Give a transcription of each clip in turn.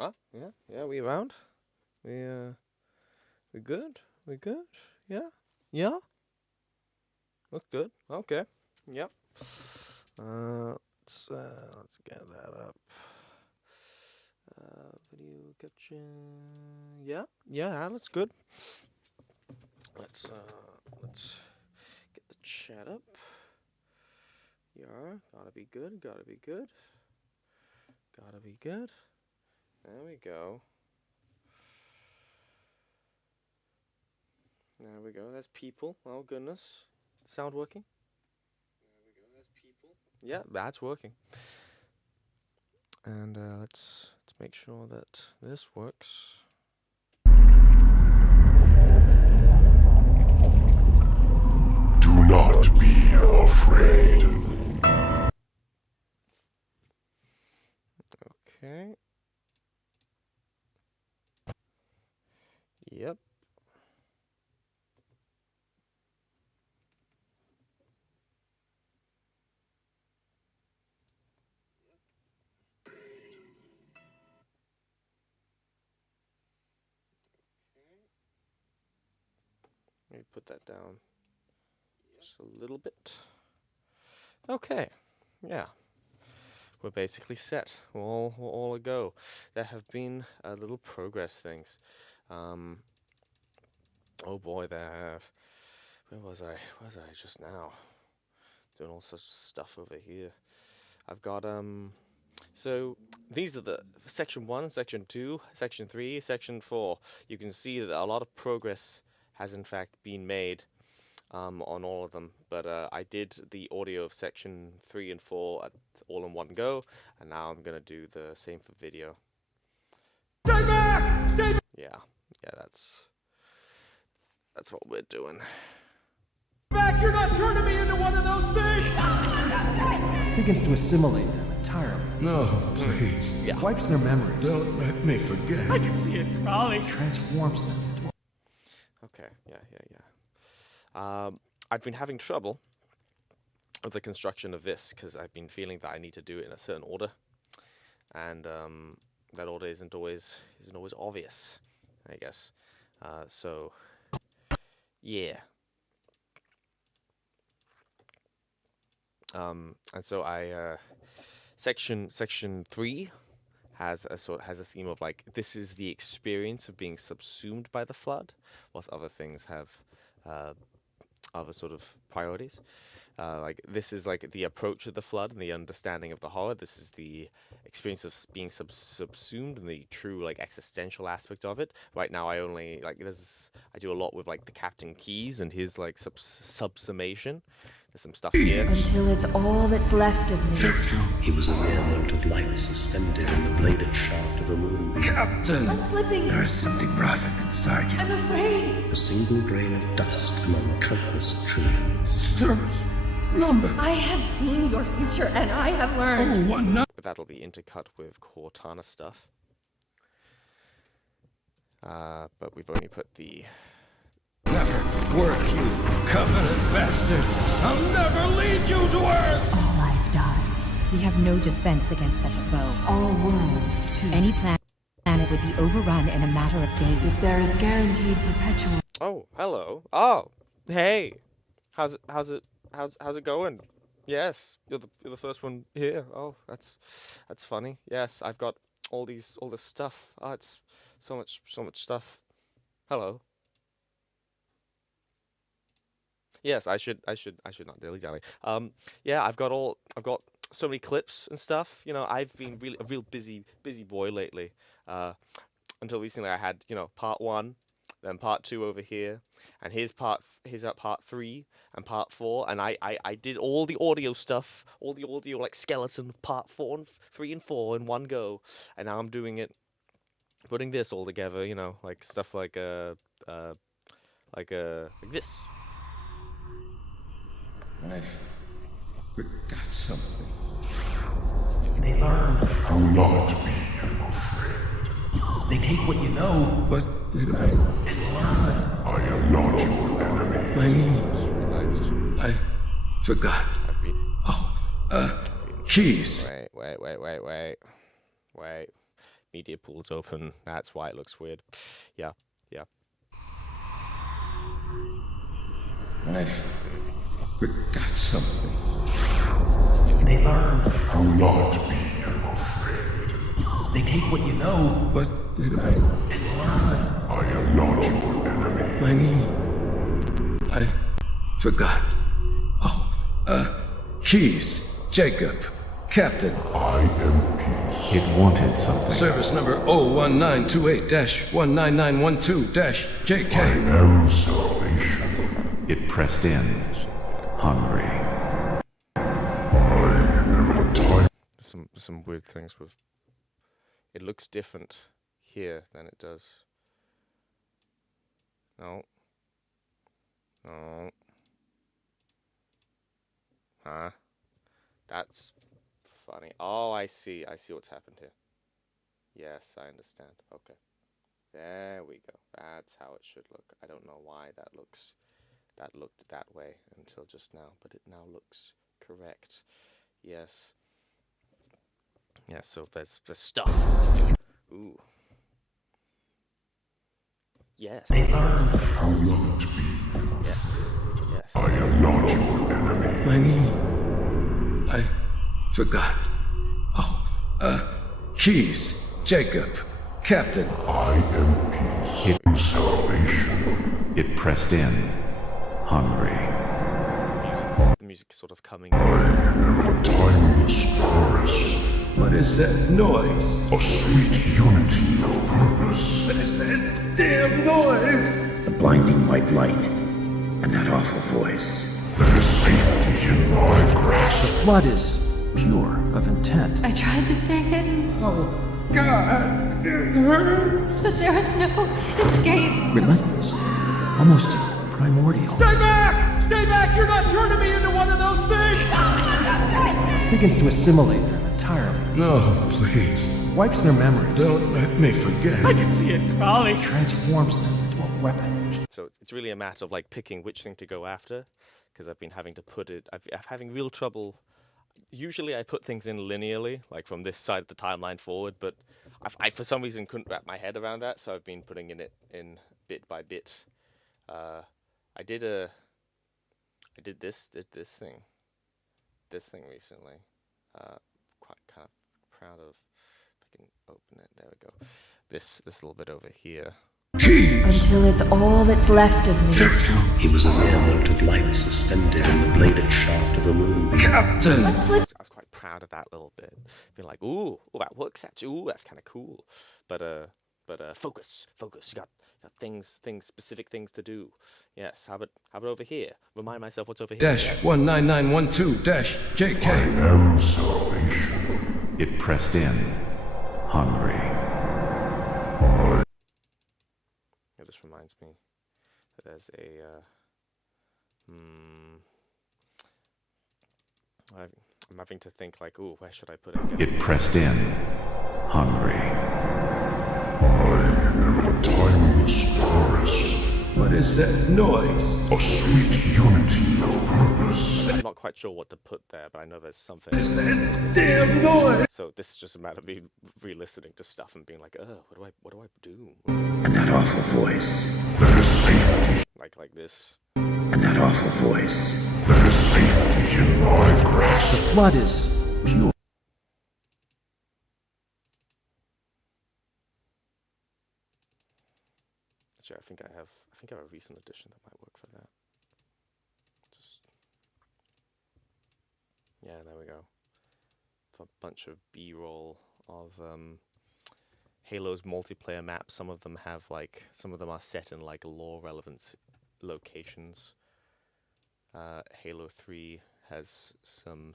Ah, yeah, yeah, we around? We good? We good? Yeah? Yeah? Look good. Okay. Yep. Let's get that up. Video capture. Yeah, yeah, that looks good. Let's get the chat up. Yeah, gotta be good, gotta be good. Gotta be good. There we go. There we go. There's people. Oh goodness. Sound working? There we go. There's people. Yeah, that's working. And let's make sure that this works. Do not be afraid. Okay. Yep. Let me put that down just a little bit. Okay. Yeah. We're basically set. We're all a go. There have been little progress things. Oh boy, there have. Where was I? Where was I just now? Doing all sorts of stuff over here. I've got So these are the section 1, section 2, section 3, section 4. You can see that a lot of progress has in fact been made on all of them. But I did the audio of section 3 and 4 all in one go, and now I'm gonna do the same for video. Stay back! Stay back! Yeah, that's what we're doing. You're not turning me into one of those things! Begins to assimilate them entirely. No, please. Yeah. Wipes their memories. Don't let me forget. I can see it crawling. Transforms them into Okay, yeah. I've been having trouble with the construction of this because I've been feeling that I need to do it in a certain order, and that order isn't always obvious, I guess. So yeah. And so I section 3 has a theme of like, this is the experience of being subsumed by the flood, whilst other things have other sort of priorities. Like this is like the approach of the flood and the understanding of the horror. This is the experience of being subsumed and the true like existential aspect of it. Right now, I only like I do a lot with like the Captain Keyes and his like subsummation. There's some stuff here. Until it's all that's left of me. He was a mere mote of light suspended in the bladed shaft of a moon. Captain! I'm slipping. There's something rotting inside you. I'm afraid. A single grain of dust among countless trillions. Service. Lumber. I have seen your future and I have learned. Oh, one night. But that'll be intercut with Cortana stuff. But we've only put the... Never work, you covenant bastards! I'll never lead you to Earth! All life dies. We have no defense against such a foe. All worlds, too. Any planet would be overrun in a matter of days. If there is guaranteed perpetual. Oh, hello. Oh, hey. How's it going? Yes, you're the first one here. Oh, that's funny. Yes, I've got all this stuff. Oh, it's so much stuff. Hello. Yes, I should not dilly-dally. Yeah, I've got so many clips and stuff. You know, I've been a real busy boy lately. Until recently I had, you know, part 1, then part 2 over here, and here's part 3 and part 4, and I did all the audio stuff, all the audio like skeleton of part 4 and 3 and 4 in one go, and now I'm doing it, putting this all together, you know, like stuff like this. I forgot something. They learn. Do not be afraid. They take what you know What did I? and learn. I am not your enemy. I My name. realized I forgot. I've been... Oh, jeez. Wait. media pool's open. That's why it looks weird. Yeah, yeah. I forgot something. They learn. Do not be afraid. They take what you know. What did I... And learn. I am not your enemy. My name... I forgot. Oh, Keys, Jacob, Captain. I am peace. It wanted something. Service number 01928-19912-JK. I am salvation. It pressed in, hungry. I am a time. Some weird things with. It looks different here than it does. No. No. Huh? That's funny. Oh, I see. I see what's happened here. Yes, I understand. Okay. There we go. That's how it should look. I don't know why that looked that way until just now, but it now looks correct. Yes. Yeah, so there's stuff. Ooh. Yes. They learn. Do not be. Yes. Yes. I am not your enemy. My name... I forgot. Oh, Keys, Jacob, Captain. I am peace. It- and salvation. It pressed in, hungry. The music sort of coming. I am a timeless forest. What is that noise? A sweet unity of purpose. What is that damn noise? The blinding white light, and that awful voice. There is safety in my grasp. Blood is pure of intent. I tried to stay hidden, Oh, God, it hurts. but there was no escape. Relentless. Almost primordial. Stay back! Stay back! You're not turning me into one of those things! Begins to assimilate them entirely. No, please. Wipes their memories. Don't let me forget. I can see it crawling. Transforms them into a weapon. So it's really a matter of like picking which thing to go after, because I've been having to put it. I'm having real trouble. Usually I put things in linearly, like from this side of the timeline forward, but I for some reason couldn't wrap my head around that, so I've been putting it in bit by bit. I did this thing recently. Quite kind of proud of. If I can open it, there we go. This little bit over here. Keys! Until it's all that's left of me. He was a mere mote of light suspended in the bladed shaft of a moon. Captain! I was quite proud of that little bit. Being like, ooh, that works actually. Ooh, that's kind of cool. But focus. You got specific things to do. Yes. How about over here? Remind myself what's over here. Dash Yes. 19912-JK. I am salvation. It pressed in, hungry. It just reminds me that there's a. I'm having to think like, ooh, where should I put it? It pressed in, hungry. I am a timeless forest. What is that noise? A sweet unity of purpose. I'm not quite sure what to put there, but I know there's something. What is that damn noise? So this is just a matter of me re-listening to stuff and being like, what do I do? And that awful voice. There is safety. Like this. And that awful voice. There is safety in my grasp. Blood is pure. Actually, I think I have a recent edition that might work for that. Just yeah, there we go. A bunch of B-roll of Halo's multiplayer maps. Some of them are set in like lore-relevant locations. Halo 3 has some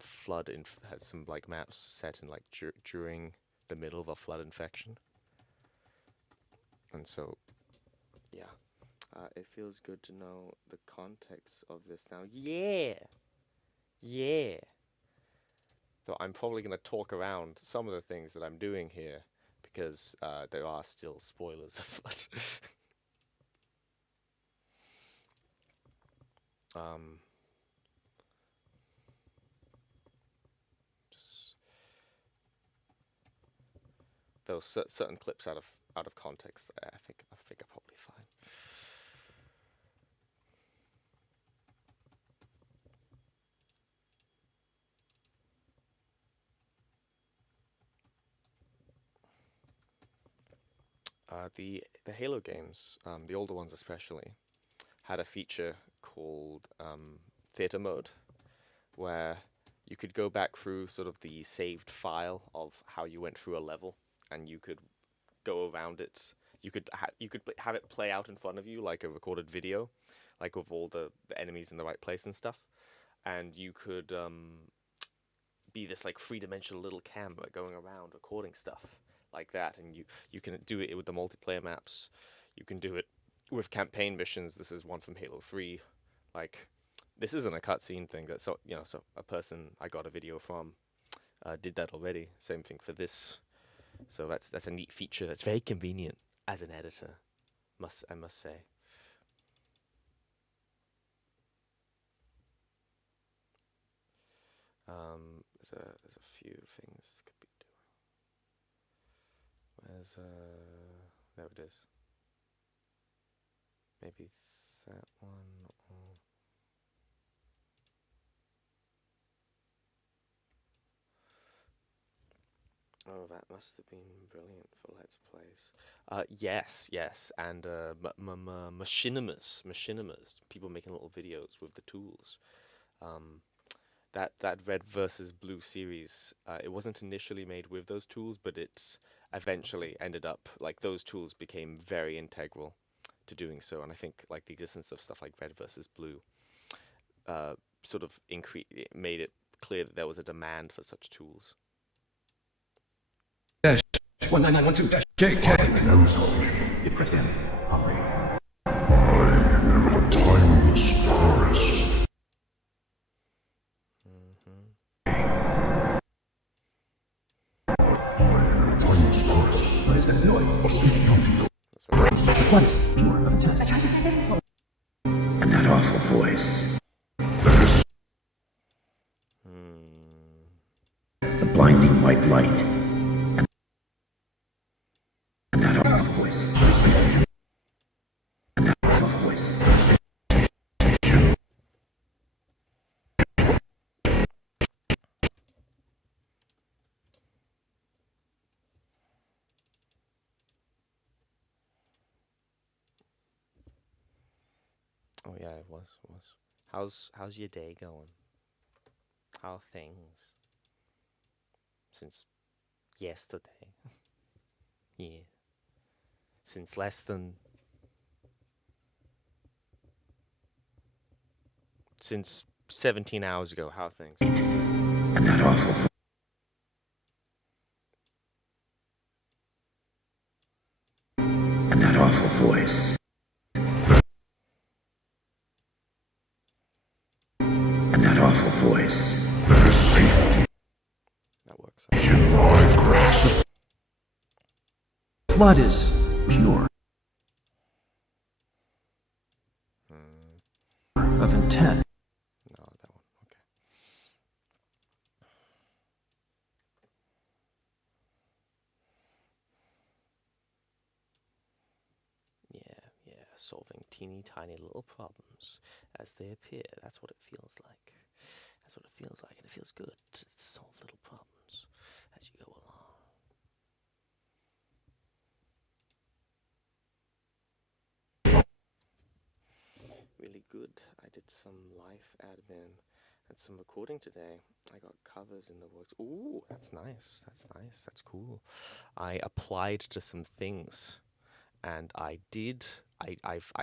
flood has some like maps set in like during the middle of a flood infection. And so, yeah, it feels good to know the context of this now. Yeah! So I'm probably going to talk around some of the things that I'm doing here, because there are still spoilers afoot. those certain clips out of context, I think are probably fine. The Halo games, the older ones especially, had a feature called theater mode, where you could go back through sort of the saved file of how you went through a level, and you could go around it. You could have it play out in front of you like a recorded video, like with all the enemies in the right place and stuff, and you could be this like three-dimensional little camera going around recording stuff like that, and you can do it with the multiplayer maps. You can do it with campaign missions. This is one from Halo 3. Like, this isn't a cutscene thing. That so a person I got a video from did that already. Same thing for this. So that's a neat feature. That's very convenient as an editor. I must say. There's a few things could be doing. Where's there it is. Maybe that one. Oh, that must have been brilliant for Let's Plays. Yes, and machinimas, people making little videos with the tools. That Red versus Blue series, it wasn't initially made with those tools, but it eventually ended up, like, those tools became very integral to doing so, and I think, like, the existence of stuff like Red versus Blue sort of made it clear that there was a demand for such tools. 19912-JK. No salvation. You press in. Hurry. I am a timeless forest. I am a timeless forest. What is that noise? A sweet beauty. What is pure of intent? I tried to say it. And that awful voice. The blinding white light. And that awful voice. And that awful voice. Oh yeah, it was. How's your day going? How are things? Since yesterday. Yeah. Since less than... Since 17 hours ago, how are things? And that awful voice. And that awful voice. And that awful voice. There is safety That works. in my grasp. Blood is pure of intent. No, that one. Okay. Yeah. Solving teeny tiny little problems as they appear. That's what it feels like. That's what it feels like, and it feels good to solve little problems as you go along. Really good. I did some life admin and some recording today. I got covers in the works. Ooh, that's nice. That's cool. I applied to some things, and I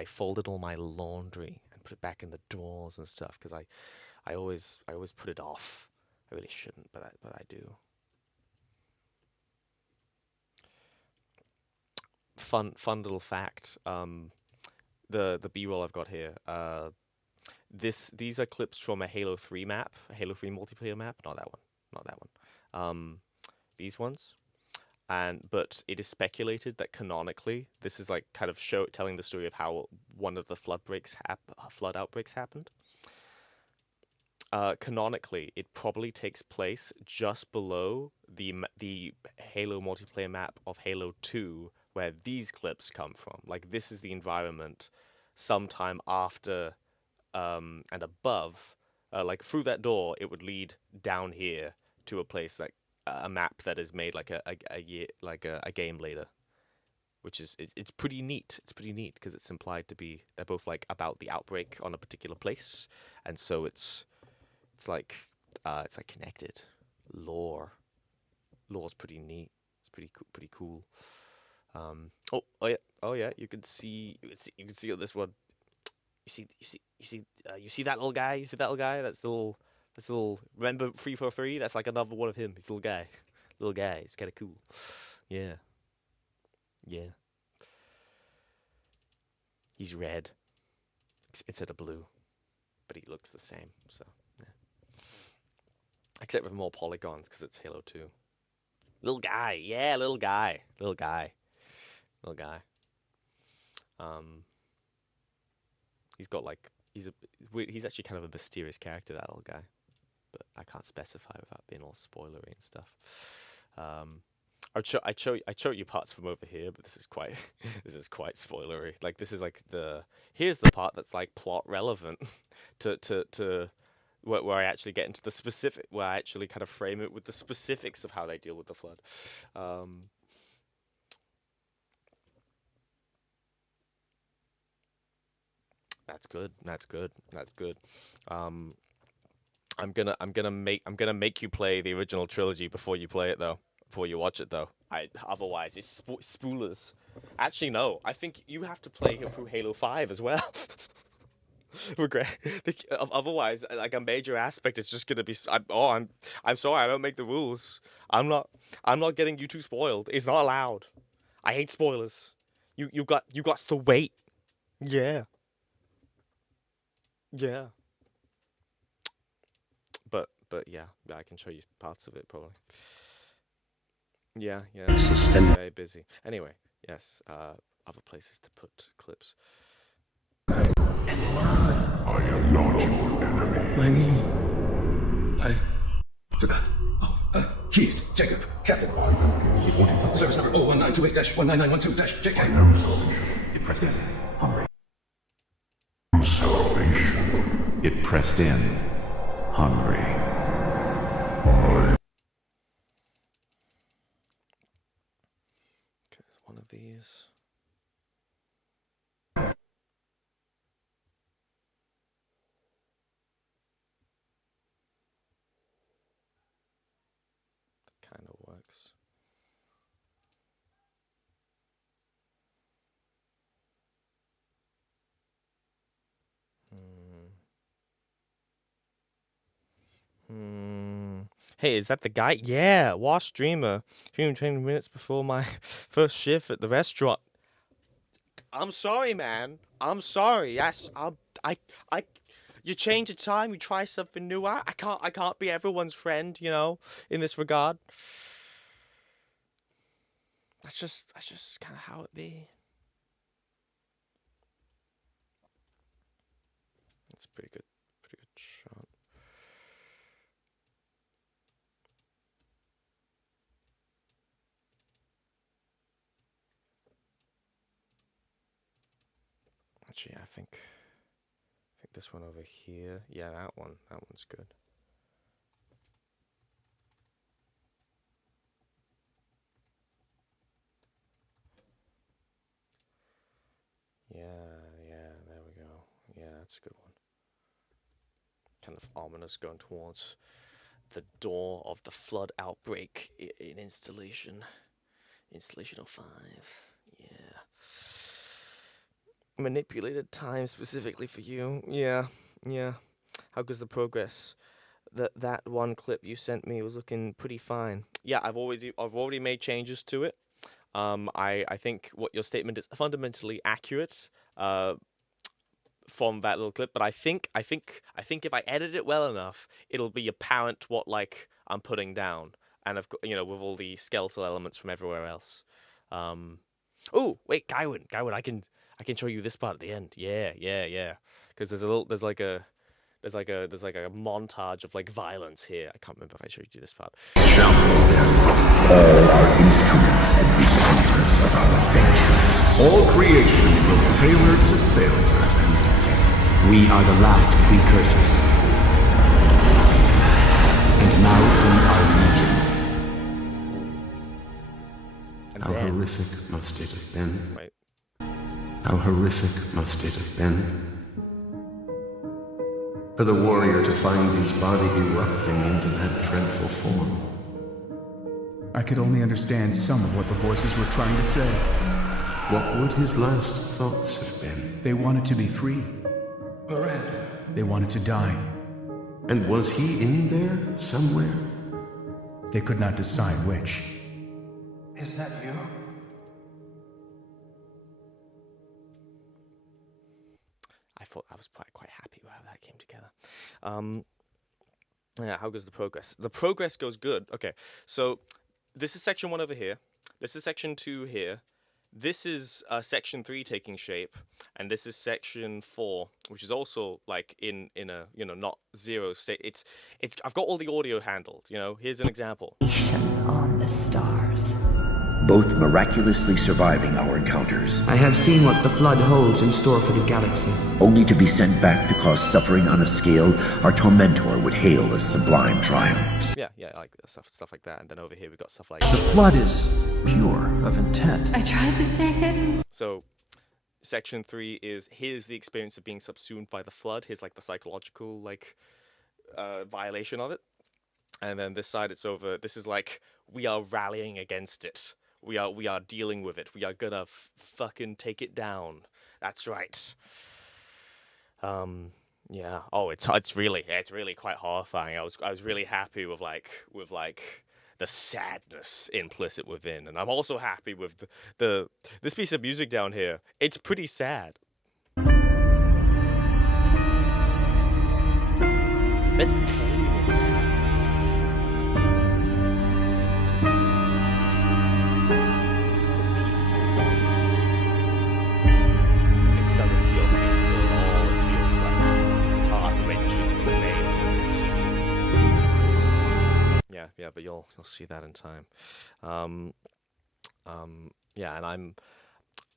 folded all my laundry and put it back in the drawers and stuff, because I always put it off. I really shouldn't, but I do. Fun little fact. The B-roll I've got here. These are clips from a Halo 3 map, a Halo 3 multiplayer map. Not that one. These ones. But it is speculated that canonically, this is like kind of telling the story of how one of the flood outbreaks happened. Canonically, it probably takes place just below the Halo multiplayer map of Halo 2 where these clips come from. Like, this is the environment sometime after and above. Like, through that door, it would lead down here to a place like a map that is made like a game later, which is it's pretty neat. It's pretty neat because it's implied to be they're both like about the outbreak on a particular place, and so it's like connected. Lore's pretty neat. It's pretty cool. Oh yeah. You can see on this one. You see that little guy? You see that little guy? That's the little. Remember 343? That's like another one of him. He's a little guy. Little guy. It's kind of cool. Yeah. Yeah. He's red instead of blue, but he looks the same. So yeah. Except with more polygons because it's Halo 2. Little guy. Yeah, little guy. Little guy. Little guy. He's got like he's actually kind of a mysterious character, that little guy, but I can't specify without being all spoilery and stuff. I show you parts from over here, but this is quite spoilery. Like, this is like here's the part that's like plot relevant to where I actually get into the specific, where I actually kind of frame it with the specifics of how they deal with the Flood. That's good. That's good. That's good. I'm gonna make you play the original trilogy before you play it though. Before you watch it though. Otherwise it's spoilers. Actually no, I think you have to play through Halo 5 as well. Otherwise, like, a major aspect is just gonna be. I'm sorry, I don't make the rules. I'm not getting you too spoiled. It's not allowed. I hate spoilers. You got to wait. Yeah. Yeah. But yeah, I can show you parts of it probably. Yeah. Very busy. Anyway, yes. Other places to put clips. I am not your enemy. I forgot. Keys, Jacob, Captain. Service number 01928-19912-JK. I am salvation. It pressed in. Hungry. Salvation. It pressed in. Hungry. Okay, there's one of these. Kind of works. Hey, is that the guy? Yeah, Wash Streamer. Streamed 20 minutes before my first shift at the restaurant. I'm sorry, man. I'm sorry. Yes, you change the time, you try something new. I can't be everyone's friend, in this regard. That's just kind of how it be. That's pretty good shot. Actually, I think this one over here. Yeah, that one's good. Yeah, there we go. Yeah, that's a good one. Kind of ominous, going towards the door of the Flood outbreak in Installation 05. Yeah. Manipulated time specifically for you. Yeah. How goes the progress? That one clip you sent me was looking pretty fine. Yeah, I've already made changes to it. I think what your statement is fundamentally accurate from that little clip, but I think if I edit it well enough, it'll be apparent what like I'm putting down, and with all the skeletal elements from everywhere else. Oh wait, Gaiwin, I can show you this part at the end. Yeah. Because there's there's like a montage of like violence here. I can't remember if I showed you this part. All are instruments and receivers of our vengeance. All creation will tailor to failure. We are the last precursors. And now we are legion. And How then, horrific must it have been? right. How horrific must it have been? For the warrior to find his body erupting into that dreadful form. I could only understand some of what the voices were trying to say. What would his last thoughts have been? They wanted to be free. Miranda. They wanted to die. And was he in there somewhere? They could not decide which. Is that you? I thought I was quite happy with how that came together. Yeah, how goes the progress? The progress goes good. Okay, so this is section 1 over here. This is section 2 here. This is section 3 taking shape, and this is section 4, which is also like in a not zero state. It's I've got all the audio handled. Here's an example. On the stars. Both miraculously surviving our encounters, I have seen what the Flood holds in store for the galaxy. only to be sent back to cause suffering on a scale our tormentor would hail as sublime triumphs. Yeah, like stuff like that. And then over here we've got stuff like. The flood is pure of intent. I tried to stay hidden. So, section 3 is here's the experience of being subsumed by the flood. Here's like the psychological violation of it. And then this side it's over. This is like we are rallying against it. We are dealing with it. We are gonna fucking take it down. That's right. Yeah. Oh, it's really quite horrifying. I was really happy with the sadness implicit within, and I'm also happy with this piece of music down here. It's pretty sad. There's pain. Yeah, but you'll see that in time. Yeah, and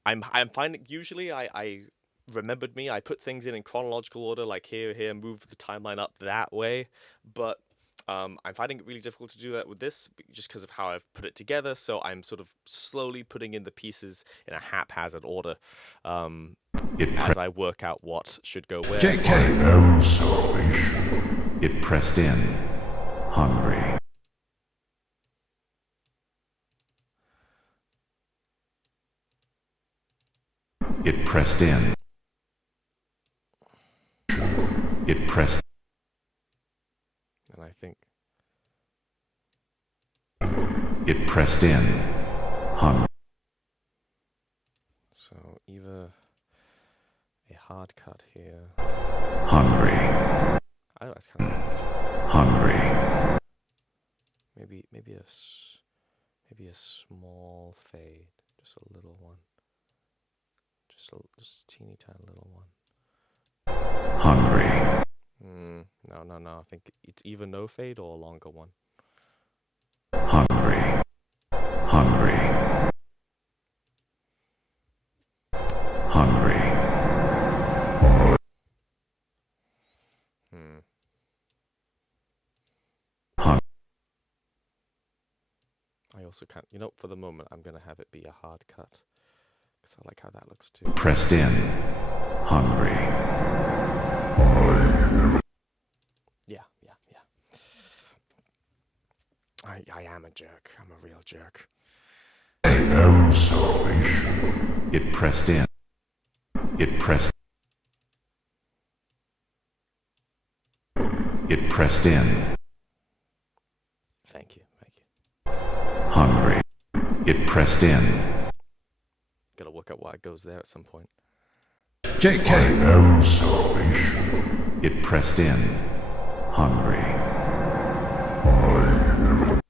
I'm finding usually I remembered me. I put things in chronological order, like here, move the timeline up that way. But I'm finding it really difficult to do that with this, just because of how I've put it together. So I'm sort of slowly putting in the pieces in a haphazard order as I work out what should go where. JK. I am salvation. It pressed in, hungry. It pressed in. It pressed. And I think it pressed in. Hungry. So either a hard cut here. Hungry. I don't know, it's kind of hungry. Maybe a small fade, just a little one. Just a teeny tiny little one. Hungry. No. I think it's either no fade or a longer one. Hungry. Hungry. Hungry. I also can't, for the moment, I'm going to have it be a hard cut. Because I like how that looks too. Pressed in. Hungry. Yeah. I am a jerk. I'm a real jerk. I am salvation. It pressed in. It pressed. It pressed in. Thank you. Hungry. It pressed in. Gotta work out why it goes there at some point. JK. I am salvation. It pressed in. Hungry. I am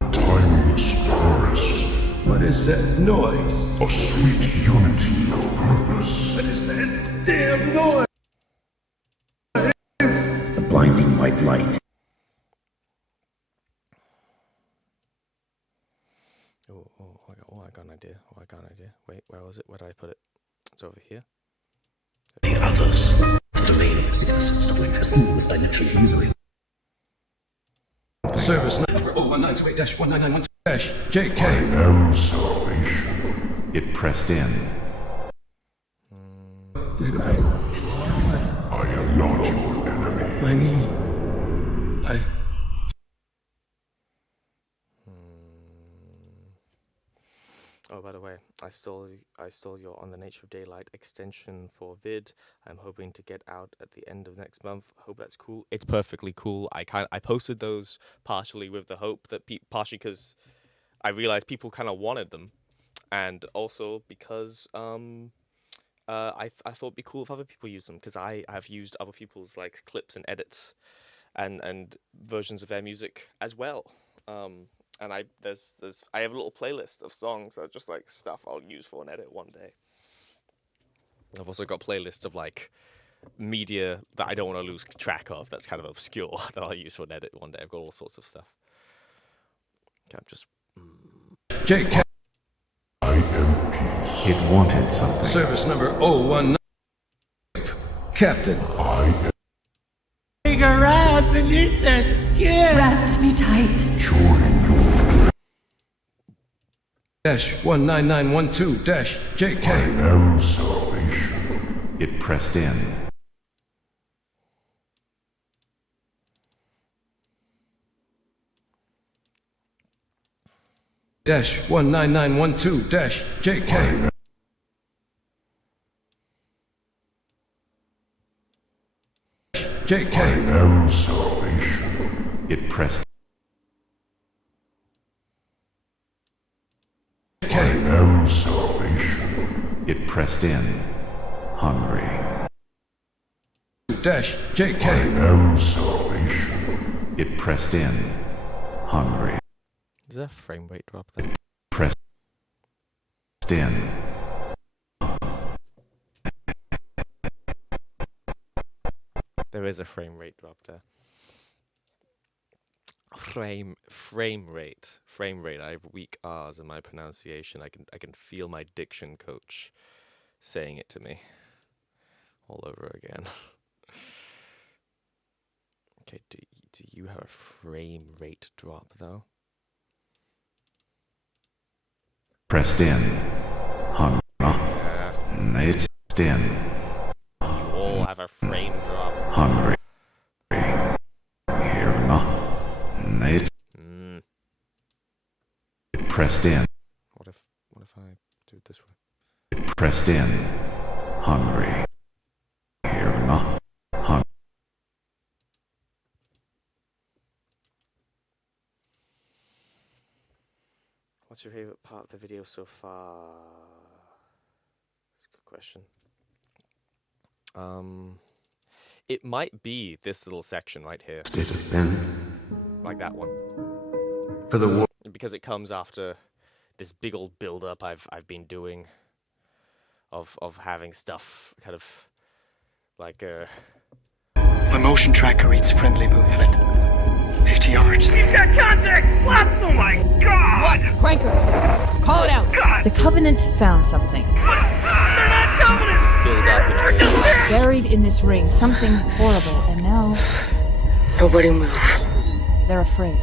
a timeless forest. What is that noise? A sweet unity of purpose. What is that damn noise? light. I got an idea. Wait, where was it? Where did I put it? It's over here. The others, the remaining citizens suffering a seamless dimensional misery. Service number 01928-1991-JK. I am salvation. It pressed in. Did I am not your enemy. My knee. Oh, by the way, I stole your On the Nature of Daylight extension for vid. I'm hoping to get out at the end of next month. I hope that's cool. It's perfectly cool. I posted those partially with the hope that partially because I realized people kind of wanted them, and also because I thought it'd be cool if other people use them, because I have used other people's like clips and edits and versions of their music as well. And I have a little playlist of songs that are just like stuff I'll use for an edit one day. I've also got playlists of like media that I don't want to lose track of, that's kind of obscure, that I'll use for an edit one day. I've got all sorts of stuff. Okay, I'm just... JK. I am peace. It wanted something. Service number 019. Captain. I am Cigarette beneath their skin. Wrapped me tight. -19912-JK. I am salvation. It pressed in. -19912-JK. JK. I am salvation. It pressed. I am salvation. It pressed in. Hungry. -JK. I am salvation. It pressed in. Hungry. Is there a frame rate drop there? Pressed in. There is a frame rate drop there. Frame rate. I have weak R's in my pronunciation. I can feel my diction coach saying it to me all over again. Okay, do you have a frame rate drop though? Pressed in. Hungry. It's in. You all have a frame drop. Hungry. Here it's It pressed in. What if I do it this way? It pressed in. Hungry. Here hungry. What's your favorite part of the video so far? That's a good question. It might be this little section right here. State of Ben. Like that one. For the war. Because it comes after this big old build-up I've been doing of having stuff kind of like My motion tracker reads friendly movement. 50 yards. He's got contact! What? Oh my god! What? Pranker! Call it out! God! The Covenant found something. They're not Covenants! build up and all that. Buried in this ring, something horrible, and now Nobody move. they're afraid.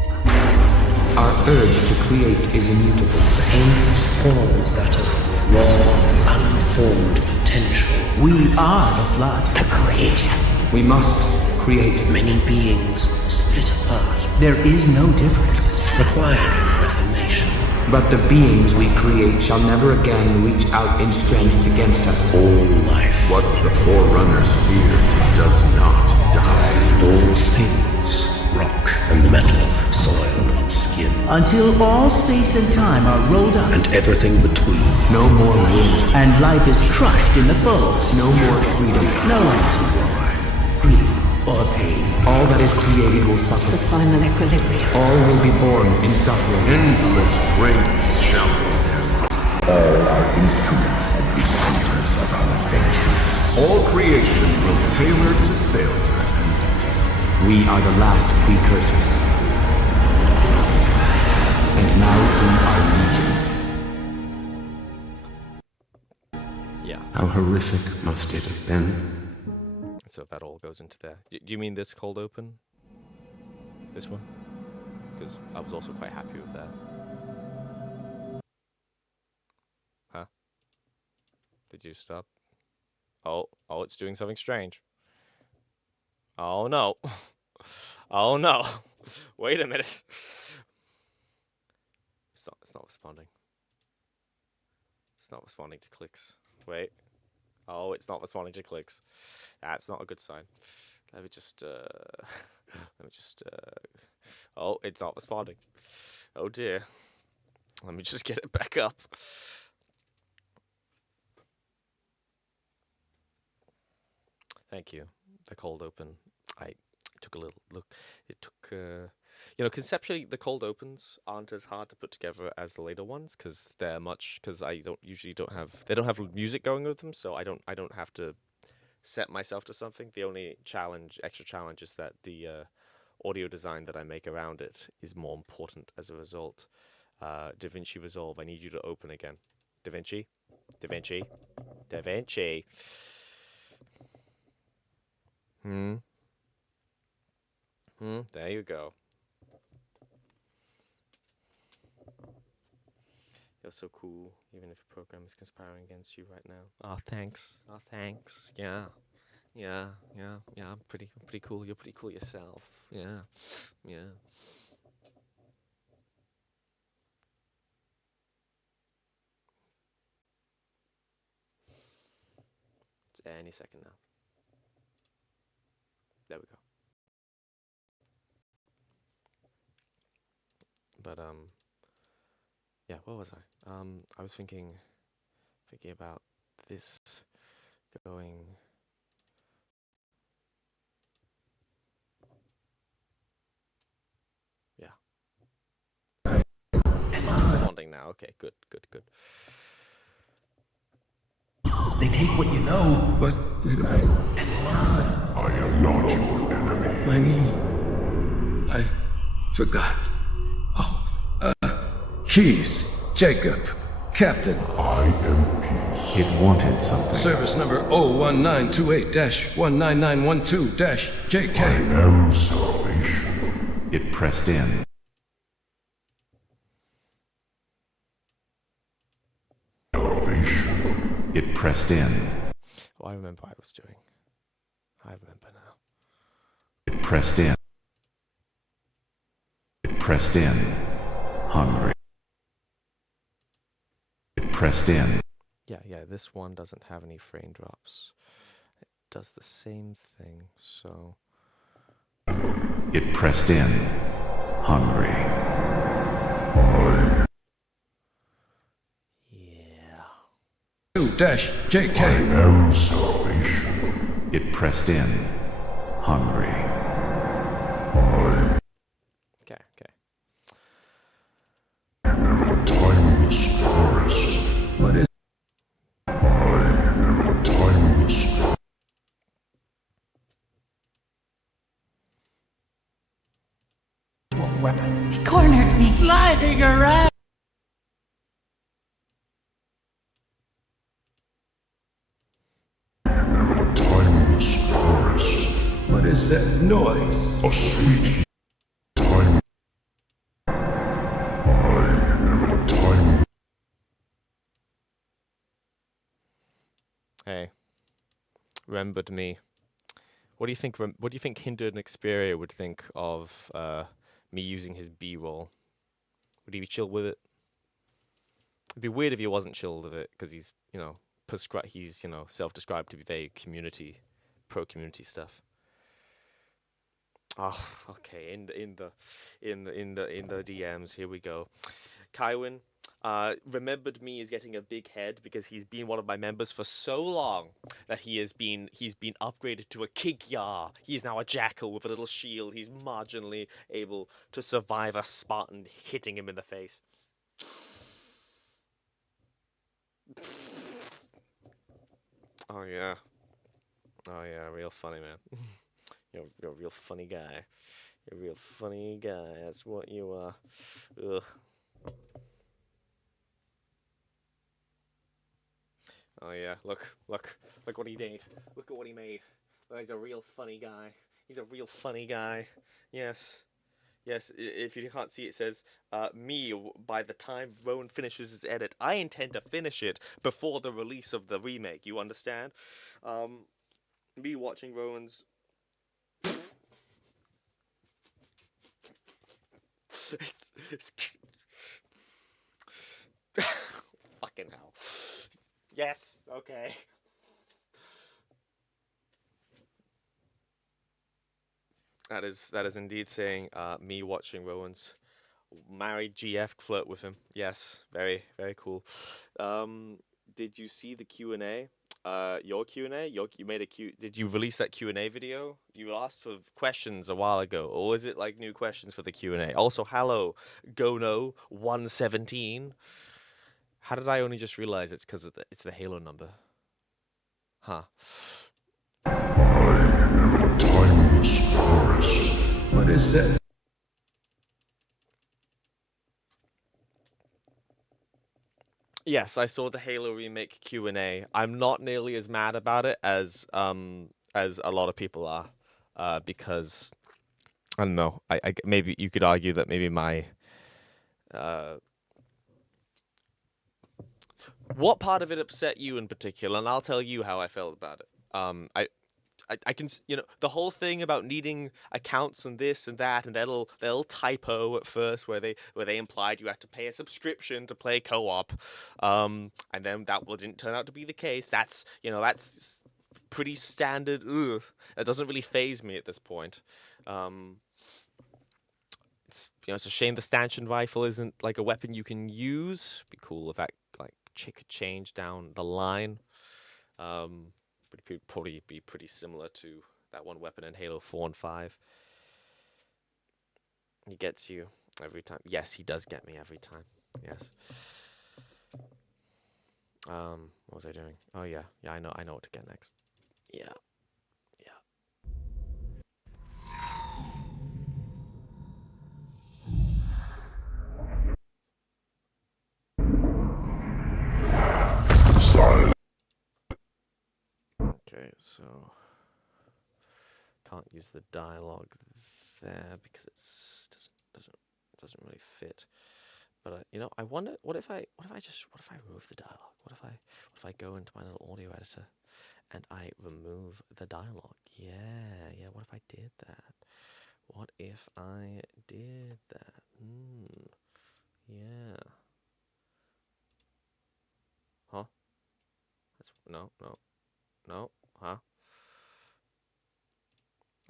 Our urge to create is immutable. The endless form is that of raw, unformed potential. We are the flood. The creation. We must create. Many beings split apart, There is no difference. requiring reformation. But the beings we create shall never again reach out in strength against us. All life, What the Forerunners feared does not die. all things, rock and metal, soil and skin, Until all space and time are rolled up, and everything between. No more will. and life is crushed in the folds. No more freedom. No end to war, grief, or pain. All that is created will suffer. Final equilibrium. All will be born in suffering. Endless reigns shall be there. All are instruments and receivers of our vengeance. All creation will tailor to failure, and We are the last precursors. And now we are Legion. Yeah. How horrific must it have been? So that all goes into there. Do you mean this cold open? This one? Because I was also quite happy with that. Huh? Did you stop? Oh, it's doing something strange. Oh no. Oh no. Wait a minute. It's not responding. It's not responding to clicks. Wait. Oh, it's not responding to clicks. That's not a good sign. Let me just oh, it's not responding. Oh dear. Let me just get it back up. Thank you. The cold open. I took a little look. It took, conceptually, the cold opens aren't as hard to put together as the later ones because they don't have music going with them, so I don't have to set myself to something. The only extra challenge is that the audio design that I make around it is more important as a result. DaVinci Resolve, I need you to open again. DaVinci. There you go. You're so cool, even if a program is conspiring against you right now. Oh, thanks. Yeah. I'm pretty cool. You're pretty cool yourself. Yeah. It's any second now. There we go. But yeah, what was I? I was thinking about this going. Yeah. Responding now. Okay, good. They take what you know, but I am not your enemy. my name. I forgot. Keys, Jacob, Captain. I am peace. It wanted something. Service number 01928-19912-JK. I am salvation. It pressed in. Salvation. It pressed in. Oh, I remember what I was doing. I remember now. It pressed in. It pressed in. Hungry. It pressed in. Yeah, this one doesn't have any frame drops. It does the same thing, so... It pressed in. Hungry. Yeah. 2-JK. I am salvation. It pressed in. Hungry. Okay. I am a timeless forest. What is I am a timeless forest. What weapon? He cornered me. Sliding around. I am a timeless forest. What is that noise? A sweet time. I am a time. Hey. Remembered me. What do you think Hindered and Xperia would think of me using his B-roll? Would he be chill with it? It'd be weird if he wasn't chill with it, because he's, self-described to be very pro-community stuff. Oh, okay. In the DMs, here we go. Kywin, remembered me is getting a big head because he's been one of my members for so long that he's been upgraded to a Kigyar. He's now a jackal with a little shield. He's marginally able to survive a Spartan hitting him in the face. Oh yeah, real funny, man. You're a real funny guy. You're a real funny guy. That's what you are. Ugh. Oh yeah, look what he did. Look at what he made. Oh, he's a real funny guy. He's a real funny guy. Yes. Yes, if you can't see, it says, by the time Rowan finishes his edit. I intend to finish it before the release of the remake, you understand? Me watching Rowan's... it's... Fucking hell. Yes, okay. That is indeed saying, me watching Rowan's married GF flirt with him. Yes, very, very cool. Did you see the Q&A? Your Q&A? You made a Q... Did you release that Q&A video? You asked for questions a while ago, or is it like new questions for the Q&A? Also, hello, Gono117. How did I only just realize it's because it's the Halo number? Huh. I am a timeless forest. What is that? Yes, I saw the Halo remake Q&A. I'm not nearly as mad about it as a lot of people are, because I don't know. I maybe you could argue that maybe my what part of it upset you in particular, and I'll tell you how I felt about it. I can, the whole thing about needing accounts and this and that, and that little typo at first where they implied you had to pay a subscription to play co-op, and then that didn't turn out to be the case. That's pretty standard. Ugh, that doesn't really faze me at this point. It's a shame the stanchion rifle isn't like a weapon you can use. It'd be cool if that like could change down the line. But it'd probably be pretty similar to that one weapon in Halo 4 and 5. He gets you every time. Yes, he does get me every time. Yes. What was I doing? Oh yeah, I know what to get next. Yeah. Silence. Okay, so can't use the dialogue there because it doesn't really fit. But I wonder what if I remove the dialogue? What if I go into my little audio editor and I remove the dialogue? Yeah. What if I did that? What if I did that? Yeah. Huh? That's no. Huh?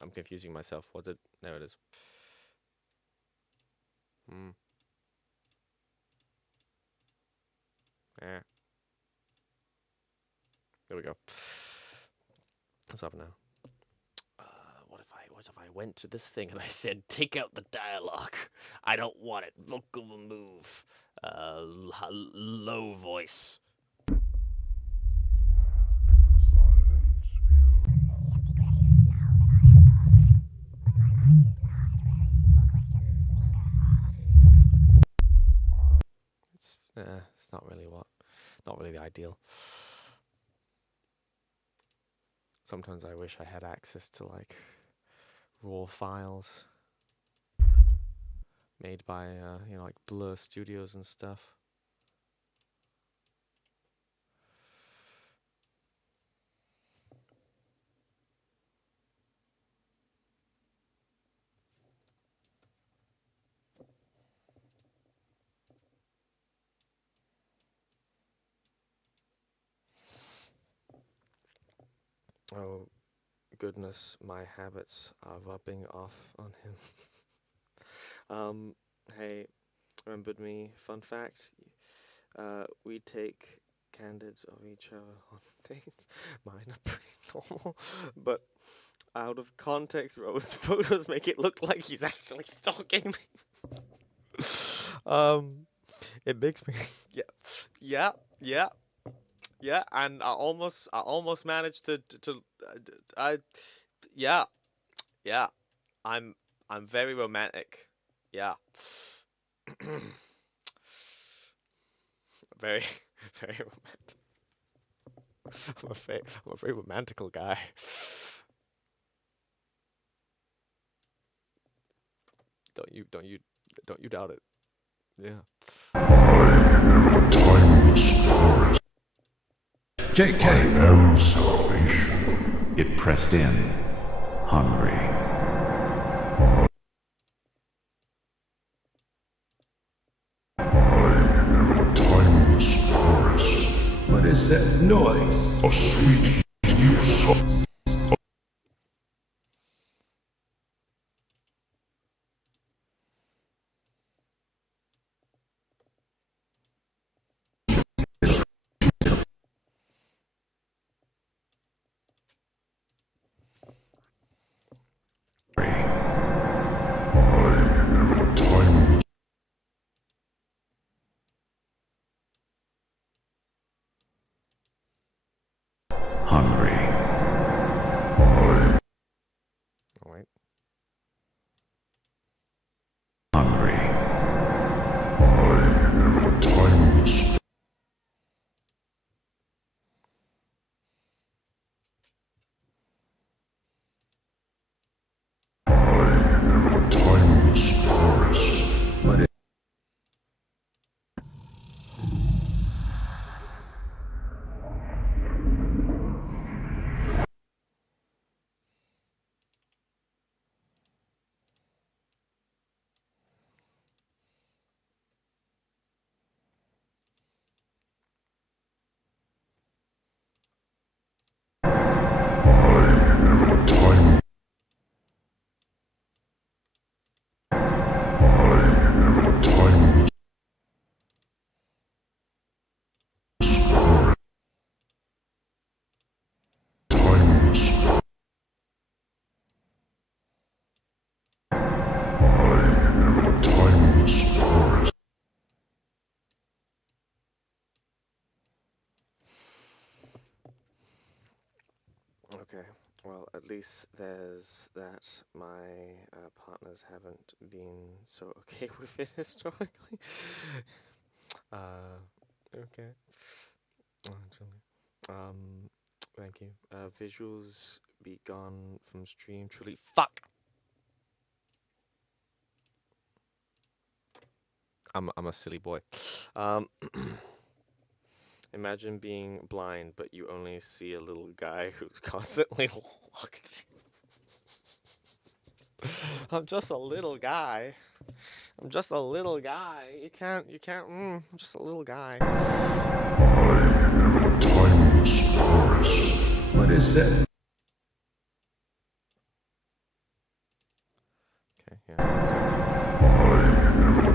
I'm confusing myself. There it is. Yeah. There we go. What's up now? What if I went to this thing and I said, take out the dialogue. I don't want it. Vocal remove. Low voice. It's not really the ideal. Sometimes I wish I had access to like raw files made by like Blur Studios and stuff. Oh goodness, my habits are rubbing off on him. Hey, remembered me, fun fact, we take candids of each other on dates. Mine are pretty normal, but out of context, Rowan's photos make it look like he's actually stalking me. It makes me, yeah, and I almost managed to yeah. Yeah, I'm very romantic. Yeah. Very very romantic. I'm a very romantical guy. Don't you doubt it. Yeah. JK. I am salvation. It pressed in, hungry. Timeless forest. What is that noise? A sweet new song. Hungry. All right. Hungry. Timeless. Timeless forest. What is Time. Timeless. Timeless. Timeless forest. Okay. Well, at least there's that. My partners haven't been so okay with it historically. Okay. Actually, thank you. Visuals be gone from stream. Truly, fuck. I'm a silly boy. Imagine being blind, but you only see a little guy who's constantly locked. I'm just a little guy. I'm just a little guy. You can't, I'm just a little guy. Timeless forest. What is that? Okay, yeah.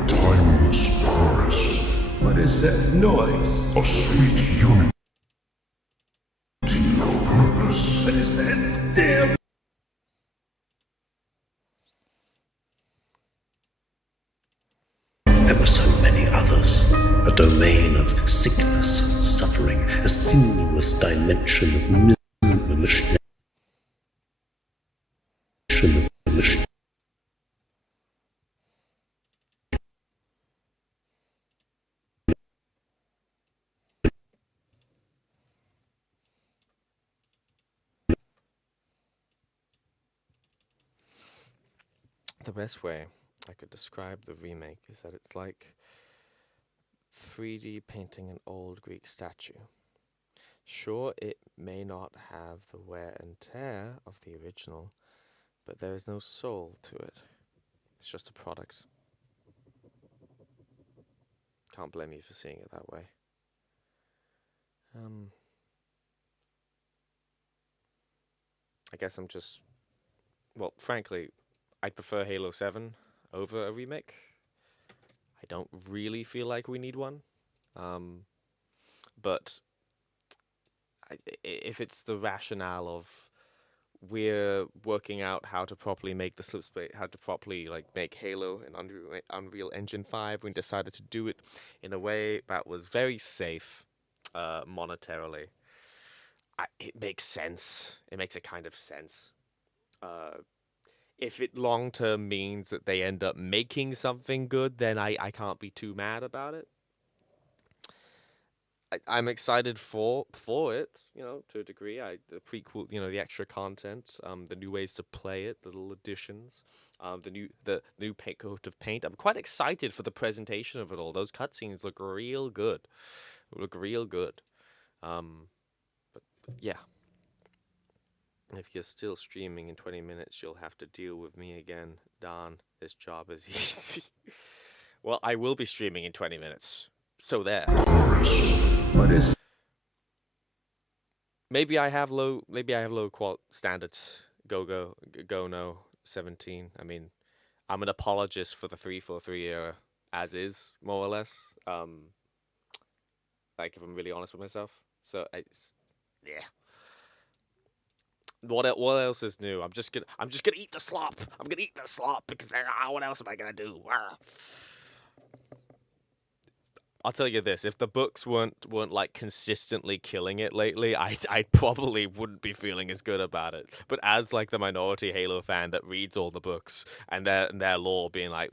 Timeless forest. What is that noise? A sweet unity of purpose. What is that damn? There were so many others. A domain of sickness and suffering, a sinuous dimension of misery and machination. The best way I could describe the remake is that it's like 3D painting an old Greek statue. Sure, it may not have the wear and tear of the original, but there is no soul to it. It's just a product. Can't blame you for seeing it that way. I guess I'm just... Well, frankly, I'd prefer Halo 7 over a remake. I don't really feel like we need one. But if it's the rationale of we're working out how to properly make the slipspace, how to properly like make Halo in Unreal Engine 5, we decided to do it in a way that was very safe, monetarily. It makes sense. It makes a kind of sense. if it long term means that they end up making something good, then I can't be too mad about it. I'm excited for it, to a degree. The prequel, the extra content, the new ways to play it, the little additions, the new coat of paint. I'm quite excited for the presentation of it all. Those cutscenes look real good. But yeah. If you're still streaming in 20 minutes, you'll have to deal with me again. Darn, this job is easy. Well, I will be streaming in 20 minutes. So there. What is... Maybe I have low qual standards. Go no 17. I mean, I'm an apologist for the 343 era as is, more or less. Like if I'm really honest with myself. So yeah. What else is new? I'm just gonna eat the slop. I'm gonna eat the slop because what else am I gonna do? I'll tell you this: if the books weren't like consistently killing it lately, I probably wouldn't be feeling as good about it. But as like the minority Halo fan that reads all the books and their lore being like,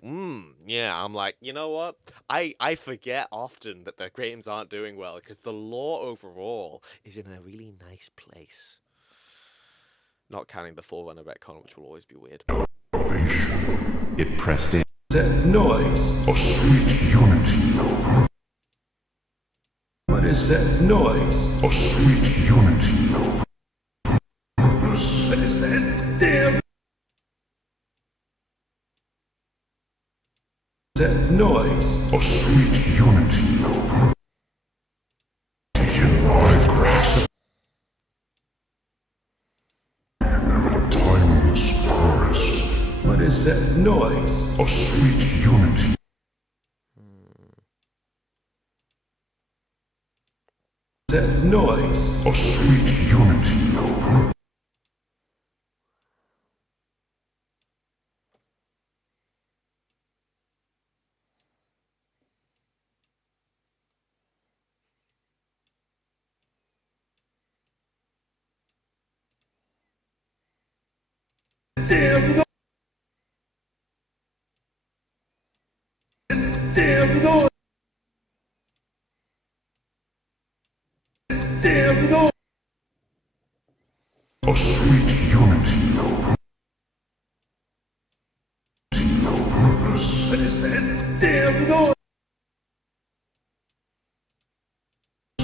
yeah, I'm like, you know what? I forget often that the games aren't doing well because the lore overall is in a really nice place. Not counting the Forerunner retcon, which will always be weird. It pressed in. That noise. A sweet unity. What is that noise? A sweet unity. What is that damn? That noise. A sweet unity. In my grasp. Timeless forest. What is that noise? A sweet unity. That noise. A sweet unity. Damn noise. Damn noise. Damn noise. A sweet unity. What is that damn noise?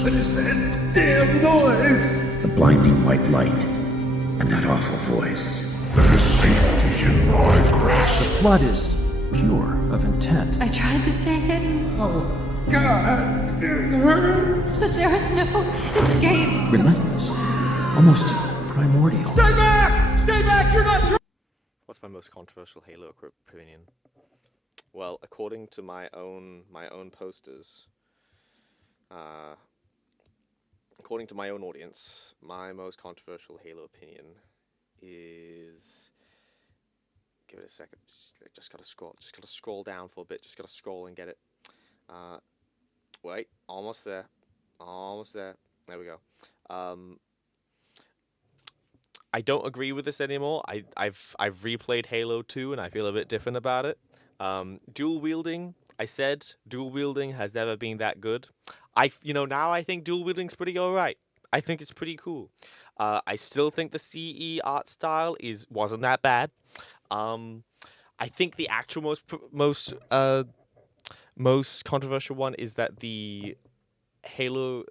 What is that damn noise? The blinding white light and that awful voice. There is safety in my grasp. The flood is pure of intent. I tried to stay hidden, Oh, God. It hurts. but there is no escape. Relentless. Almost primordial. Stay back! Stay back! You're not. What's my most controversial Halo opinion? Well, according to my own posters, according to my own audience, my most controversial Halo opinion is. Give it a second. Just gotta scroll down for a bit. Just gotta scroll and get it. Wait, almost there. There we go. I don't agree with this anymore. I've replayed Halo 2 and I feel a bit different about it. Dual wielding. I said dual wielding has never been that good. Now I think dual wielding's pretty alright. I think it's pretty cool. I still think the CE art style wasn't that bad. I think the actual most controversial one is that the Halo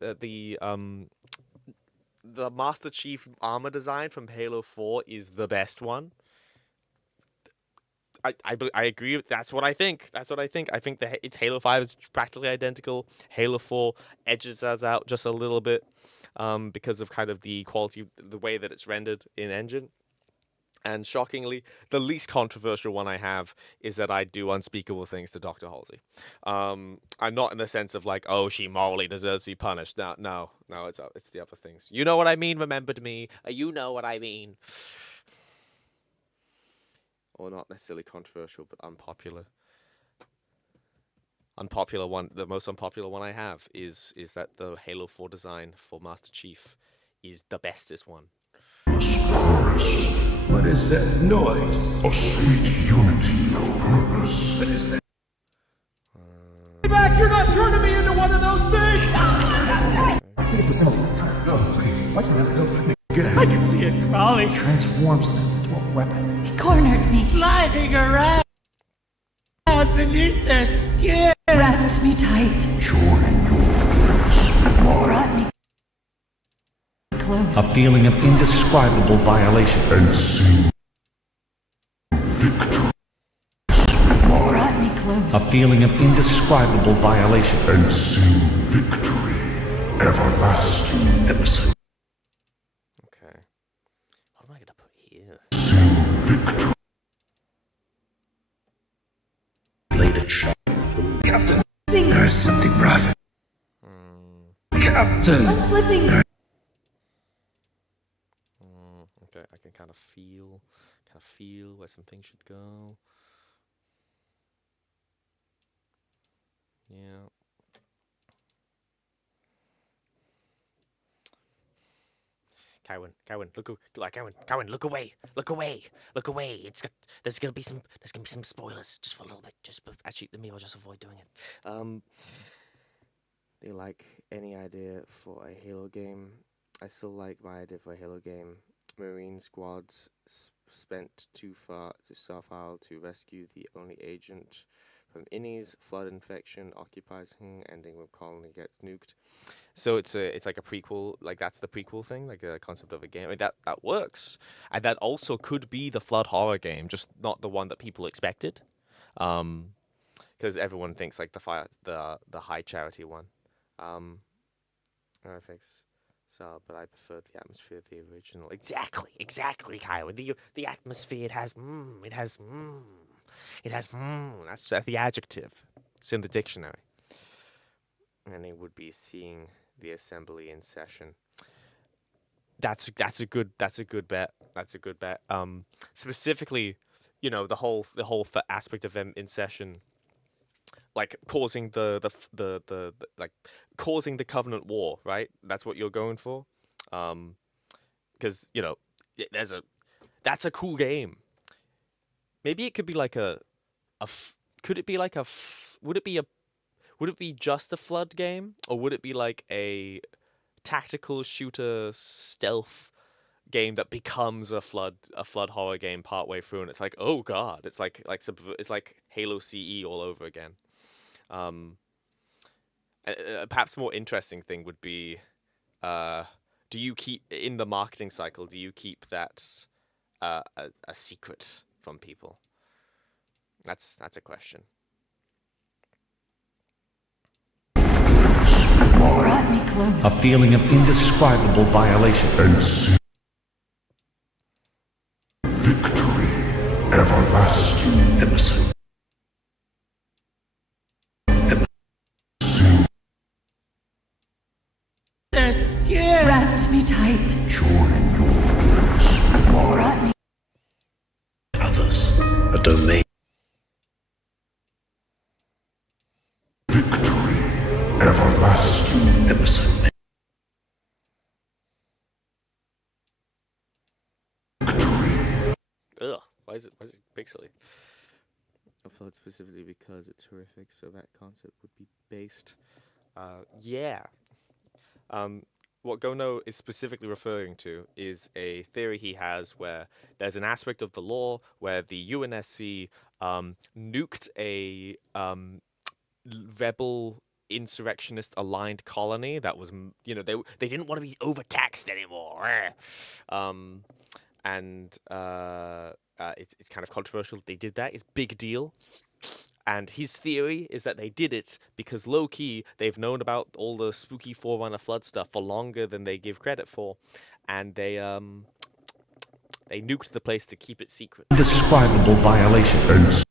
the Master Chief armor design from Halo 4 is the best one. I agree. That's what I think. I think it's Halo 5 is practically identical. Halo 4 edges us out just a little bit because of kind of the quality, the way that it's rendered in engine. And shockingly, the least controversial one I have is that I do unspeakable things to Dr. Halsey. I'm not in the sense of like, oh, she morally deserves to be punished. No, it's the other things. You know what I mean? Remembered me. You know what I mean. Or not necessarily controversial, but unpopular. Unpopular one. The most unpopular one I have is that the Halo 4 design for Master Chief is the bestest one. What is that noise? A sweet unity of purpose. What is that? Back, you're not turning me into one of those things! Biggest assembly of the time. Oh, please. What's that? I can see it crawling, Transforms them into a weapon. He cornered me, sliding around beneath their skin! wrapped me tight, brought me close. A feeling of indescribable violation. And sing Brought me close. A feeling of indescribable violation. and sing victory everlasting. Emerson. Okay. What am I gonna put here? Victory. Bladed shot. Captain. There's something rotten. Captain. I'm slipping. Okay, I can kind of feel where something should go. Yeah. Cowan, look away. There's gonna be some spoilers just for a little bit. Actually, maybe I'll just avoid doing it. Do you like any idea for a Halo game? I still like my idea for a Halo game. Marine squads spent too far to Starfile to rescue the only agent from Innies. Flood infection occupies him, ending with colony gets nuked. So it's like a prequel, like that's the prequel thing, like the concept of a game. I mean, that works, and that also could be the Flood horror game, just not the one that people expected, because everyone thinks like the High Charity one. Fix. So, but I prefer the atmosphere of the original. Exactly, Kyle. The atmosphere it has that's the adjective. It's in the dictionary. And it would be seeing the assembly in session. That's a good bet. Specifically, the whole aspect of them in session, like causing the causing the Covenant War, right? That's what you're going for, because that's a cool game. Maybe it could be like would it be just a Flood game, or would it be like a tactical shooter stealth game that becomes a flood horror game partway through, and it's like, oh god, it's like Halo CE all over again. Perhaps more interesting thing would be, do you keep in the marketing cycle? Do you keep that a secret from people? That's a question. Brought me close. A feeling of indescribable violation. And sing victory everlasting. Emerson. Their skin! Wrapped me tight. Brought me Others. A domain. Victory everlasting. Emerson. Ugh, why is it pixely? I thought specifically because it's horrific, so that concept would be based. Yeah. What Gono is specifically referring to is a theory he has where there's an aspect of the law where the UNSC nuked a rebel insurrectionist aligned colony that was, they didn't want to be overtaxed anymore. It's kind of controversial they did that. It's big deal. And his theory is that they did it because low-key they've known about all the spooky Forerunner Flood stuff for longer than they give credit for, and they nuked the place to keep it secret. Indescribable violation. And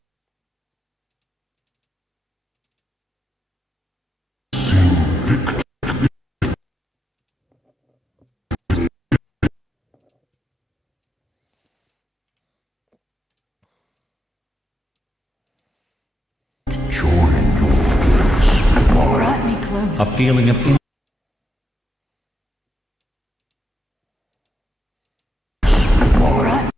brought me close. A feeling of Brought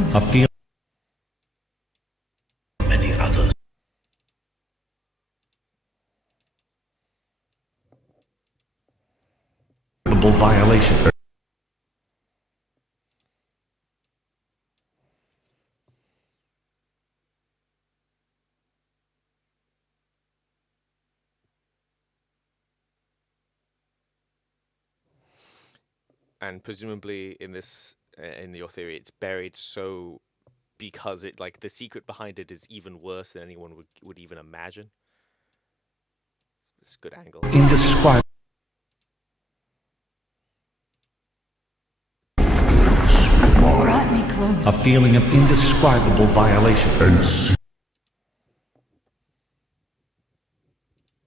close. A feeling. Many others. Violation. And presumably in this, in your theory, it's buried so because it, like, the secret behind it is even worse than anyone would even imagine. It's a good angle. Indescribable. Brought me close. A feeling of indescribable violation.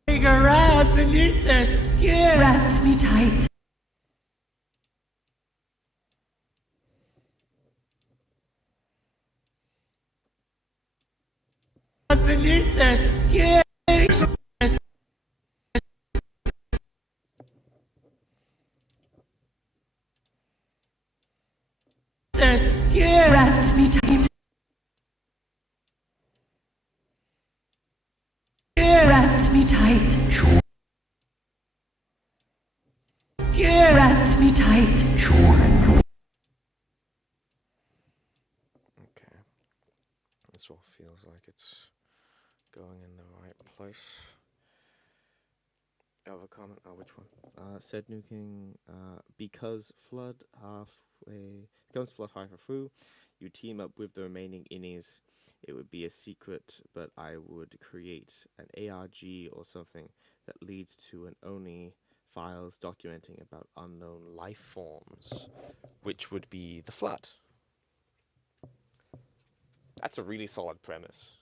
Around beneath their skin. Wrapped me tight. Beneath their skin. Their skin. Wrapped me tight. Wrapped me tight. Wrapped me tight. Okay. This all feels like it's going in the right place. Other comment? Oh, which one? Said nuking, because flood halfway through, you team up with the remaining innies. It would be a secret, but I would create an ARG or something that leads to an ONI files documenting about unknown life forms, which would be the flood. That's a really solid premise,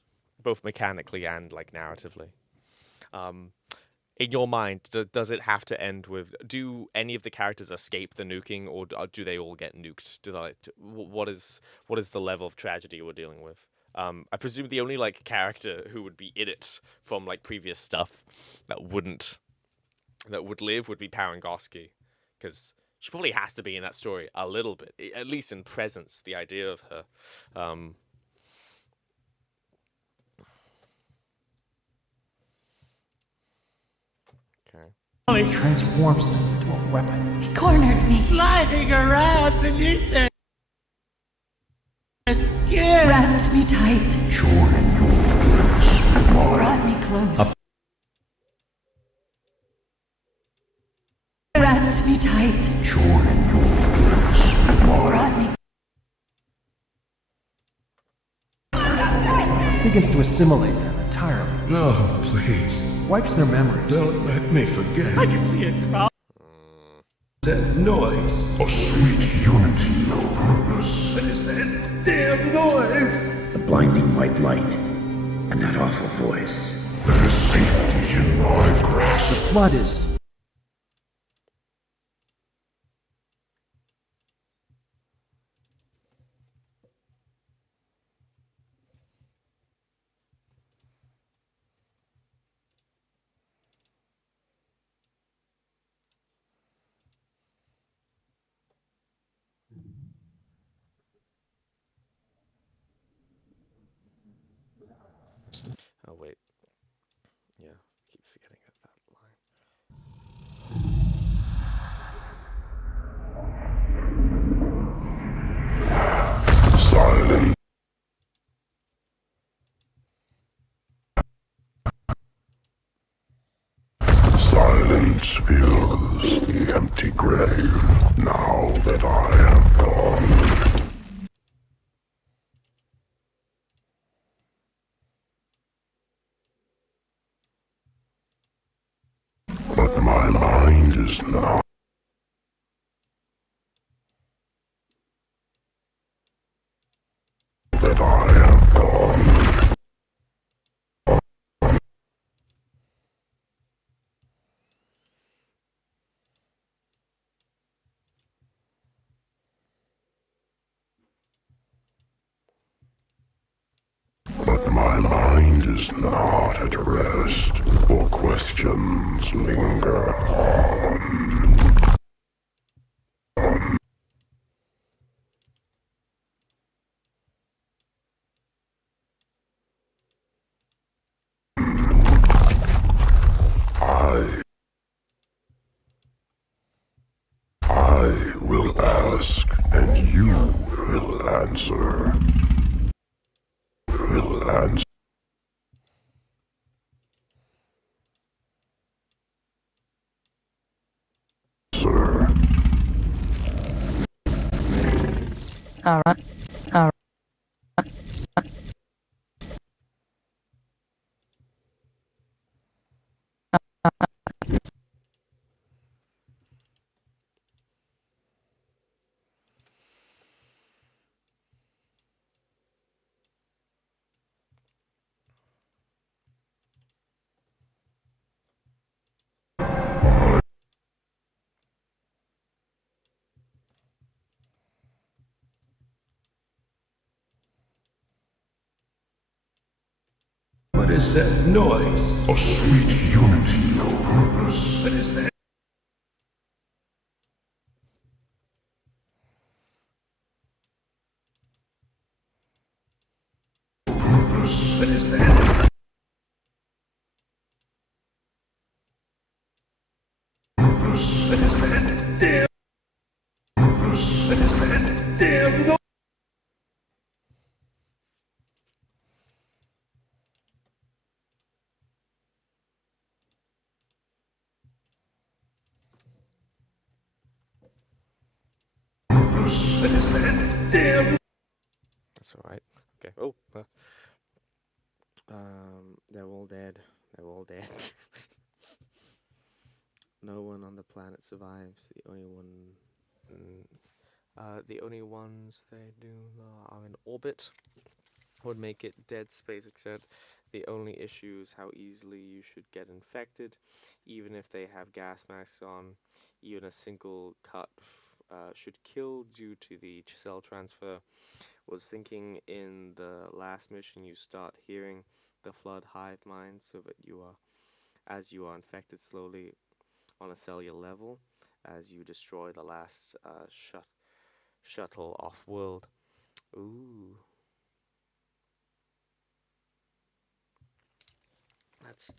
both mechanically and like narratively. In your mind, does it have to end with? Do any of the characters escape the nuking, or do they all get nuked? What is the level of tragedy we're dealing with? I presume the only like character who would be in it from like previous stuff that would live would be Parangosky, because she probably has to be in that story a little bit, at least in presence. The idea of her. He transforms them into a weapon. He cornered me. Sliding around beneath their skin. Wrapped me tight. Brought me close. Wrapped me tight. Brought me. Begins to assimilate them entirely. No, please. Wipes their memories. Don't let me forget. I can see it crawl. That noise. A sweet unity of purpose. What is that damn noise? The blinding white light, and that awful voice. There is safety in my grasp. The flood is... Oh wait, yeah, keep forgetting that line. Silent. Silence fills the empty grave now that I have gone. But my mind is not. That I have gone. But my mind is not at rest, for questions linger on. answer. Will answer. All right. All right. What is that noise? A sweet unity of purpose. What is that? Purpose. What is that? Purpose. What is that? Damn! Purpose. What is that? Damn noise! Purpose. What is that? Damn! That's alright. Okay. Oh. They're all dead. They're all dead. No one on the planet survives. The only ones they do are in orbit. Would make it dead space, except the only issue is how easily you should get infected, even if they have gas masks on. Even a single cut should kill due to the cell transfer. Was thinking in the last mission you start hearing the flood hive mind, so that as you are infected slowly on a cellular level, as you destroy the last shuttle off world. Ooh. That's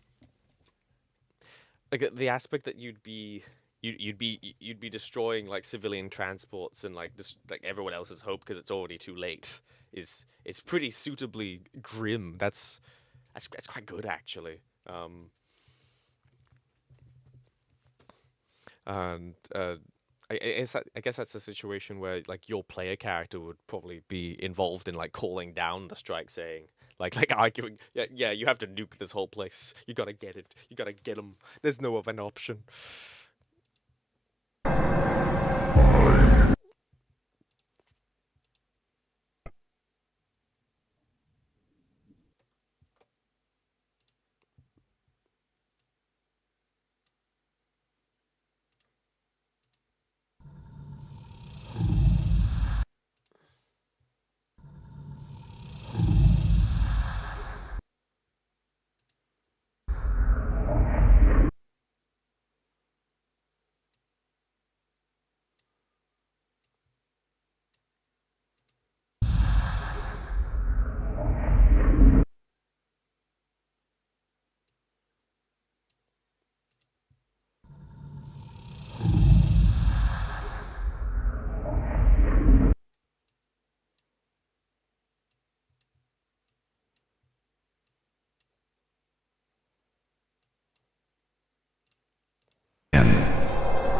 like the aspect that you'd be destroying like civilian transports and like just like everyone else's hope because it's already too late is pretty suitably grim. That's quite good actually. And I guess that's a situation where like your player character would probably be involved in like calling down the strike, saying like arguing, yeah, you have to nuke this whole place. You gotta get it. You gotta get them. There's no other option.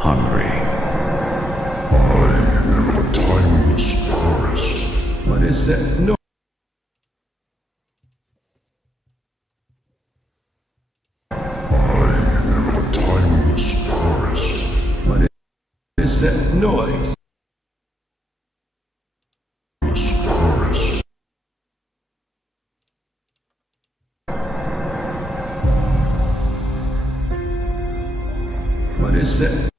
Hungry. I am a timeless chorus. What is that noise? I am a timeless chorus. What is that noise? Chorus. What is that?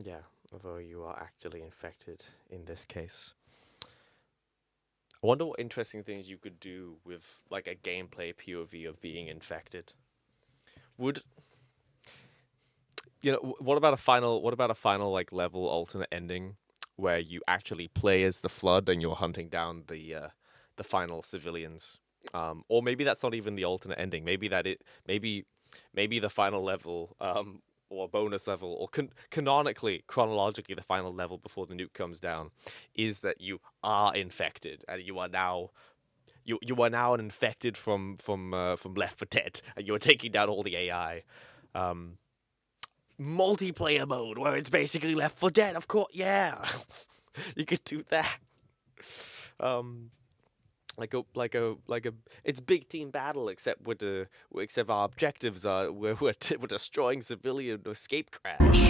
Yeah, although you are actually infected in this case. I wonder what interesting things you could do with like a gameplay POV of being infected. Would what about a final like level alternate ending where you actually play as the Flood and you're hunting down the final civilians? Or maybe that's not even the alternate ending. Maybe maybe the final level, or bonus level, or canonically, chronologically, the final level before the nuke comes down, is that you are infected and you are now. You are now an infected from Left 4 Dead, and you are taking down all the AI. Multiplayer mode where it's basically Left 4 Dead, of course, yeah. You could do that. Like a it's big team battle, except our objectives are we're destroying civilian escape crash.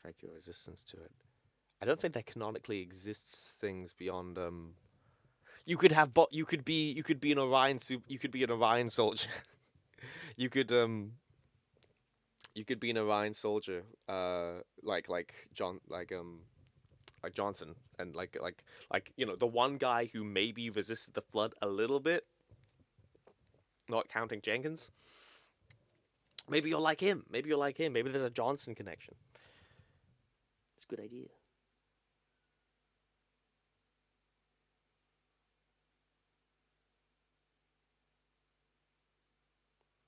Affect your resistance to it. I don't think there canonically exists things beyond You could have you could be an Orion soldier. You could be an Orion soldier, like Johnson, and like the one guy who maybe resisted the flood a little bit, not counting Jenkins. Maybe you're like him. Maybe there's a Johnson connection. It's a good idea.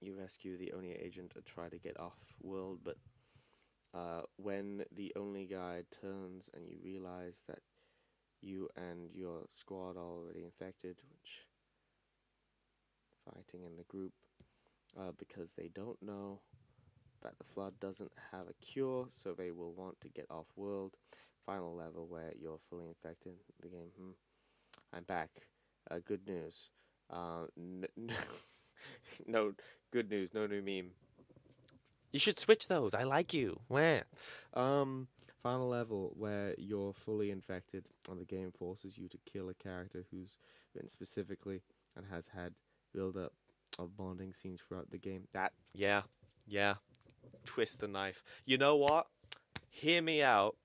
You rescue the Oni agent and try to get off world, but when the Oni guy turns and you realize that you and your squad are already infected, which fighting in the group, because they don't know that the flood doesn't have a cure, so they will want to get off world. Final level where you're fully infected. The game. I'm back. Good news. No good news. No new meme. You should switch those. I like you. Where? Final level where you're fully infected and the game forces you to kill a character who's written specifically and has had build-up of bonding scenes throughout the game. Yeah. Twist the knife. You know what? Hear me out.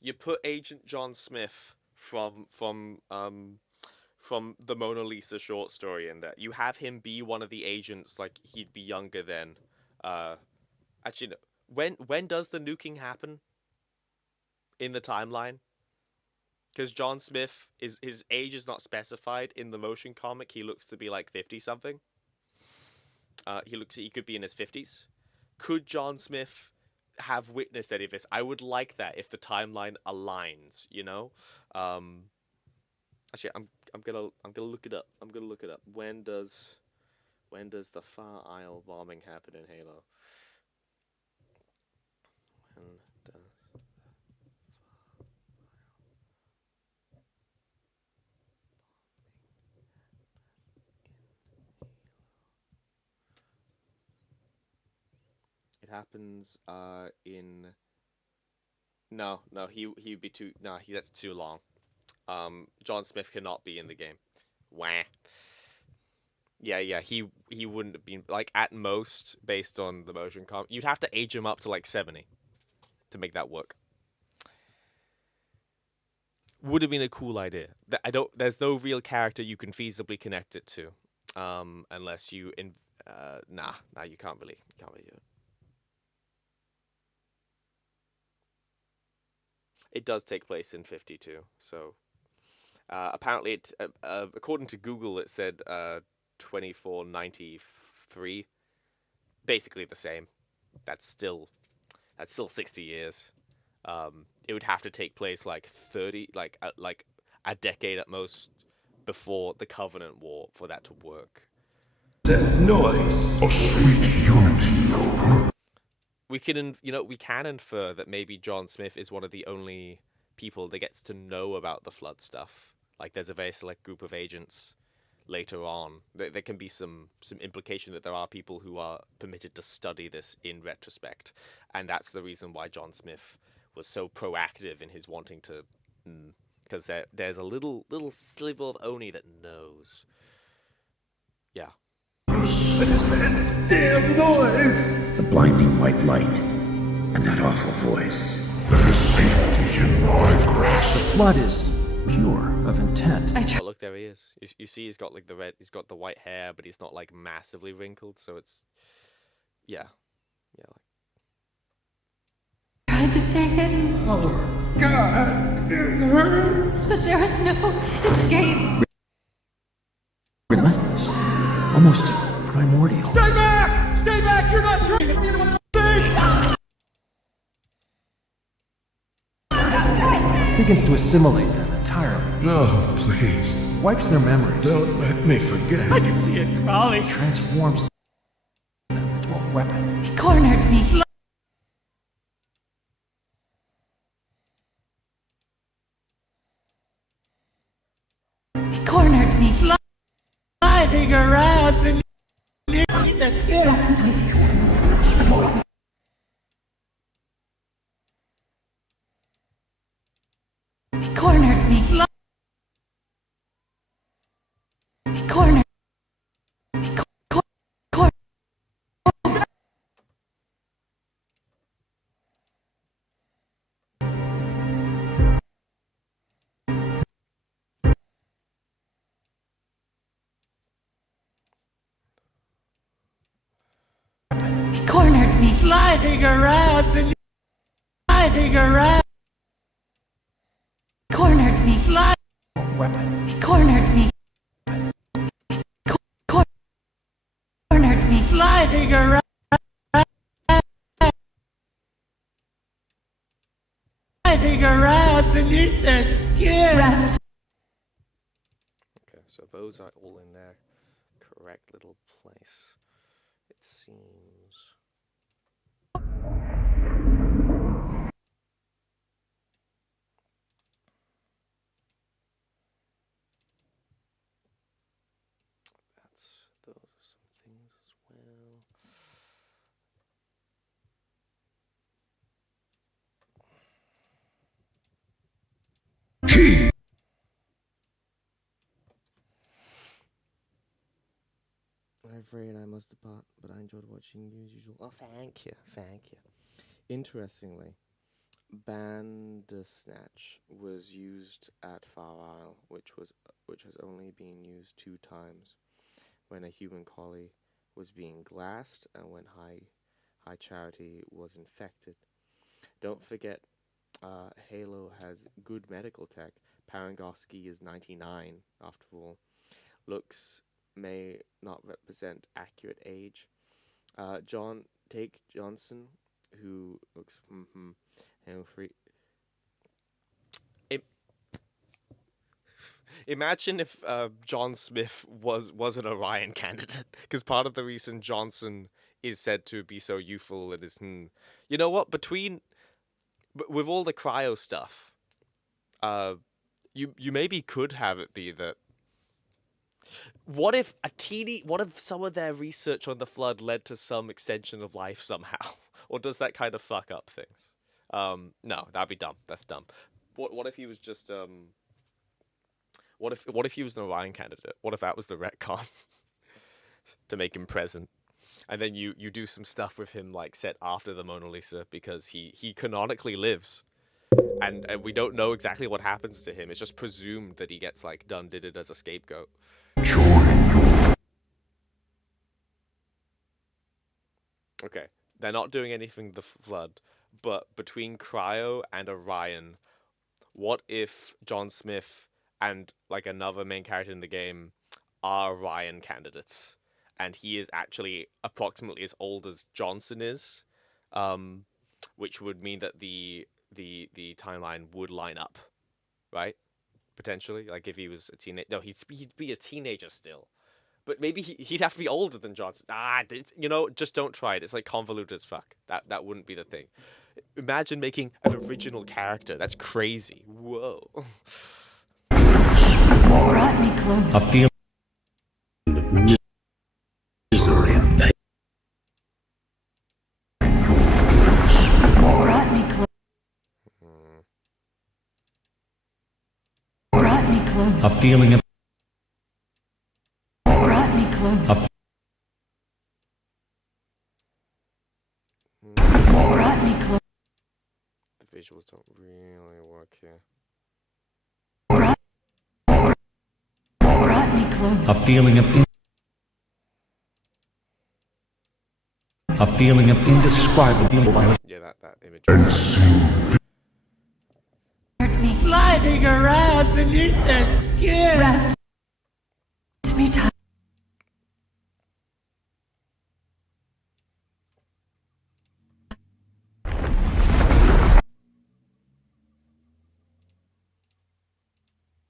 You put Agent John Smith from the Mona Lisa short story in there. You have him be one of the agents, like he'd be younger then. Actually, no. When does the nuking happen in the timeline? Because John Smith, his age is not specified in the motion comic. He looks to be like 50 something. He could be in his 50s. Could John Smith have witnessed any of this? I would like that if the timeline aligns. You know. Actually, I'm gonna look it up. When does the Far Isle bombing happen in Halo? When does it happens in no he'd be too that's too long. John Smith cannot be in the game. Wah. Yeah, he wouldn't have been, like, at most, based on the motion comic. You'd have to age him up to like 70 to make that work. Would have been a cool idea. There's no real character you can feasibly connect it to, unless you you can't really do it. It does take place in 52, so apparently it according to Google it said 2493, basically the same. That's still 60 years. It would have to take place like 30, like a decade at most before the Covenant War for that to work. That noise, a sweet unity of. We can infer that maybe John Smith is one of the only people that gets to know about the flood stuff. Like, there's a very select group of agents later on. There can be some implication that there are people who are permitted to study this in retrospect, and that's the reason why John Smith was so proactive in his wanting to, because there's a little sliver of Oni that knows. Yeah. What is that damn noise? The blinding white light, and that awful voice. There is safety in my grasp. The flood is pure of intent. Oh, look, there he is. You see, he's got like he's got the white hair, but he's not like massively wrinkled, so it's, yeah. Tried to stay hidden. Oh, God! But there is no escape. Relentless. Almost primordial. Stay back! Stay back! You're not turning me into a thing! Begins to assimilate them entirely. No, please. Wipes their memories. Don't let me forget. I can see it crawling. Transforms them into a weapon. He cornered me. He cornered me. Sliding around beneath the skin. He cornered me. He cornered. Cornered me. Sliding around beneath. Sliding around. Cornered me. Weapon. He cornered me. Cornered me. Sliding around. Sliding around beneath the skin. Wrapped. Okay, so those are all in their correct little place, it seems. Those are some things as well. Key! I'm afraid I must depart, but I enjoyed watching you as usual. Oh, thank you, thank you. Interestingly, Bandersnatch was used at Far Isle, which has only been used 2 times, when a human collie was being glassed and when High Charity was infected. Don't forget, Halo has good medical tech. Parangoski is 99, after all. Looks may not represent accurate age. Take Johnson, who looks free. Imagine if John Smith was an Orion candidate, because part of the reason Johnson is said to be so youthful and is, you know what? With all the cryo stuff, you maybe could have it be that. What if some of their research on the flood led to some extension of life somehow? Or does that kind of fuck up things? No, that'd be dumb. That's dumb. What if he was just What if he was an Orion candidate? What if that was the retcon to make him present? And then you do some stuff with him like set after the Mona Lisa, because he canonically lives. And we don't know exactly what happens to him. It's just presumed that he gets like did it as a scapegoat. Okay, they're not doing anything the flood, but between Cryo and Orion, what if John Smith and like another main character in the game are Orion candidates, and he is actually approximately as old as Johnson is, which would mean that the timeline would line up, right? Potentially, like if he was a teenager. No, he'd be a teenager still. But maybe he'd have to be older than Johnson. Just don't try it. It's like convoluted as fuck. That wouldn't be the thing. Imagine making an original character. That's crazy. Whoa. Brought me close. A feeling of misery and pain. Brought me close. Brought me close. a feeling of Brought me close. Brought me close. The visuals don't really work here. Brought me close. a feeling of indescribable violence. Yeah, that image. And soon Hurt me. walking around beneath their skin. Wrapped me tight.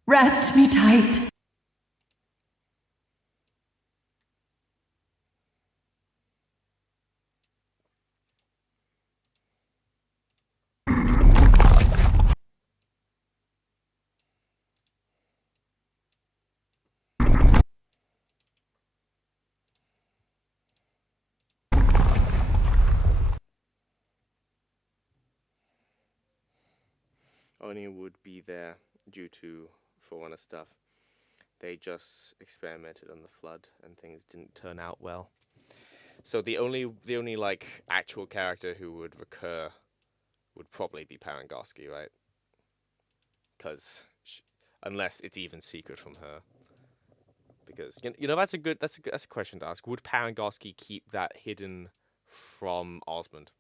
Wrapped me tight. Oni would be there due to Forerunner stuff. They just experimented on the flood and things didn't turn out well. So the only like actual character who would recur would probably be Parangoski, right? Because unless it's even secret from her. Because you know that's a question to ask. Would Parangoski keep that hidden from Osmond?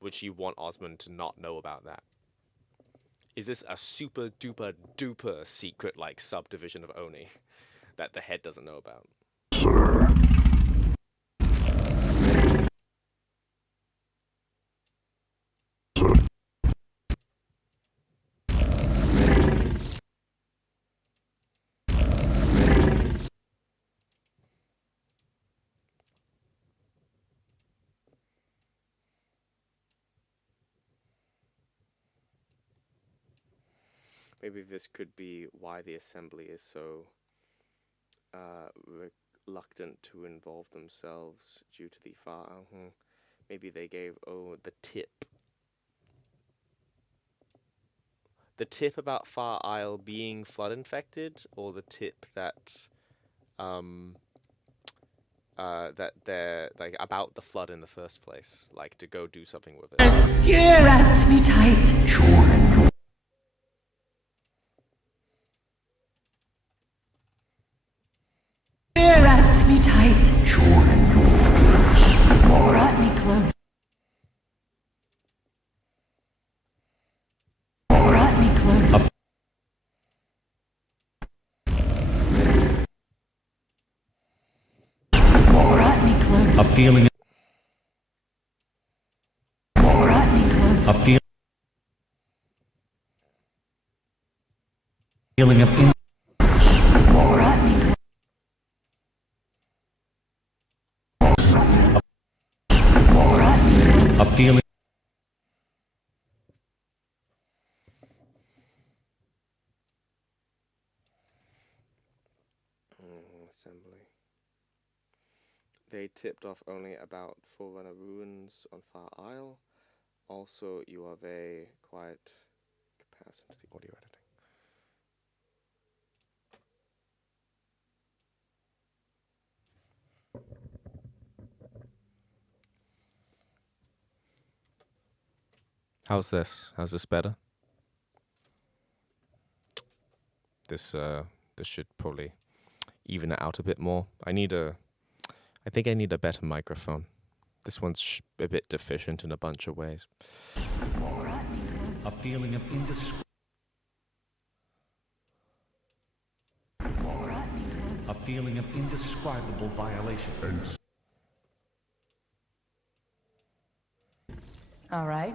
Would she want Osmond to not know about that? Is this a super duper duper secret like subdivision of Oni that the head doesn't know about? Sir. Maybe this could be why the Assembly is so reluctant to involve themselves due to the Far Isle. Maybe they gave the tip about Far Isle being flood infected, or the tip that that they're like about the flood in the first place, like to go do something with it. Wrapped me tight. Wrapped me tight. Brought me close. Brought me close. Brought me close. A feeling. Brought me close. A feeling of Brought me close. a feeling. Assembly. They tipped off only about Forerunner ruins on Far Isle. Also, you have a quiet comparison to the audio editing. How's this? How's this better? This should probably even it out a bit more. I think I need a better microphone. This one's a bit deficient in a bunch of ways. A feeling of a feeling of indescribable violation. All right.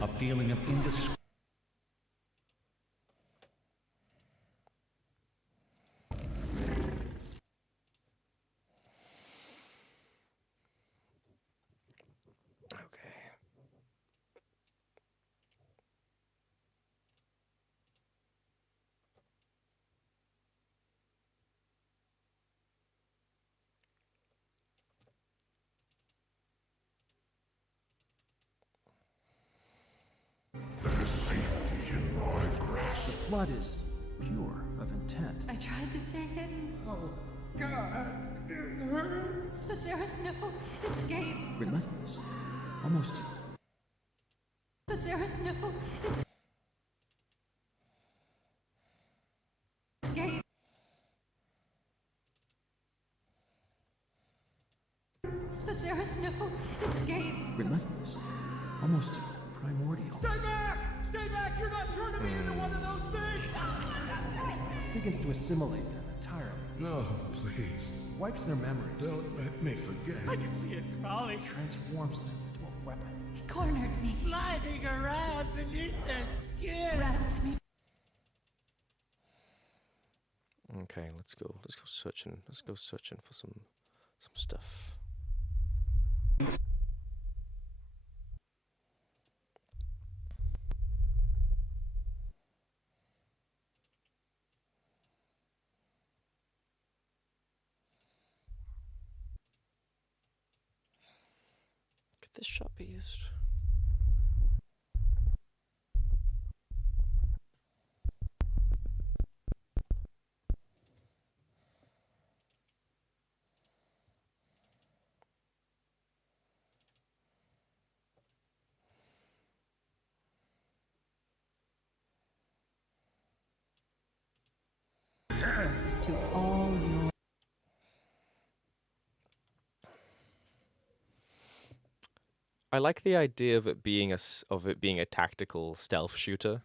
A feeling of indescribable. There is safety in my grasp. The flood is pure of intent. I tried to stay hidden. Oh, God. It hurts. But there is no escape. Relentless. Almost. But there is no escape. But there is no escape. Relentless. Almost primordial. Stay back! Stay back! You're not turning me into one of those things! Begins to assimilate them entirely. No, please. Wipes their memories. Don't let me forget. I can see it crawling. Transforms them into a weapon. He cornered me. Sliding around beneath their skin. Wrapped me. Okay, let's go searching. Let's go searching for some stuff. Could this shot be used? To all your... I like the idea of it being a tactical stealth shooter,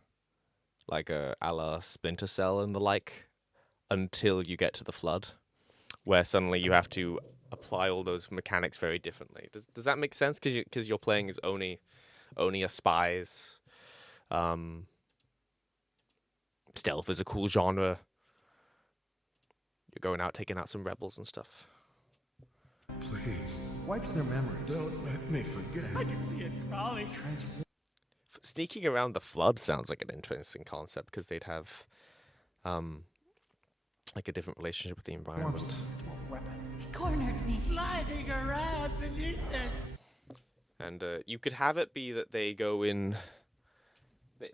like a la Splinter Cell and the like, until you get to the Flood, where suddenly you have to apply all those mechanics very differently. Does that make sense? Because you're playing as Oni a spy's. Stealth is a cool genre. You're going out taking out some rebels and stuff. Please. Wipes their memories. Don't let me forget. I can see it crawling. Sneaking around the Flood sounds like an interesting concept because they'd have, like a different relationship with the environment. He cornered me. Sliding around beneath their skin. And you could have it be that they go in.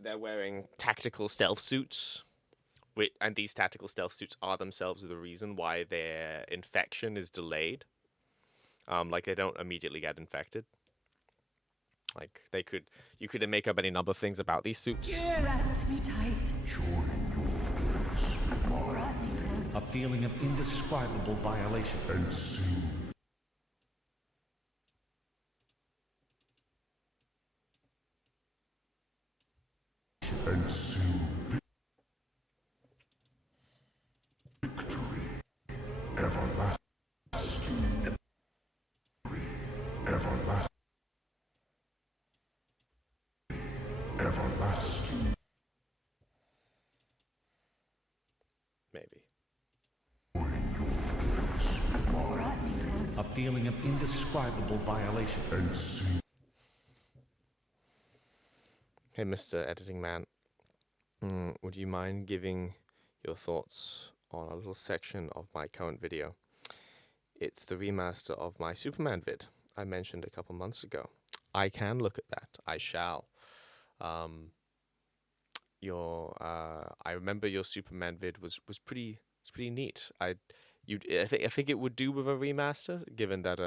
They're wearing tactical stealth suits. And these tactical stealth suits are themselves the reason why their infection is delayed. Like they don't immediately get infected. Like you could make up any number of things about these suits. Wrapped me tight. Brought me close. A feeling of indescribable violation. And soon. And soon. Victory. Everlasting. Everlasting. Everlasting. Maybe. Brought me close. A feeling of indescribable violation. And soon. Hey, Mr. Editing Man. Would you mind giving your thoughts on a little section of my current video? It's the remaster of my Superman vid I mentioned a couple months ago. I can look at that. I shall. I remember your Superman vid was pretty neat. I think it would do with a remaster, given that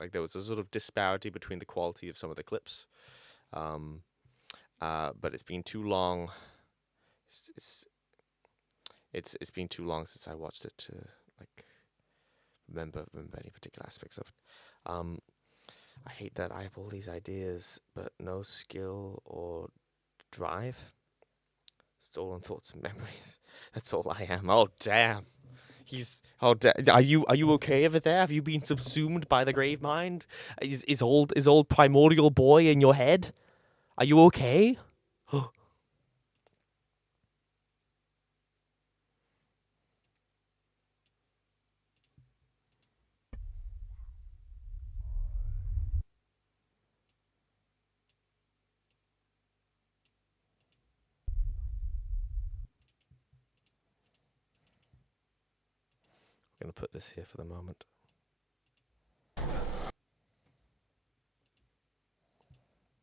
like there was a sort of disparity between the quality of some of the clips. But it's been too long. It's been too long since I watched it to like remember any particular aspects of it. I hate that I have all these ideas but no skill or drive. Stolen thoughts and memories. That's all I am. Oh damn. Are you okay over there? Have you been subsumed by the grave mind? Is old primordial boy in your head? Are you okay? I'm going to put this here for the moment.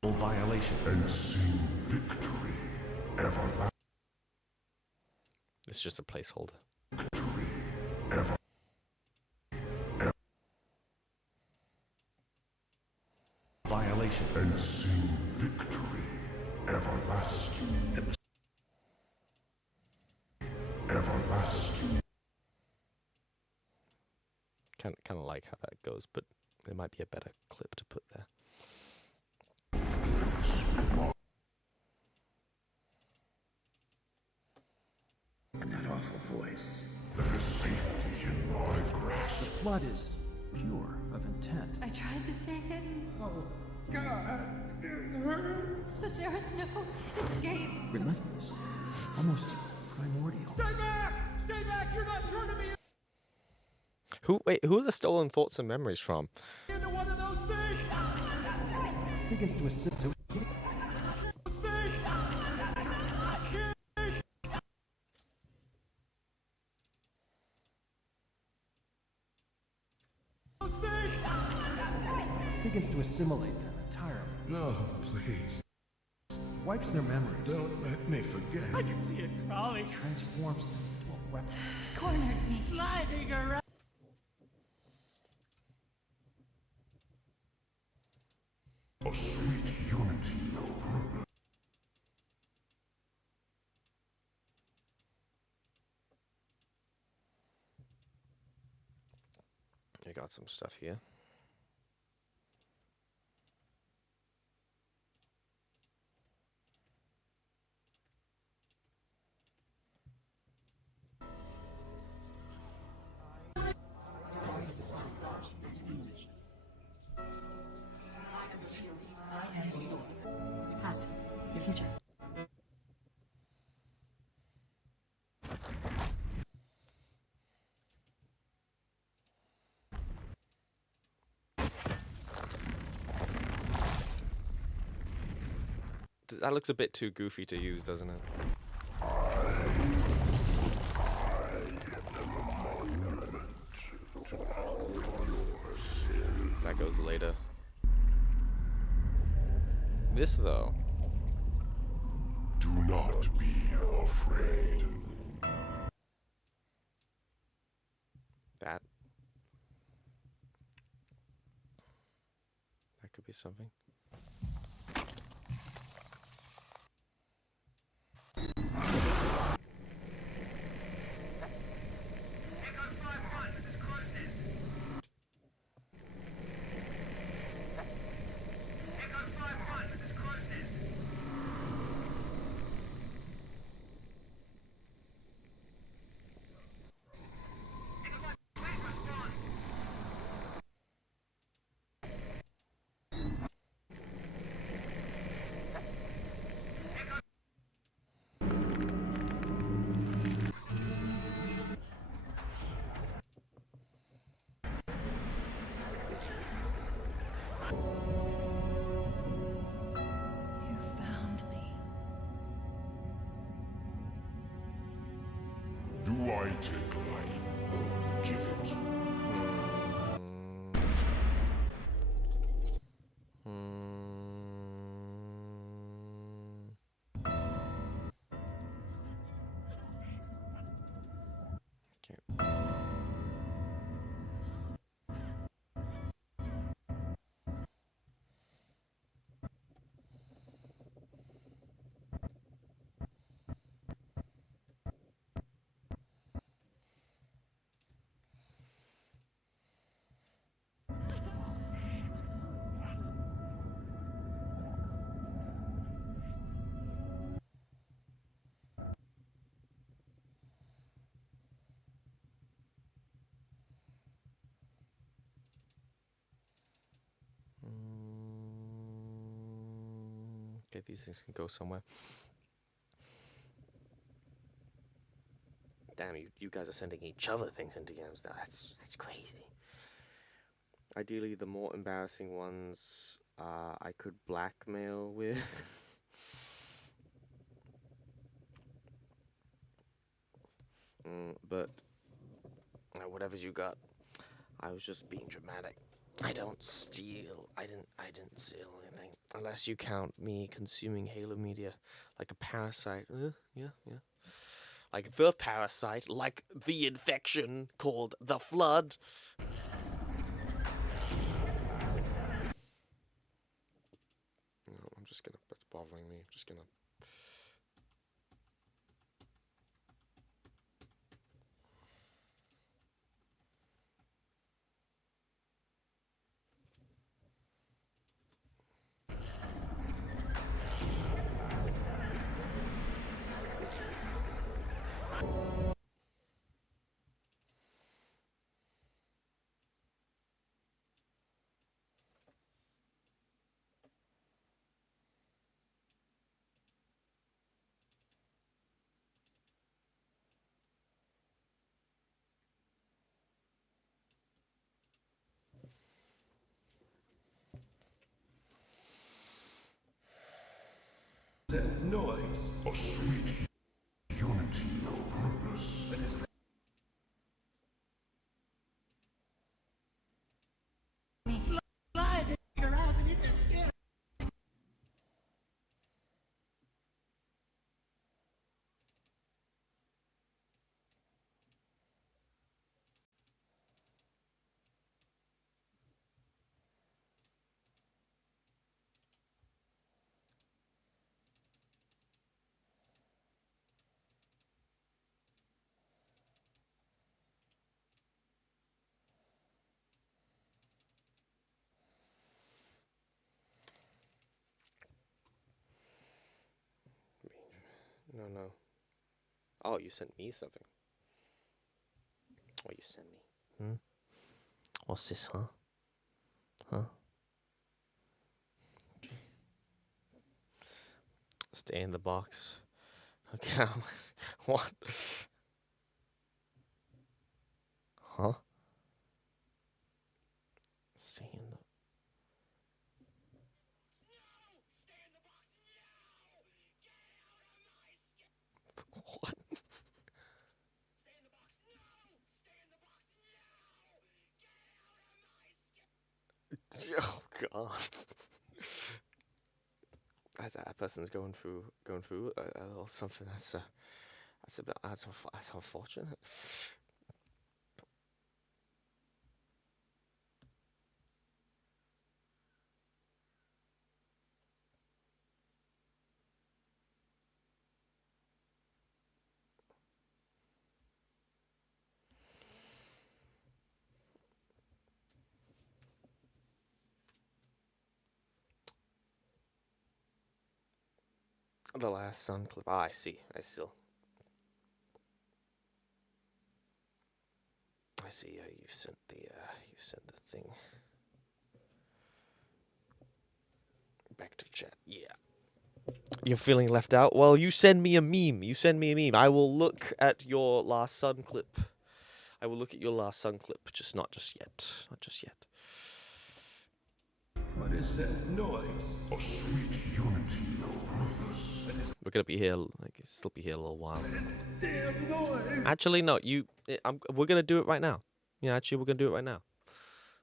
Violation. And soon victory. Everlasting. It's just a placeholder. Victory. Ever. Violation. And soon victory. Everlasting. Everlasting. Kind of like how that goes, but There might be a better clip to put there. And that awful voice. There is safety in my grasp. The flood is pure of intent. I tried to stay hidden. Oh, God. But there is no escape. Relentless. Almost primordial. Stay back! Stay back! You're not turning me Who are the stolen thoughts and memories from? into one of those things! Begins to assist. Begins to assimilate them entirely. No, please. Wipes their memories. Don't let me forget. I can see it crawling, Transforms them into a weapon. Cornered me. sliding around. A sweet unity of purpose. You got some stuff here. Past. Your future. That looks a bit too goofy to use, doesn't it? That goes later. This, though. Do not be afraid. That could be something. Do I take life or give it? Okay. Okay, these things can go somewhere. Damn, you guys are sending each other things in DMs now. That's crazy. Ideally, the more embarrassing ones I could blackmail with. But whatever you got, I was just being dramatic. I didn't steal anything, unless you count me consuming Halo media like a parasite. Yeah. Like the parasite, like the infection called the Flood. No, I'm just gonna, that's bothering me. I'm just gonna. That noise. A sweet unity of purpose. No, no. Oh, you sent me something. What you sent me? Hmm? What's this, huh? Huh? Stay in the box. Okay. What? Huh? Stay in the... What? Oh God. That person's going through something that's a bit that's unfortunate. The last Sun clip. Ah, I see. I see. You've sent the thing back to chat. Yeah. You're feeling left out? Well, you send me a meme. I will look at your last Sun clip. Just not just yet. Not just yet. What is that noise? A sweet unity of purpose. We're gonna be here. Still be here a little while. Damn noise! Actually, no. We're gonna do it right now. Yeah, actually, we're gonna do it right now.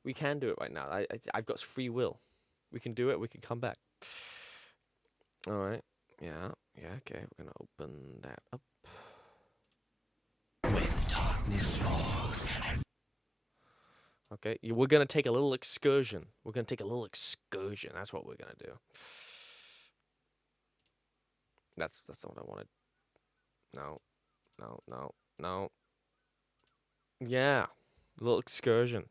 We can do it right now. I've got free will. We can do it. We can come back. All right. Yeah. Okay. We're gonna open that up. When darkness falls. Okay. We're gonna take a little excursion. That's what we're gonna do. That's not what I wanted. No. Yeah. A little excursion.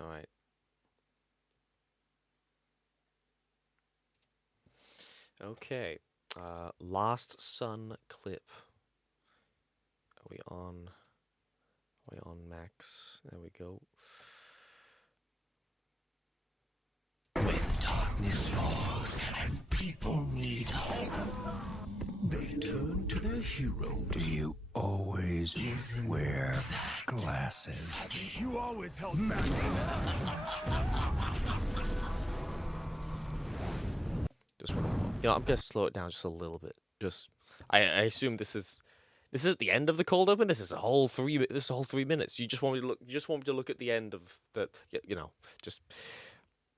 All right. Okay. Last Sun clip. Are we on max? There we go. When darkness falls and people need hope, they turn to their hero. Do you always wear glasses? You always held back. I'm gonna slow it down just a little bit. I assume this is at the end of the cold open. This is a whole 3 minutes. You just want me to look at the end of the just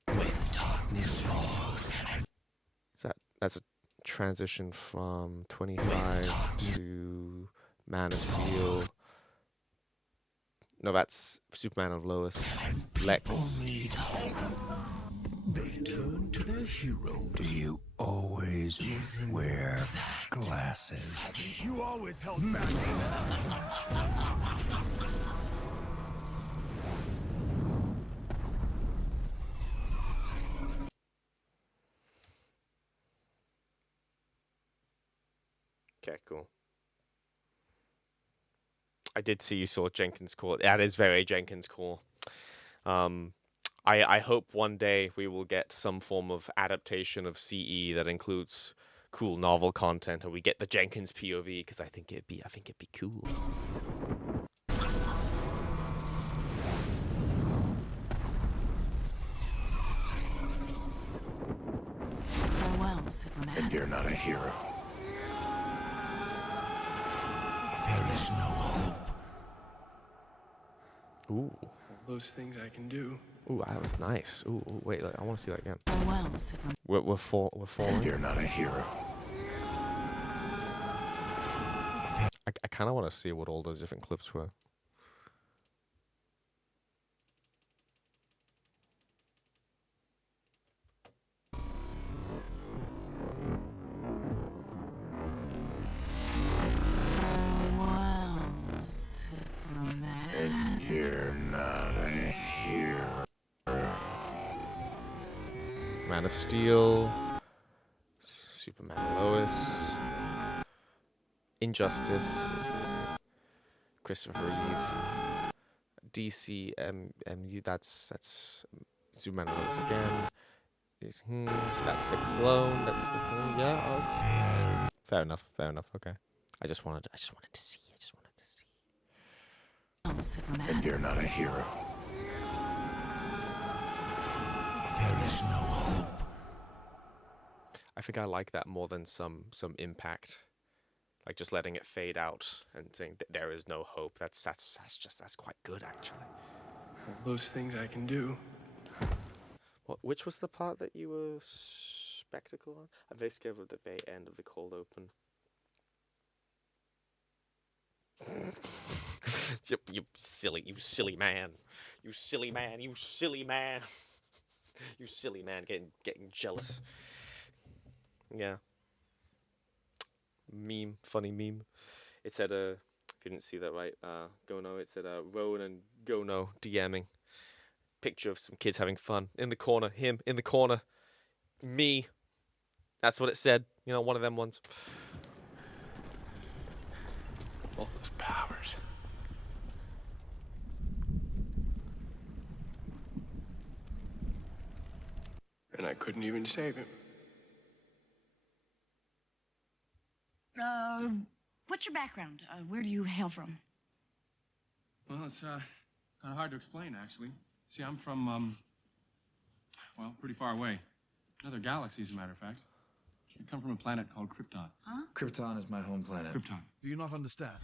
when darkness falls. That's a transition from 25 to Man of Steel. No, that's Superman and Lois. Lex. They turn to their hero. Do you always wear glasses? You always held back. Okay, cool. I did see you saw Jenkins Core. That is very Jenkins Core. I hope one day we will get some form of adaptation of CE that includes cool novel content, or we get the Jenkins POV, because I think it'd be cool. Farewell, Superman. And you're not a hero. There is no hope. Ooh. Those things I can do. Ooh, that was nice. Ooh, wait, I want to see that again. Farewell, Superman. We're falling. And you're not a hero. I kind of want to see what all those different clips were. Farewell, Superman. And you're not a hero. Man of Steel, Superman and Lois, Injustice, Christopher Reeve, DC MU. That's Superman and Lois again. That's the clone. That's the clone. Yeah. Fair enough. Okay. I just wanted to see. Superman. And you're not a hero. There is no hope. I think I like that more than some impact, like just letting it fade out and saying that there is no hope. That's quite good actually. Those things I can do. Which was the part that you were spectacle on? I'm very scared of the very end of the cold open. you silly man, getting jealous. Yeah. Funny meme. It said, if you didn't see that right, Gono, it said, Rowan and Gono DMing. Picture of some kids having fun. In the corner, him, in the corner, me. That's what it said. You know, one of them ones. All those powers. And I couldn't even save him. What's your background? Where do you hail from? Well, it's kind of hard to explain, actually. See, I'm from, well, pretty far away. Another galaxy, as a matter of fact. I come from a planet called Krypton. Huh? Krypton is my home planet. Krypton. Do you not understand?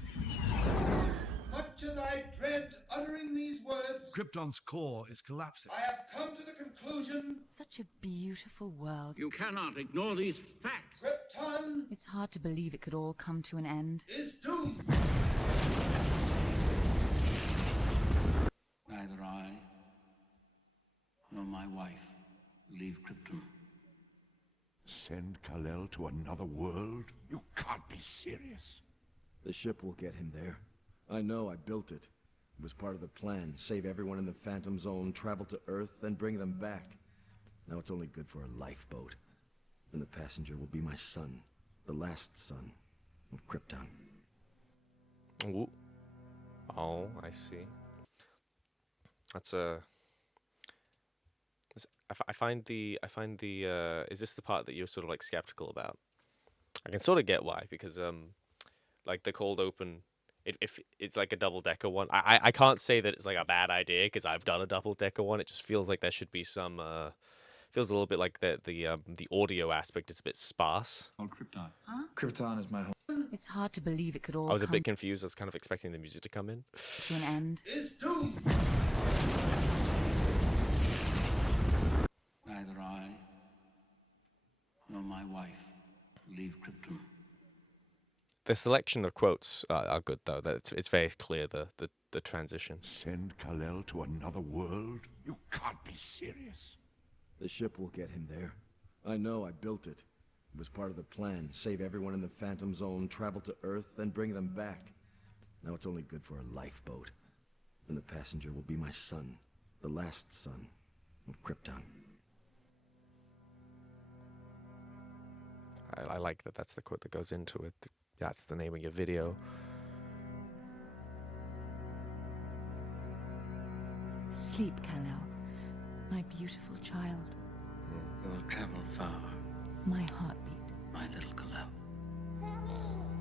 Much as I dread uttering these words, Krypton's core is collapsing. I have come to the conclusion. Such a beautiful world. You cannot ignore these facts. Krypton It's hard to believe it could all come to an end. is doomed. Neither I nor my wife leave Krypton. Send Kal-El to another world? You can't be serious. The ship will get him there. I know, I built it. It was part of the plan. Save everyone in the Phantom Zone, travel to Earth, then bring them back. Now it's only good for a lifeboat. And the passenger will be my son. The last son of Krypton. Ooh. Oh, I see. That's a... I find the is this the part that you're sort of like skeptical about? I can sort of get why, because like the cold open, if it's like a double-decker one, I can't say that it's like a bad idea because I've done a double-decker one. It just feels like there should be some feels a little bit like the audio aspect is a bit sparse. Oh, Krypton. Huh? Krypton is my home. It's hard to believe it could all I was a come bit confused. I was kind of expecting the music to come in. to an end. Is doomed. Neither I nor my wife leave Krypton. The selection of quotes are good though. It's very clear the transition. Send Kal-El to another world? You can't be serious. The ship will get him there. I know, I built it. It was part of the plan. Save everyone in the Phantom Zone, travel to Earth, then bring them back. Now it's only good for a lifeboat. And the passenger will be my son. The last son of Krypton. I like that. That's the quote that goes into it. That's the name of your video. Sleep, Kal-El, my beautiful child. You will travel far. My heartbeat. my little Kalel.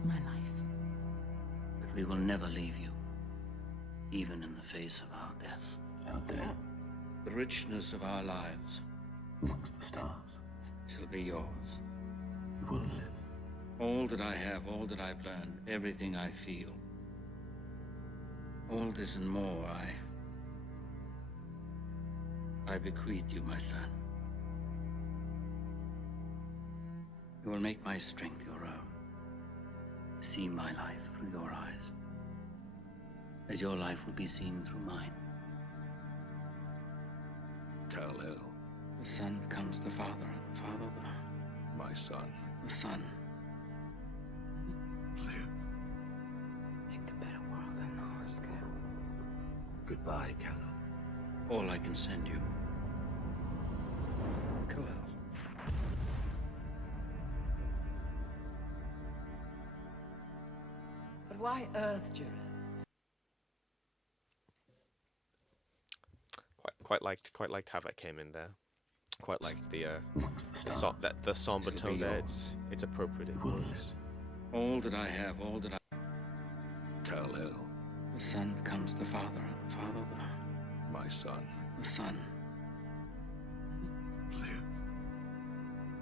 My life. But we will never leave you, even in the face of our death. Out there, The richness of our lives amongst the stars, shall be yours. you will live. All that I have, all that I've learned, everything I feel. All this and more I bequeath you, my son. You will make my strength your own. See my life through your eyes, as your life will be seen through mine. Kal-El, The son becomes the father, and the father my son, the son. live. Pick a better world than ours, Cal. Goodbye, Kal-El. All I can send you. Kalel. But why Earth, Jareth? Quite liked how that came in there. Quite liked the somber It'll tone be there. yours. It's appropriate. It works. All that I have, all that I... Kal-El, The son becomes the father, and the father my son, the son. live.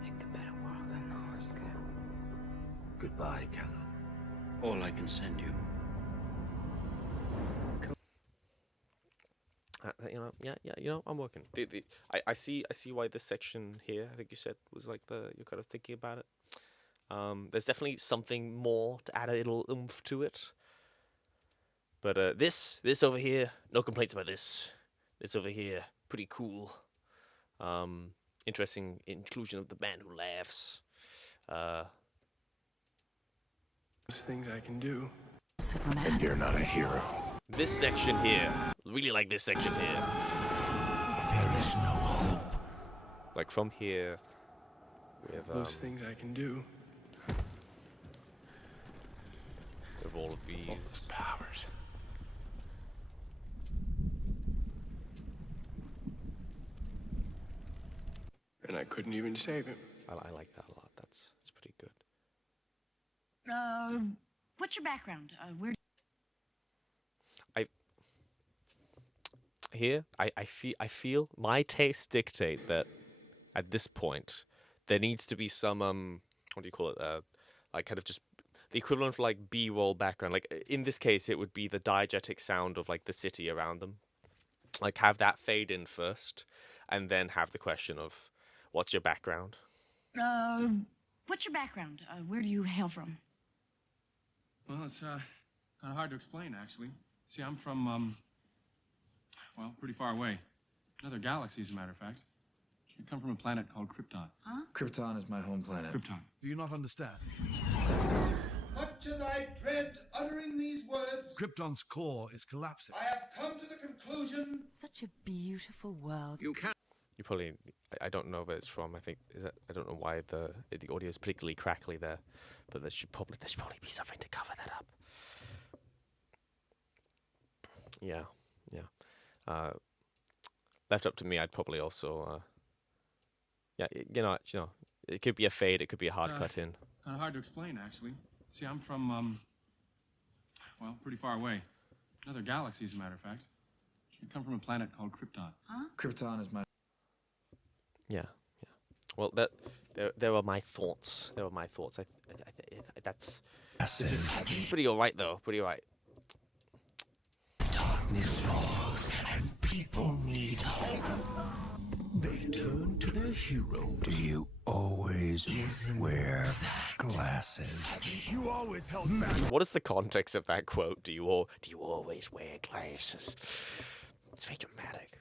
Pick a better world than ours, Cal. Goodbye, Kal-El. All I can send you. I'm working. I see why this section here, I think you said, was like you're kind of thinking about it. There's definitely something more to add a little oomph to it. But this over here, no complaints about this. This over here, pretty cool. Interesting inclusion of the man who laughs. Those things I can do. And you're not a hero. This section here, really like this section here. There is no hope. Like from here, we have Those things I can do. with all of these Powers. And I couldn't even save him. I like that a lot. It's pretty good. What's your background? Where? I feel my tastes dictate that at this point there needs to be some what do you call it, like kind of just the equivalent of like B-roll background. Like in this case it would be the diegetic sound of like the city around them. Like have that fade in first and then have the question of what's your background? What's your background? Where do you hail from? Well, it's kind of hard to explain, actually. See, I'm from, well, pretty far away. Another galaxy, as a matter of fact. I come from a planet called Krypton. Huh? Krypton is my home planet. Krypton. Do you not understand? Much as I dread uttering these words, Krypton's core is collapsing. I have come to the conclusion. Such a beautiful world. You probably, I don't know where it's from. I think I don't know why the audio is particularly crackly there, but there should probably be something to cover that up. Yeah. Left up to me, I'd probably also, it could be a fade, it could be a hard cut in. Kind of hard to explain, actually. See, I'm from, well, pretty far away. Another galaxy, as a matter of fact. I come from a planet called Krypton. Huh? Krypton is my... Yeah. Well, there are my thoughts. There are my thoughts. This is pretty alright though. Pretty alright. Darkness falls, and people need hope. They turn to their hero. Do you always wear glasses? You always held back. What is the context of that quote? Do you always wear glasses? It's very dramatic.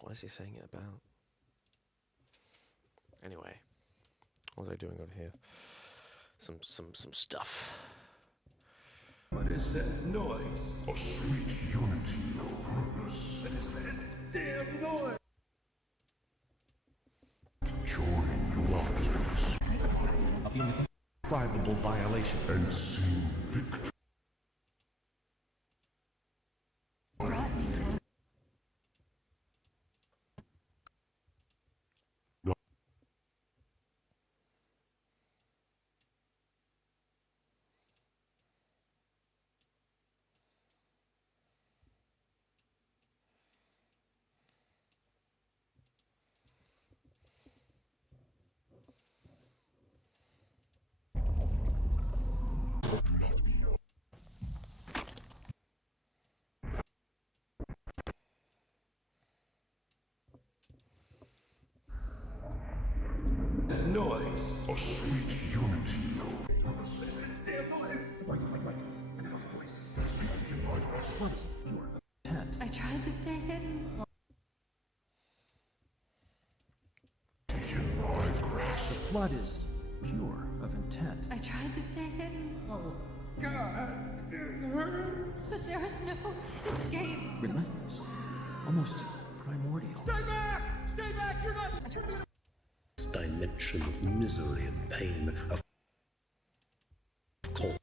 What is he saying it about? Anyway, what was I doing over here? Some stuff. What is that noise? A sweet unity of purpose. What is that damn noise? Join you out Indescribable violation. and sing victory. A sweet unity of purpose. Damn noise! Light, and then a voice. Safety in my grasp. You are intent. I tried to stay hidden. In my grasp. The flood is pure of intent. I tried to stay hidden. Oh, God! But there is no escape. Relentless. Almost primordial. Stay back! Stay back! You're not turning me This dimension of misery and pain, of cold.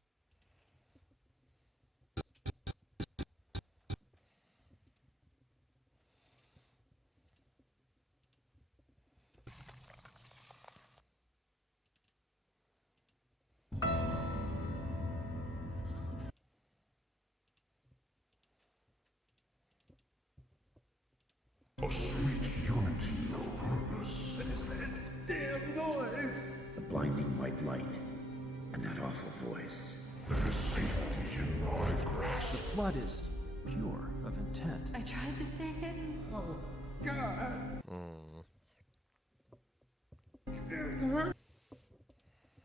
A sweet unity of purpose. What is that damn noise? The blinding white light, and that awful voice. There is safety in my grasp. The flood is pure of intent. I tried to stay hidden. Oh, God!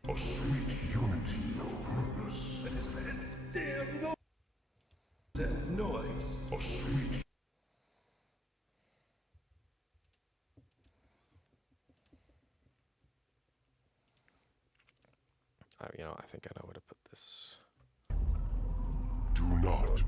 A sweet unity of purpose. What is that damn noise? That noise? A sweet. You know, I think I know where to put this. Do not.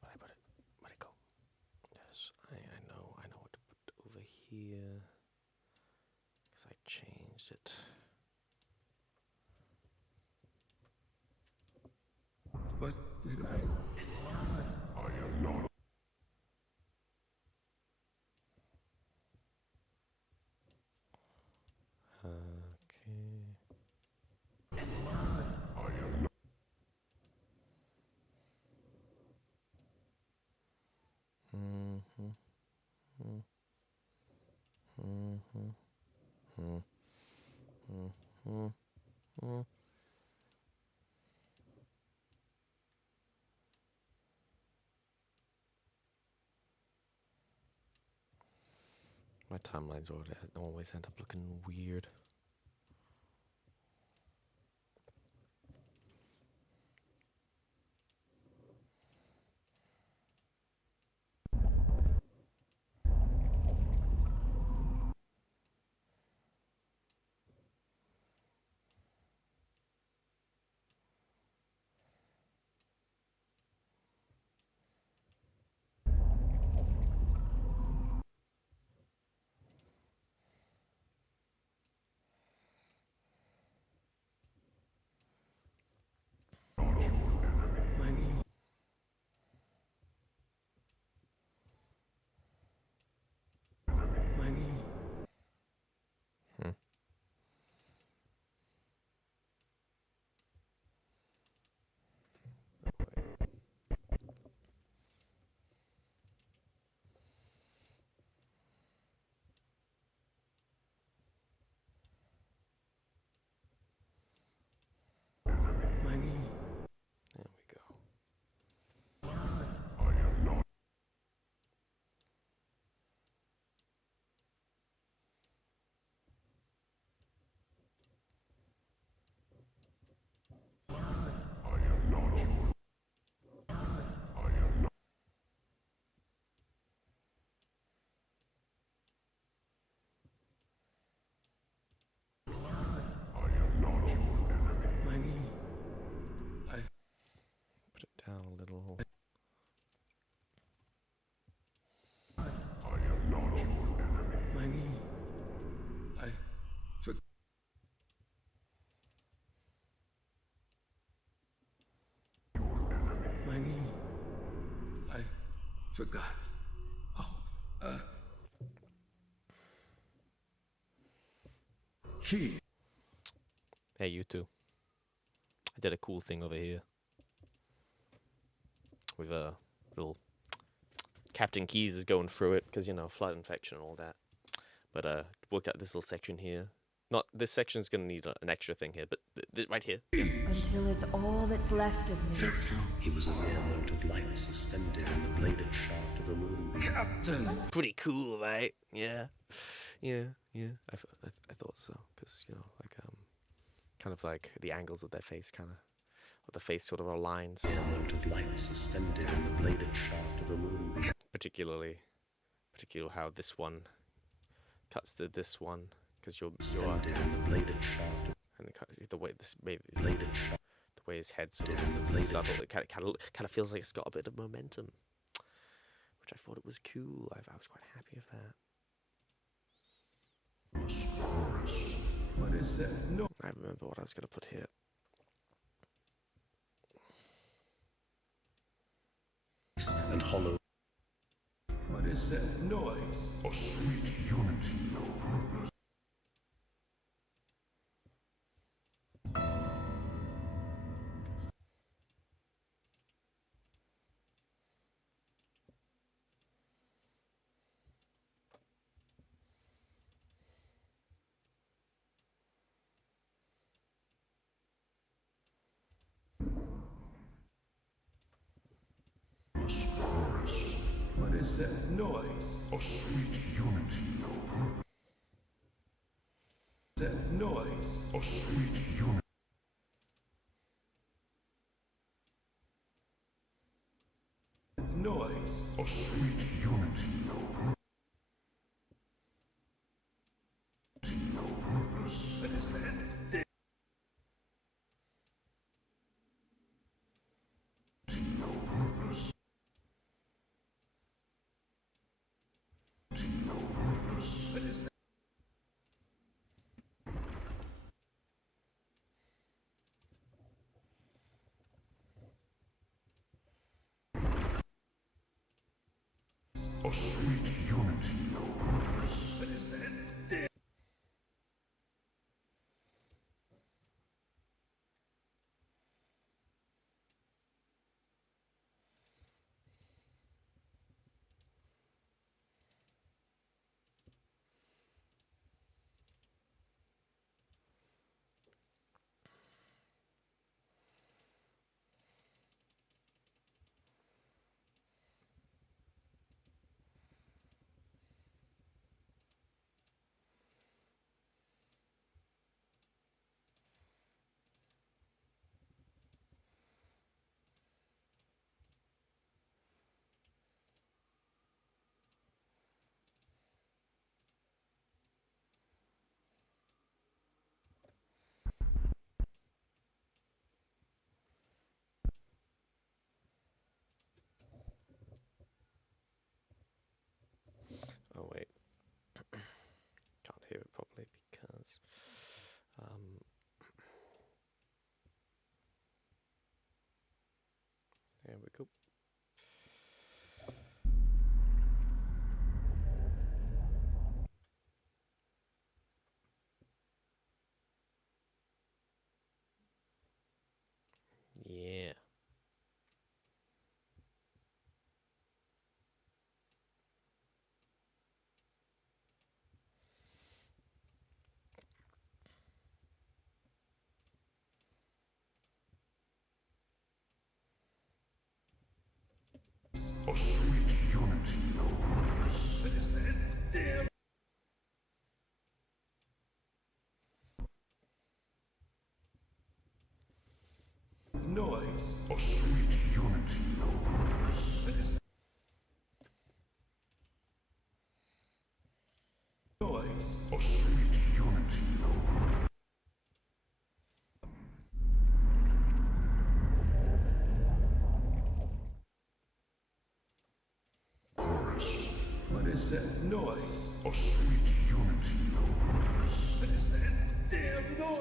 Where'd I put it? Where'd it go? Yes, I know what to put over here. Because I changed it. What did I am not. Okay. I am not. My timelines always end up looking weird. Forgot. Key. Hey, you two. I did a cool thing over here. With a little... Captain Keyes is going through it, because, you know, flood infection and all that. But, worked out this little section here. Not, this section's gonna need an extra thing here, but right here. Yeah. Until it's all that's left of me. He was a mere mote of light suspended in the bladed shaft of a moon. Captain! Pretty cool, right? Yeah. Yeah. I thought so, because, you know, like, kind of like the angles of their face, kind of, or the face sort of aligns. A mote of light suspended in the bladed shaft of a moon. Particularly how this one cuts to this one, because you're Suspended in the bladed shaft. And the way this maybe Bladed shaft. the way his head sort of is subtle, it kind of feels like it's got a bit of momentum, which I thought it was cool. I was quite happy with that. What is that? No. I remember what I was going to put here. And hollow. What is that noise? A sweet unity of purpose. What is that noise? A sweet unity of purpose. That noise? A sweet unity. Noise? A sweet unity of purpose. What is that? What is that? A sweet unity of purpose. What is that? Oh wait, can't hear it properly because there we go. Yeah. A sweet unity of purpose. What is that? Damn! Noise? A sweet unity of purpose. What is that? Noise? A sweet unity of purpose. Chorus. What is that noise? A sweet unity of purpose. What is that? Damn noise!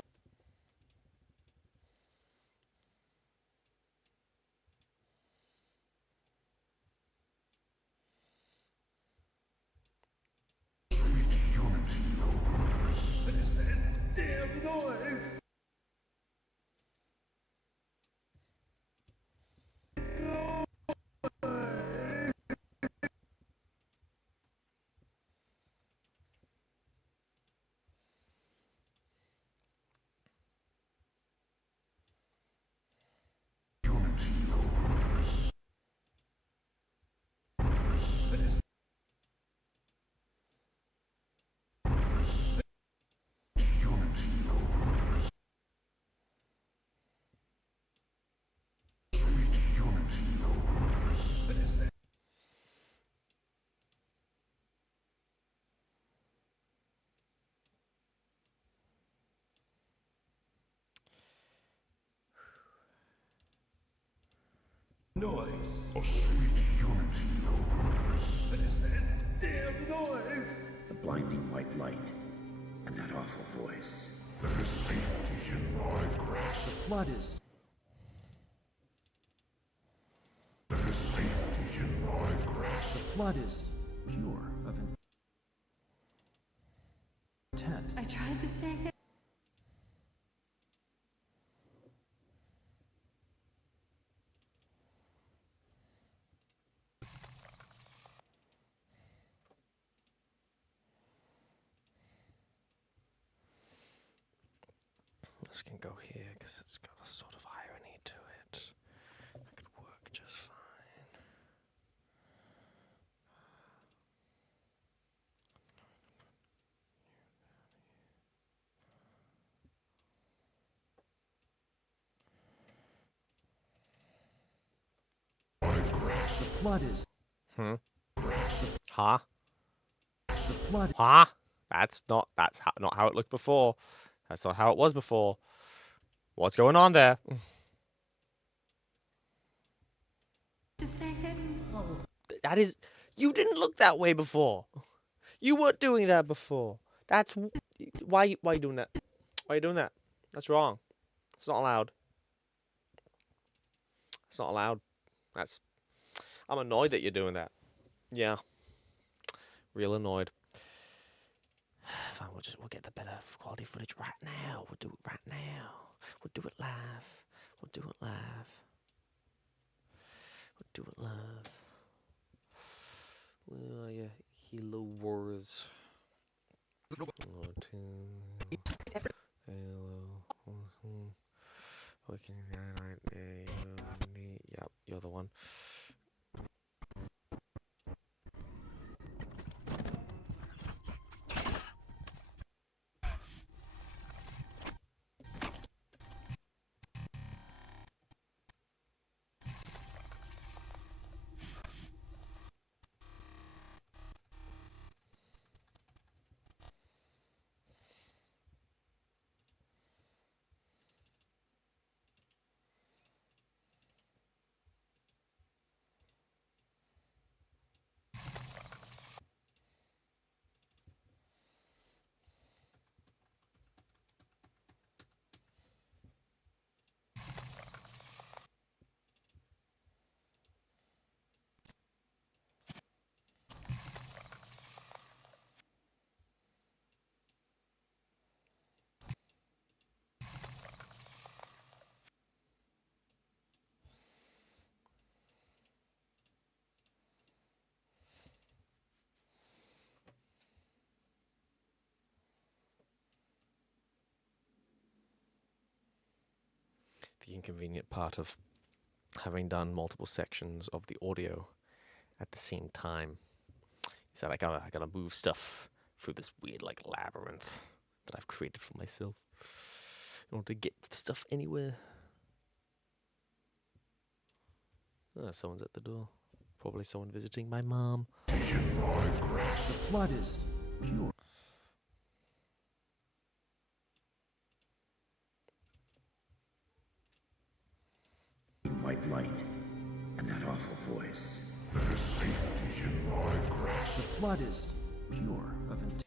Noise. A sweet unity of purpose. What is that damn noise? The blinding white light, and that awful voice. There is safety in my grasp. The flood is. There is safety in my grasp. The flood is pure of intent. I tried to stay hidden. This can go here because it's got a sort of irony to it. That could work just fine. The flood is. Huh? The flood. Huh? That's not how it looked before. That's not how it was before. What's going on there? To stay hidden. That is, you didn't look that way before. You weren't doing that before. That's why are you doing that? Why are you doing that? That's wrong. It's not allowed. It's not allowed. I'm annoyed that you're doing that. Yeah. Real annoyed. Fine, we'll get the better quality footage right now. We'll do it right now. We'll do it live. We'll do it live. We'll do it live. Where are you? Hello Wars. Yep, you're the one. The inconvenient part of having done multiple sections of the audio at the same time is that I gotta move stuff through this weird like labyrinth that I've created for myself in order to get the stuff anywhere. Oh, someone's at the door. Probably someone visiting my mom. The flood is pure. White light, and that awful voice. There is safety in my grasp. The flood is pure of intent.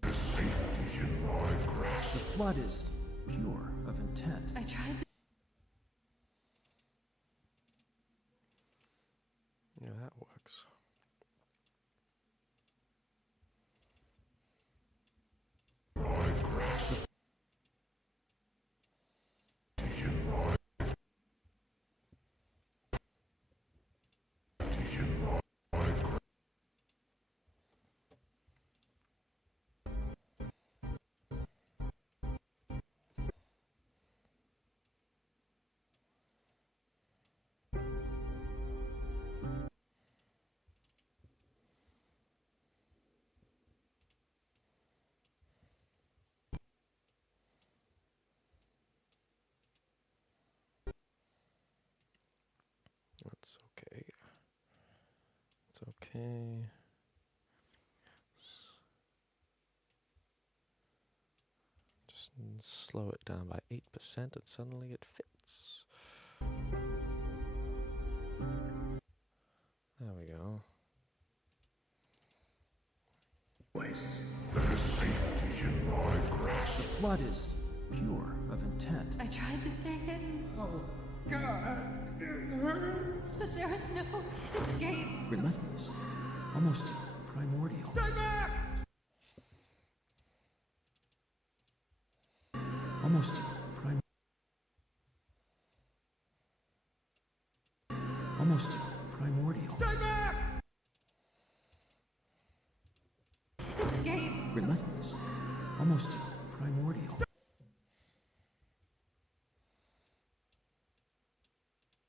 There is safety in my grasp. The flood is pure of intent. I tried to. Yeah, that works. My grasp. That's okay. It's okay. Slow it down by 8% and suddenly it fits. There we go. Voice. There is safety in my grasp. The blood is pure of intent. I tried to stay hidden. Oh, God. But there is no escape. Relentless. Almost primordial. Stay back! Almost primordial. Almost primordial. Stay back! Escape. Relentless. Almost primordial.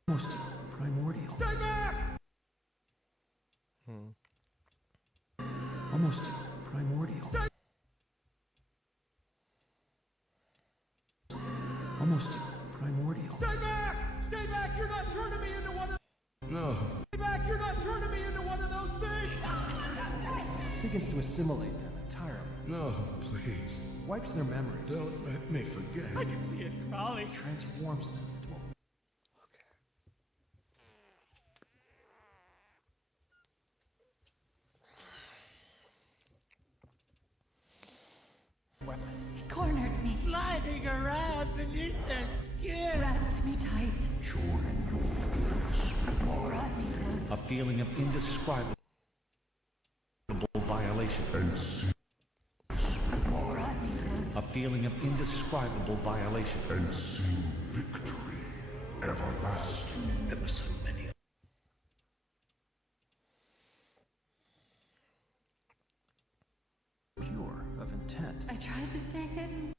Almost primordial. Stay back! Almost primordial. Almost primordial. Stay back! Stay back! You're not turning me into one of... No. Stay back! You're not turning me into one of those things! Begins to assimilate them entirely. No, please. Wipes their memories. Don't let me forget. I can see it crawling. Transforms them into a weapon. He cornered me. Sliding around beneath their skin. Wrapped me tight. Brought me close. A feeling of indescribable violation. Brought me close. A feeling of indescribable violation. And sing victory everlasting. There were so many. Pure of intent. I tried to stay hidden.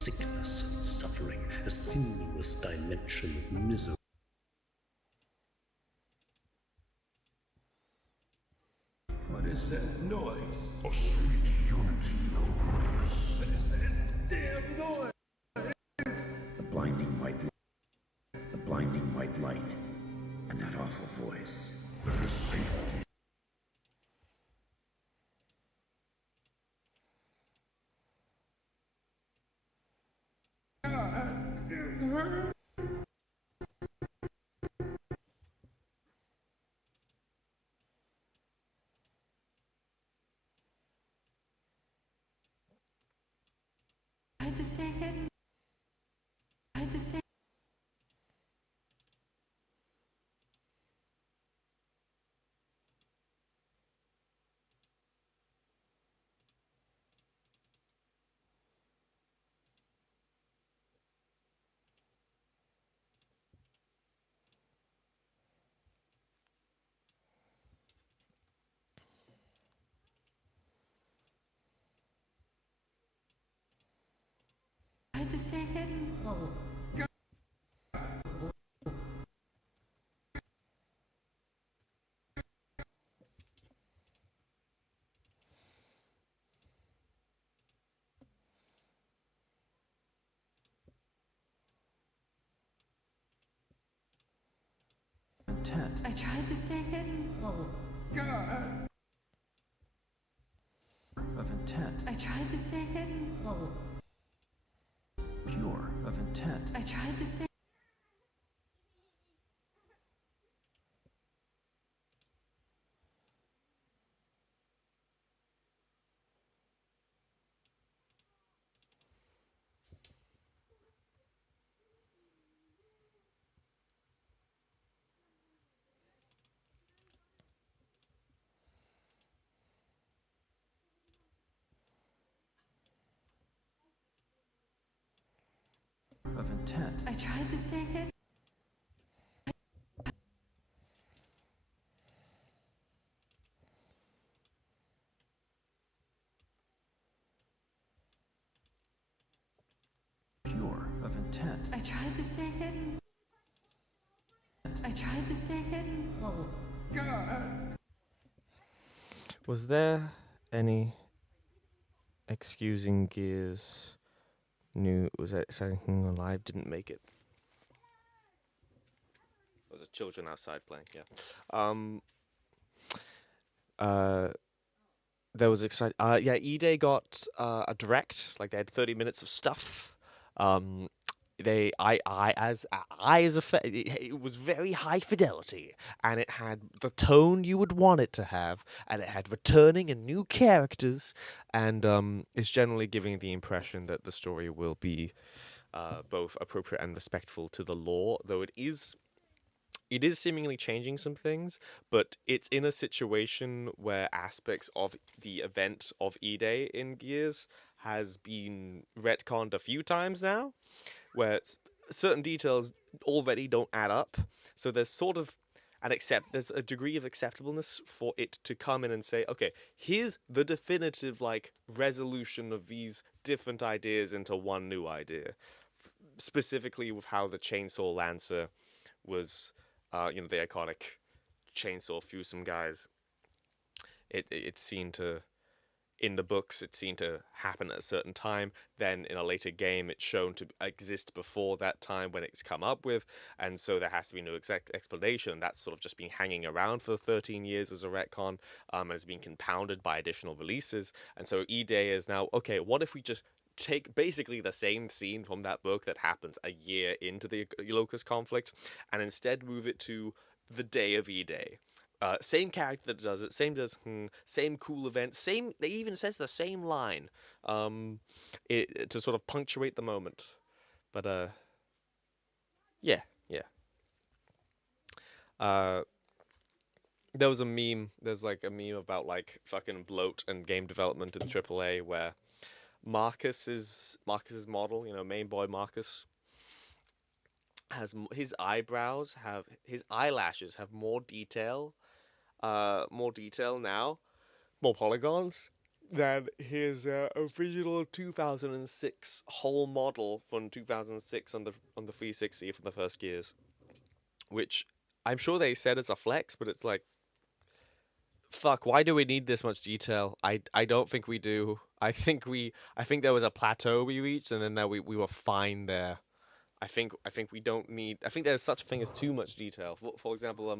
Sickness and suffering, a sinuous dimension of misery. What is that noise? A sweet unity of purpose. What is that damn noise? The blinding white light, and that awful voice. There is safety. Tried to stay hidden. Tried to stay. Tried to stay hidden. Oh, God. Intent. I tried to stay hidden. Oh, God. Of intent. I tried to stay hidden. Oh, Pure of intent. I tried to stay. Of intent. I tried to stay hidden. Pure of intent. I tried to stay hidden. I tried to stay hidden. oh, God. Was there any excusing Gears knew was that anything alive didn't make it? Was it children outside playing? Yeah. there was exciting. Yeah, E-Day got a direct. Like they had 30 minutes of stuff. It was very high fidelity, and it had the tone you would want it to have, and it had returning and new characters, and it's generally giving the impression that the story will be both appropriate and respectful to the lore, though it is seemingly changing some things, but it's in a situation where aspects of the event of E-Day in Gears has been retconned a few times now, where certain details already don't add up. So there's sort of there's a degree of acceptableness for it to come in and say, okay, here's the definitive like resolution of these different ideas into one new idea. Specifically with how the Chainsaw Lancer was, the iconic chainsaw through some guys. It's seen to, in the books, it's seen to happen at a certain time. Then in a later game, it's shown to exist before that time when it's come up with, and so there has to be no exact explanation. And that's sort of just been hanging around for 13 years as a retcon, and has been compounded by additional releases. And so E-Day is now, okay, what if we just take basically the same scene from that book that happens a year into the Locust conflict, and instead move it to the day of E-Day. Same character that does it, same cool event, they even says the same line, to sort of punctuate the moment. But yeah. There's like a meme about like fucking bloat and game development in AAA where Marcus's model, main boy Marcus, has his eyelashes have more detail now, more polygons than his original 2006 whole model from 2006 on the 360 from the first Gears, which I'm sure they said as a flex, but it's like, fuck, why do we need this much detail? I don't think we do. I think there was a plateau we reached, and then we were fine there. I think we don't need. I think there's such a thing as too much detail. For example, a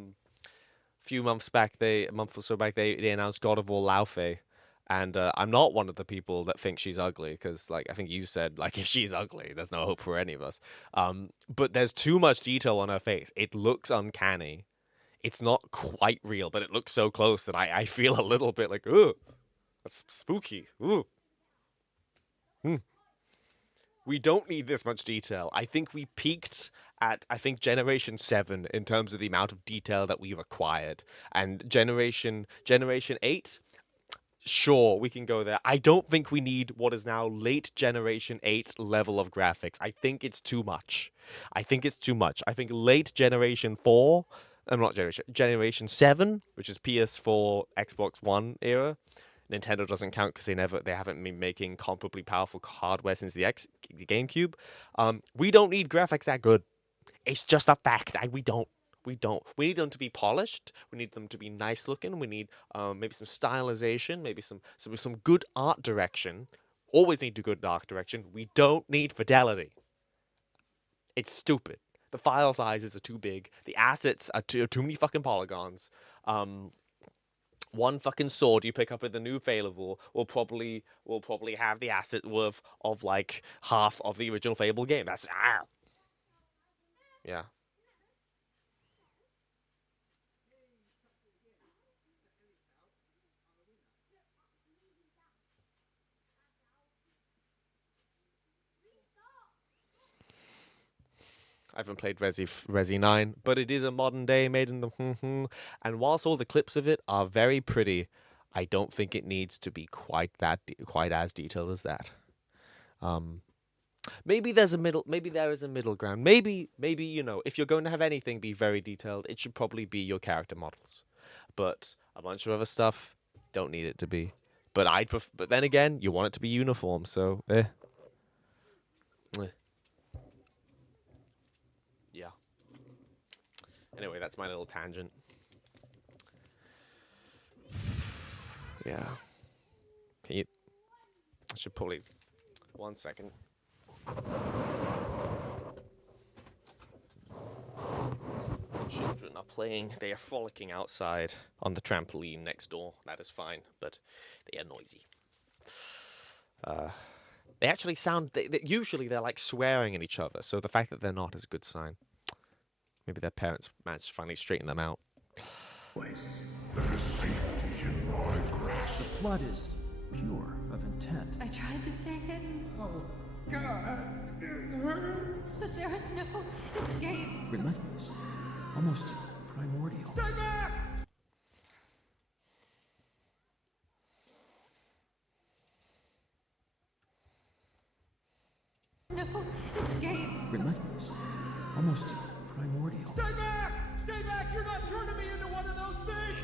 month or so back, they announced God of War Laufey, and I'm not one of the people that think she's ugly, because like I think you said, like, if she's ugly, there's no hope for any of us. But there's too much detail on her face. It looks uncanny. It's not quite real, but it looks so close that I feel a little bit like, ooh, that's spooky. Ooh. We don't need this much detail. I think we peaked at, Generation 7 in terms of the amount of detail that we've acquired. And Generation 8, sure, we can go there. I don't think we need what is now late Generation 8 level of graphics. I think it's too much. I think late Generation 4... Generation 7, which is PS4, Xbox One era. Nintendo doesn't count because they haven't been making comparably powerful hardware since the GameCube. We don't need graphics that good. It's just a fact. We don't. We need them to be polished. We need them to be nice looking. We need maybe some stylization, maybe some good art direction. Always need good art direction. We don't need fidelity. It's stupid. The file sizes are too big. The assets are too many fucking polygons. One fucking sword you pick up in the new Fable will probably have the asset worth of like half of the original Fable game. That's yeah. I haven't played Resi 9, but it is a modern day made in the and whilst all the clips of it are very pretty, I don't think it needs to be quite as detailed as that. Maybe there is a middle ground. Maybe if you're going to have anything be very detailed, it should probably be your character models. But a bunch of other stuff don't need it to be. But but then again, you want it to be uniform, so yeah. Anyway, that's my little tangent. Yeah. I should probably... 1 second. children are playing. They are frolicking outside on the trampoline next door. That is fine, but they are noisy. They actually sound. Usually they're like swearing at each other, so the fact that they're not is a good sign. Maybe their parents managed to finally straighten them out. There is safety in my grasp. The flood is pure of intent. I tried to stay hidden, Oh, God. It hurts. but there was no escape. Relentless. Almost primordial. Stay back! No escape. Relentless. Almost primordial. Stay back! Stay back! You're not turning me into one of those things!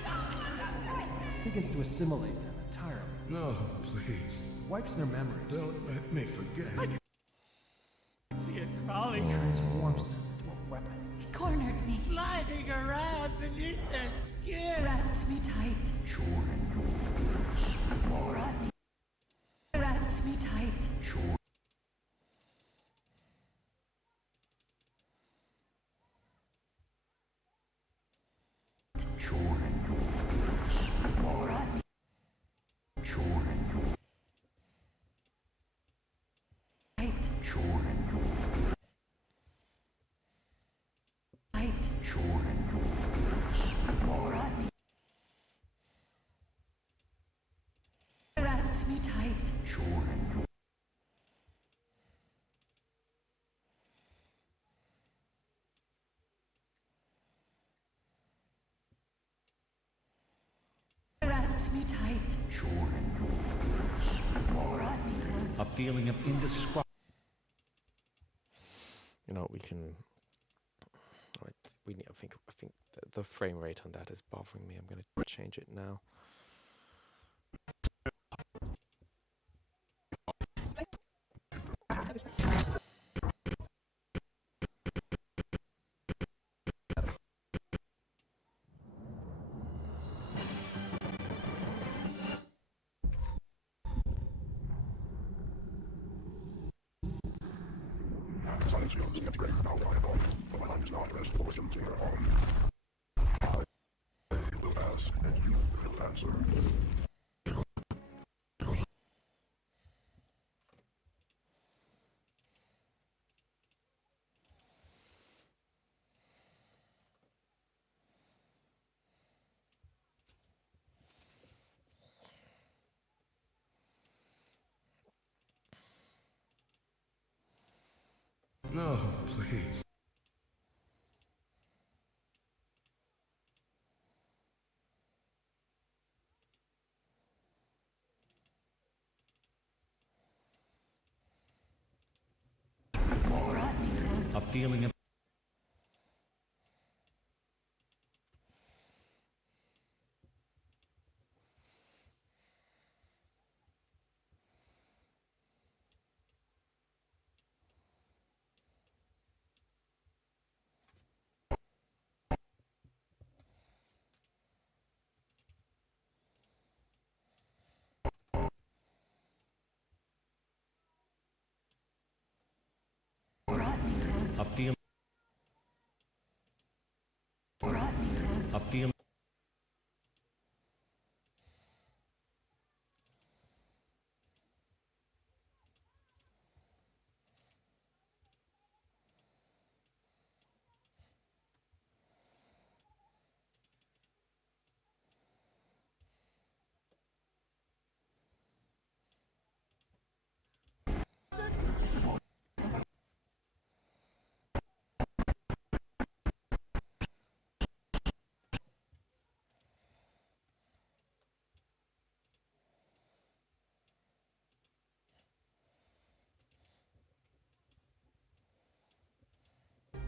Begins to assimilate them entirely. No, please. Wipes their memories. Don't let me forget. I can see it crawling. Transforms them into a weapon. He cornered me, Sliding around beneath their skin. wrapped me tight, wrapped me tight. Wrapped me tight. Wrapped me tight. Brought me close. A feeling of indescribable. You know, we can. Alright, we need. I think the frame rate on that is bothering me. I'm gonna change it now. Silence feels integrated now that I am gone, but my mind is not rest for questions in her home. I will ask, and you will answer. No, please. A feeling of a feeling. A feeling.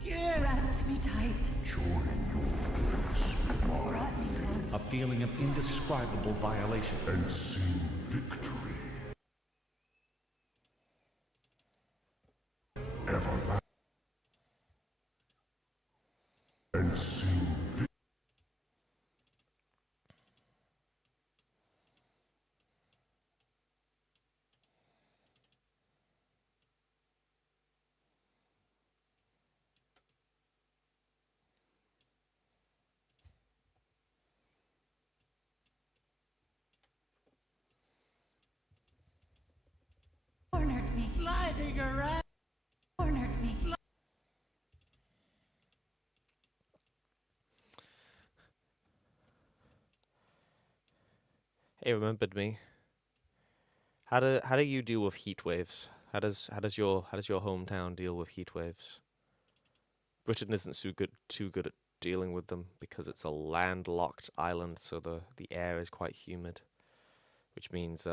Wrapped me tight. Brought me close. A feeling of indescribable violation. And sing victory. Everlasting. And sing victory. sliding around. Cornered me. Hey, remembered me. How do you deal with heat waves? How does your hometown deal with heat waves? Britain isn't too good at dealing with them because it's a landlocked island, so the air is quite humid, which means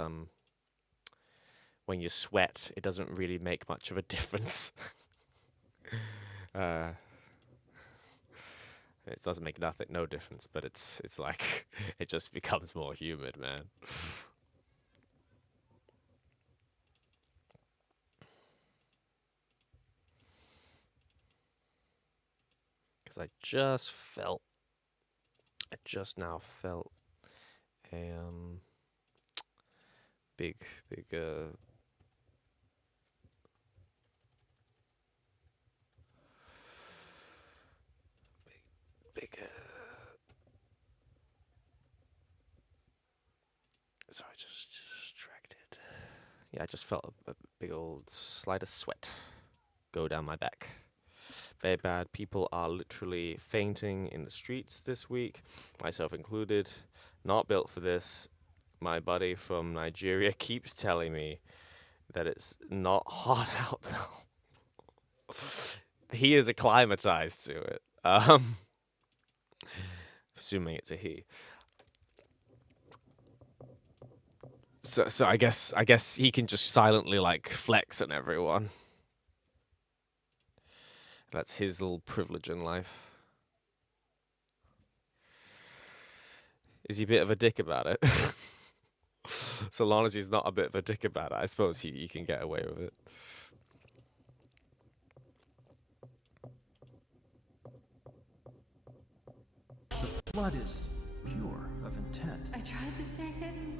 when you sweat, it doesn't really make much of a difference. It doesn't make no difference, but it's like it just becomes more humid, man. Because I just now felt a big sorry, just distracted. Yeah, I just felt a big old slide of sweat go down my back. Very bad. People are literally fainting in the streets this week, myself included. Not built for this. My buddy from Nigeria keeps telling me that it's not hot out now. He is acclimatized to it. Assuming it's a he. So I guess he can just silently like flex on everyone. That's his little privilege in life. Is he a bit of a dick about it? So long as he's not a bit of a dick about it, I suppose he can get away with it. The blood is pure of intent. I tried to stay hidden.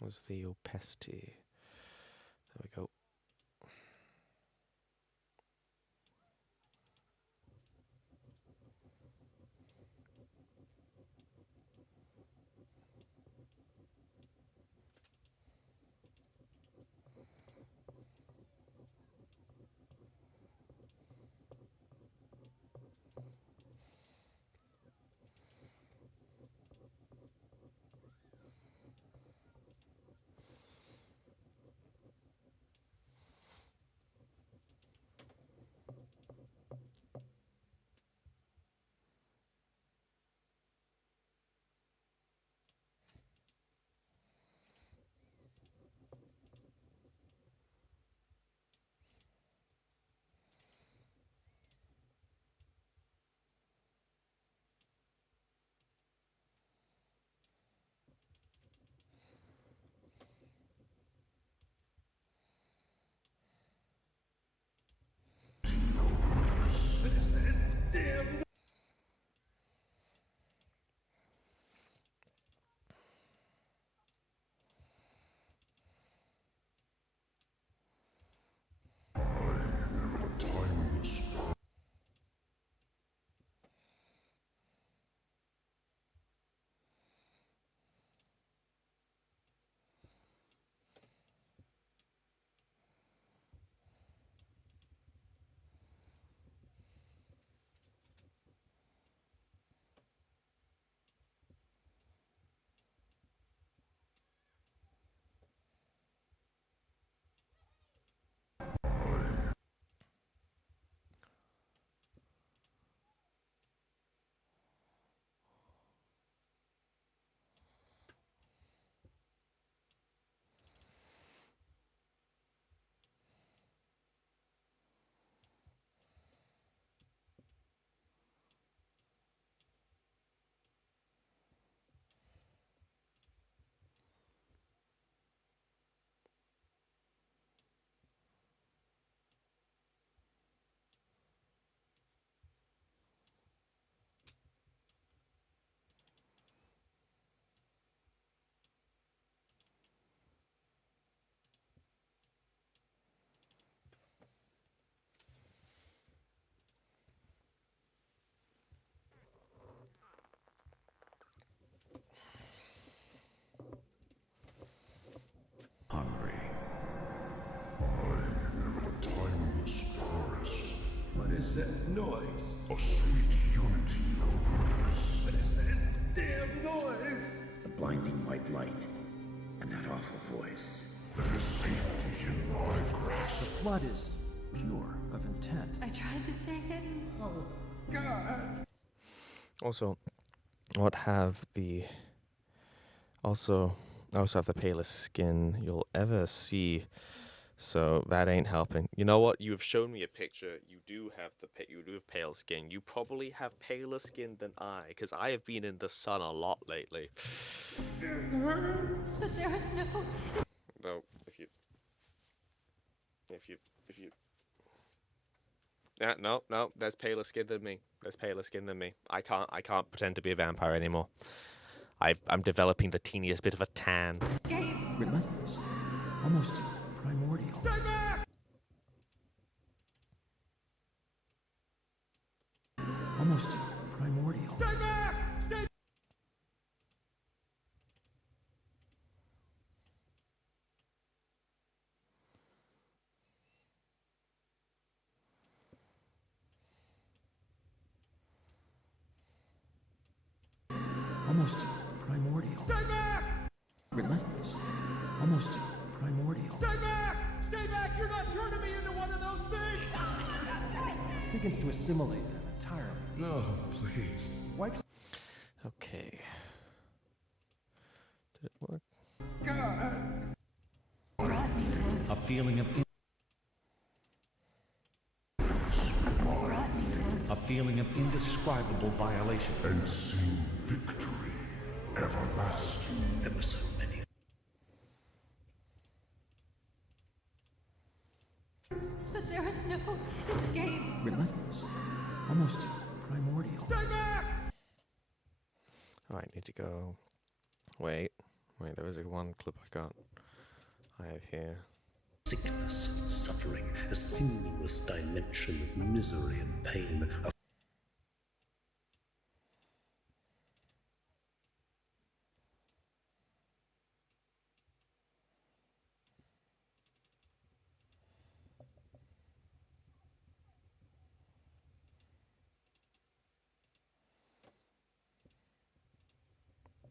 Was the opacity? There we go. is that noise? A sweet unity of purpose. What is that damn noise? The blinding white light, and that awful voice. There is safety in my grasp. The flood is pure of intent. I tried to stay hidden. Oh, God. Also, what have the... Also, I also have the palest skin you'll ever see, so that ain't helping. You know what? You have shown me a picture. You do have pale skin. You probably have paler skin than I, because I have been in the sun a lot lately. But there is no... Though, if you... Yeah, no, there's paler skin than me. There's paler skin than me. I can't pretend to be a vampire anymore. I'm developing the teeniest bit of a tan. Relentless. Almost primordial. Stay back! Almost primordial. Stay back! Stay... Almost primordial. Stay back! Relentless. Almost primordial. Stay back! Stay back! You're not turning me into one of those things! Begins to assimilate them entirely. No, please. Wipes. Okay. Did it work? God. A feeling of a feeling of indescribable violation. And sing victory everlasting. There were so many. But there is no escape. Relentless. Almost primordial. Stay back! Oh, I need to go... Wait, there was one clip I have here. Sickness and suffering, a sinuous dimension of misery and pain.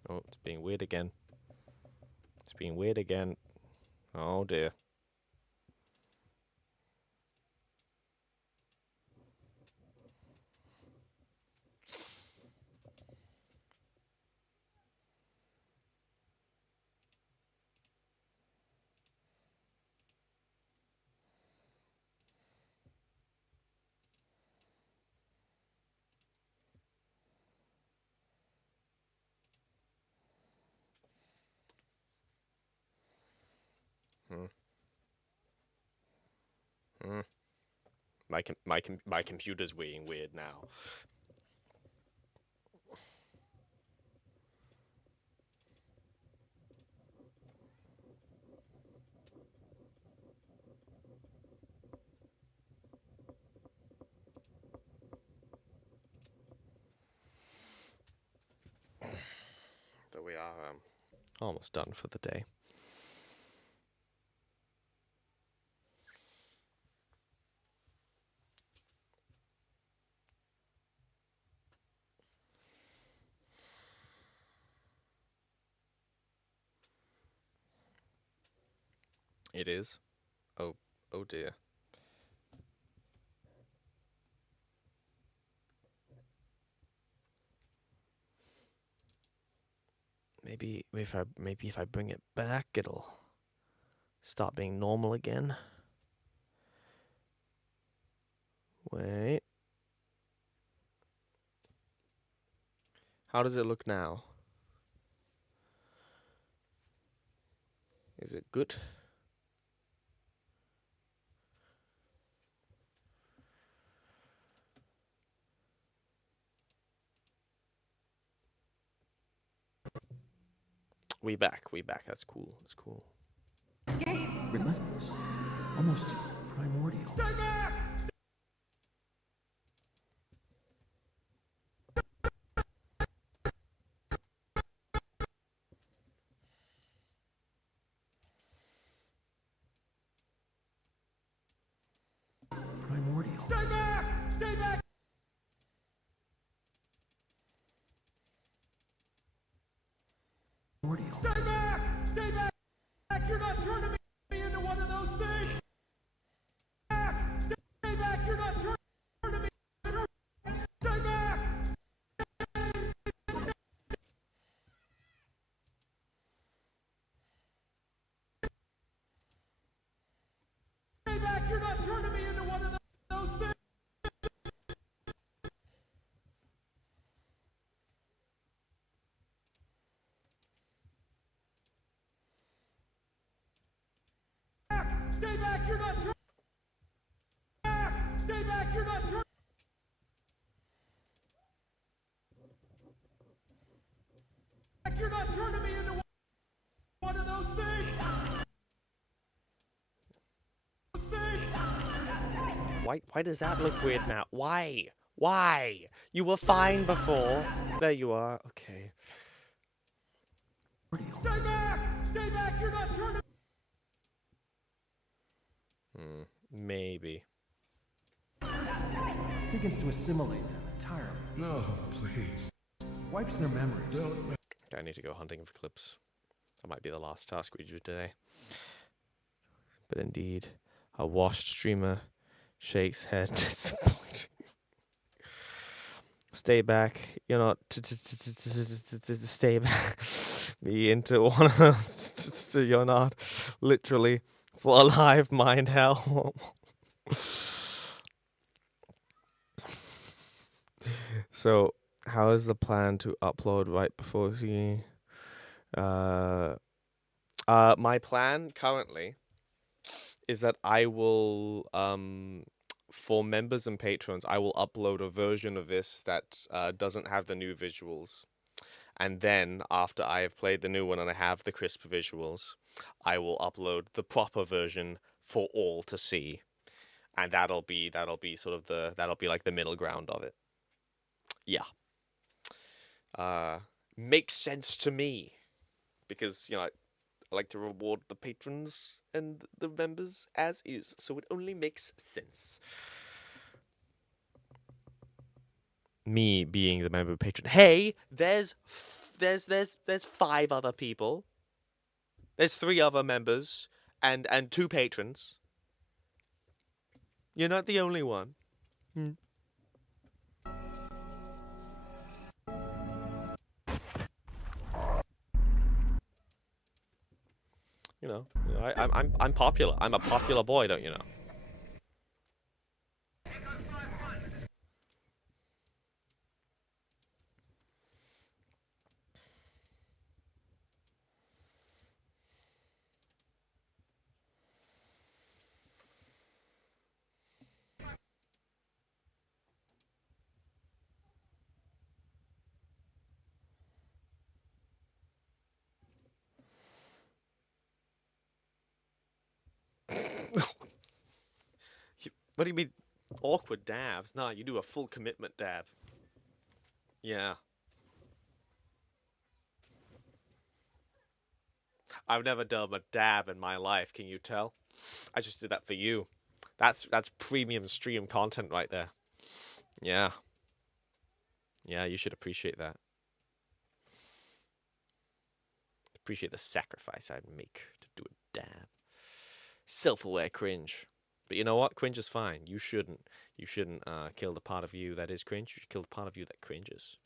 Oh, it's being weird again. It's being weird again. Oh dear. My computer's being weird now. But we are almost done for the day. It is. Oh dear. Maybe if I bring it back, it'll start being normal again. Wait. How does it look now? Is it good? We back. That's cool. Relentless. Almost primordial. Stay back! Primordial. Stay back! Stay back, you're not turning back! Stay back, you're not turning back! You're not turning me into one of those things! Why does that look weird now? Why? Why? You were fine before. There you are. Okay. Stay back! Stay back! You're not turning. Maybe. Begins to assimilate them entirely. No, please. Wipes their memories. I need to go hunting for clips. That might be the last task we do today. But indeed, a washed streamer shakes head disappointing. Stay back. You're not. Stay back. Be into one of those. You're not. Literally. For a live mind hell. So, how is the plan to upload right before seeing? My plan currently is that I will, for members and patrons, I will upload a version of this that doesn't have the new visuals. And then, after I have played the new one and I have the crisp visuals, I will upload the proper version for all to see. And that'll be sort of that'll be like the middle ground of it. Yeah. Makes sense to me. Because, you know, I like to reward the patrons and the members as is, so it only makes sense. Me being the member patron. Hey, there's 5 other people. There's 3 other members and 2 patrons. You're not the only one. You know, I'm popular. I'm a popular boy, don't you know? What do you mean awkward dabs? Nah, you do a full commitment dab. Yeah. I've never done a dab in my life, can you tell? I just did that for you. That's premium stream content right there. Yeah. Yeah, you should appreciate that. Appreciate the sacrifice I'd make to do a dab. Self-aware cringe. But you know what? Cringe is fine. You shouldn't kill the part of you that is cringe. You should kill the part of you that cringes.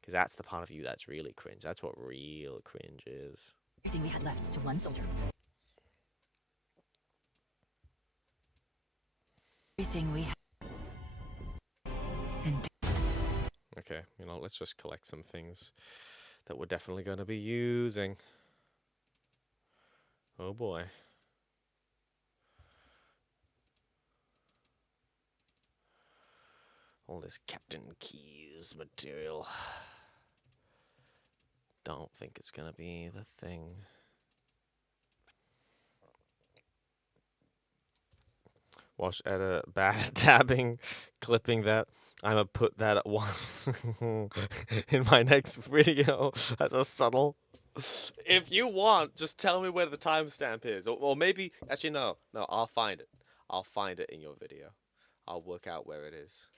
Because that's the part of you that's really cringe. That's what real cringe is. Everything we had left to one soldier. Everything we had. Okay, you know, let's just collect some things that we're definitely going to be using. Oh boy. All this Captain Keyes material. Don't think it's gonna be the thing. Watch edit, bad tabbing, clipping that. I'm gonna put that at once in my next video as a subtle. If you want, just tell me where the timestamp is. Or maybe, actually no, I'll find it. I'll find it in your video. I'll work out where it is.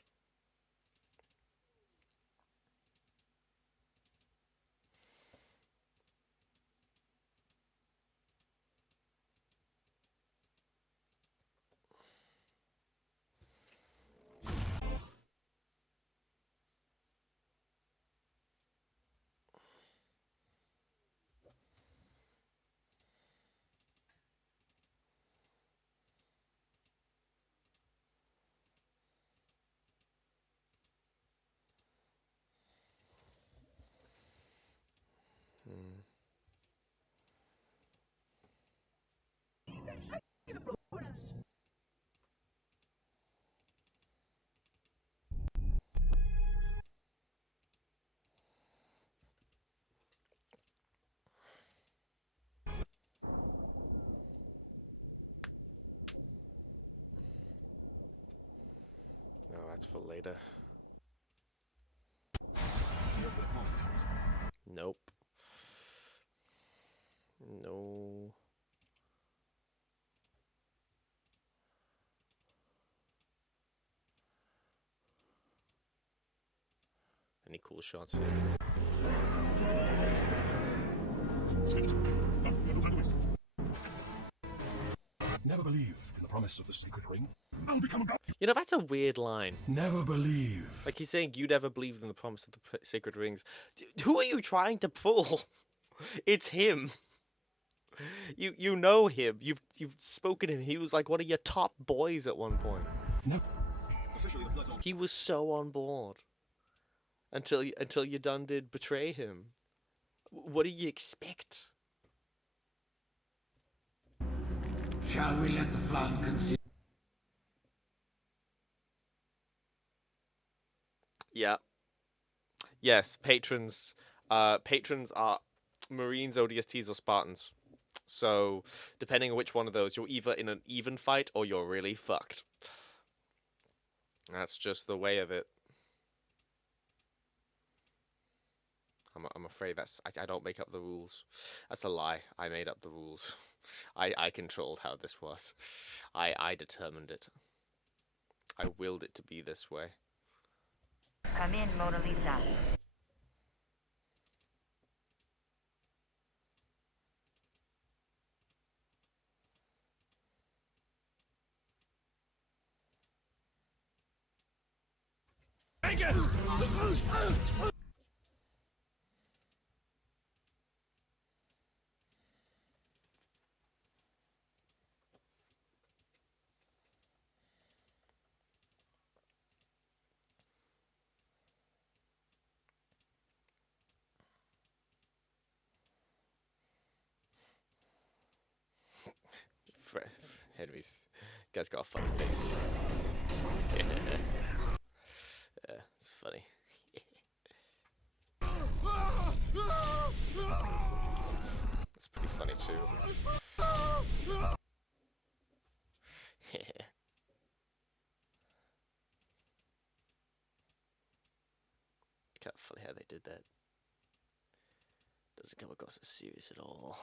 That's for later. Nope. No. Any cool shots here? Never believe in the promise of the secret ring. I'll become a god. You know, that's a weird line. Never believe. Like he's saying, you never believed in the promise of the sacred rings. Who are you trying to fool? It's him. You know him. You've spoken to him. He was like one of your top boys at one point. No. He was so on board. Until you done did betray him. What do you expect? Shall we let the flood consume? Yeah. Yes, patrons. Patrons are Marines, ODSTs, or Spartans. So, depending on which one of those, you're either in an even fight or you're really fucked. That's just the way of it. I'm afraid I don't make up the rules. That's a lie. I made up the rules. I controlled how this was. I determined it. I willed it to be this way. Come in, Mona Lisa. Henry's guy's got a funny face. Yeah, it's funny. It's pretty funny too. Kind of funny how they did that. Doesn't come across as serious at all.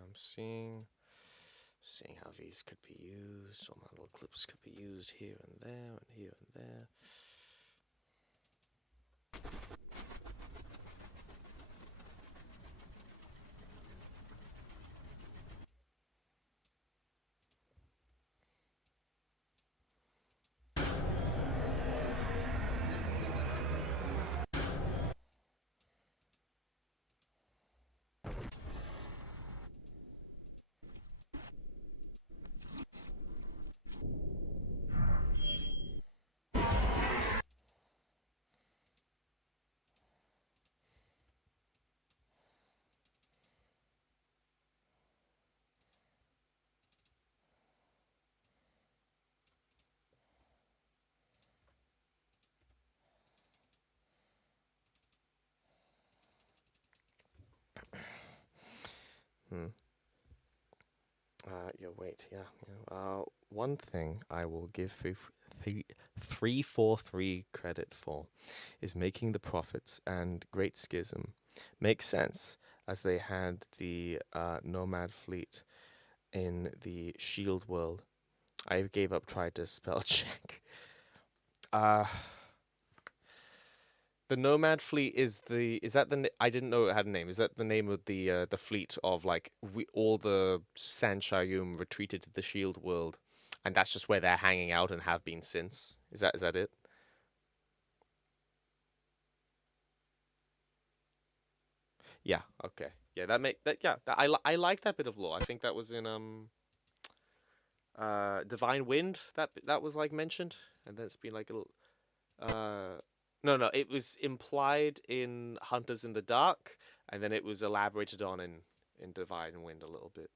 I'm seeing how these could be used. All my little clips could be used here and there and here and there. One thing I will give 343 credit for is making the Prophets and Great Schism make sense, as they had the Nomad fleet in the Shield world. I gave up trying to spell check. The Nomad fleet is that the I didn't know it had a name. Is that the name of the fleet of like all the San Shayum retreated to the Shield World, and that's just where they're hanging out and have been since? Is that it? Yeah. Okay. Yeah. That make that. Yeah. I like that bit of lore. I think that was in Divine Wind. That was like mentioned, and then it's been like a little. No, no, it was implied in Hunters in the Dark, and then it was elaborated on in Divine Wind a little bit.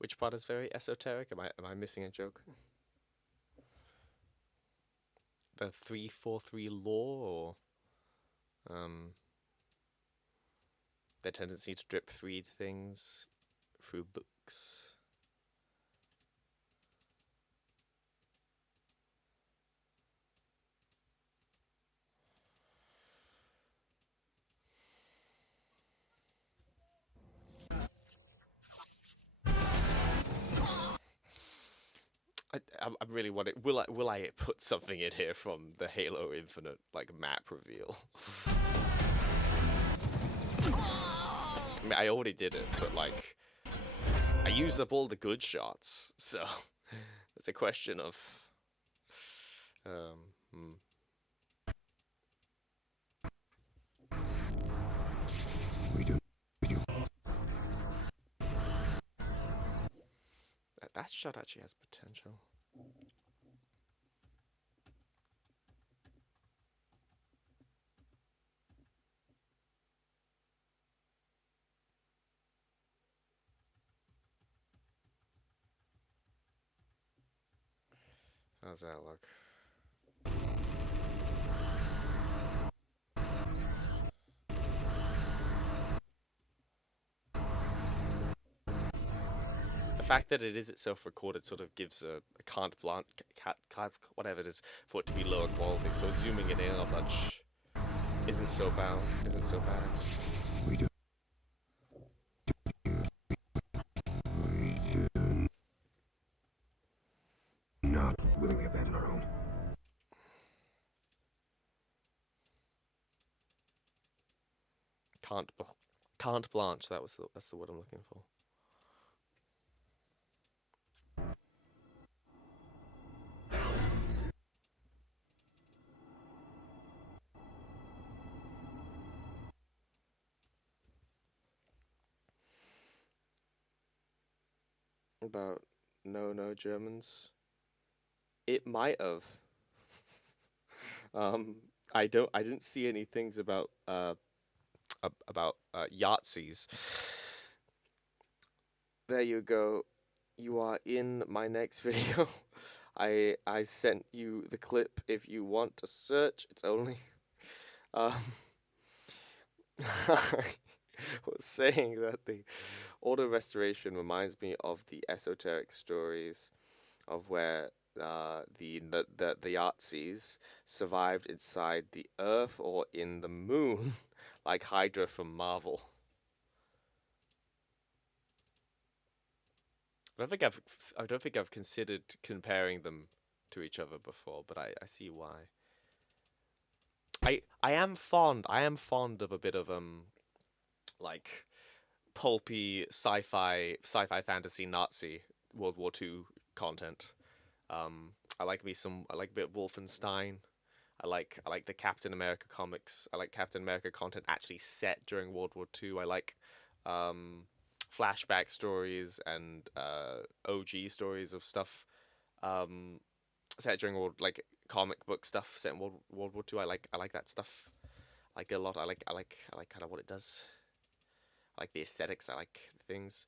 Which part is very esoteric? Am I missing a joke? The 343 lore, or their tendency to drip feed things through books. I really want it. Will I put something in here from the Halo Infinite like map reveal? I mean, I already did it, but like, I used up all the good shots, so it's a question of, That shot actually has potential. How's that look? The fact that it is itself recorded sort of gives a can't whatever it is for it to be lower quality. So zooming it in a bunch isn't so bad. We do. Not willingly abandon our home. Can't blanch. That's the word I'm looking for. About no Germans. It might have. I didn't see any things about Yahtzees. There you go. You are in my next video. I sent you the clip if you want to search. It's only I was saying that the auto restoration reminds me of the esoteric stories of where the Yahtzees survived inside the Earth or in the Moon, like Hydra from Marvel. I don't think I've considered comparing them to each other before, but I see why. I am fond of a bit of like pulpy sci-fi fantasy Nazi World War II content. I like a bit of Wolfenstein. I like the Captain America comics. I like Captain America content actually set during World War II. I like flashback stories and OG stories of stuff set during like comic book stuff set in World War II. I like that stuff. I like it a lot. I like kind of what it does. I like the aesthetics. I like the things.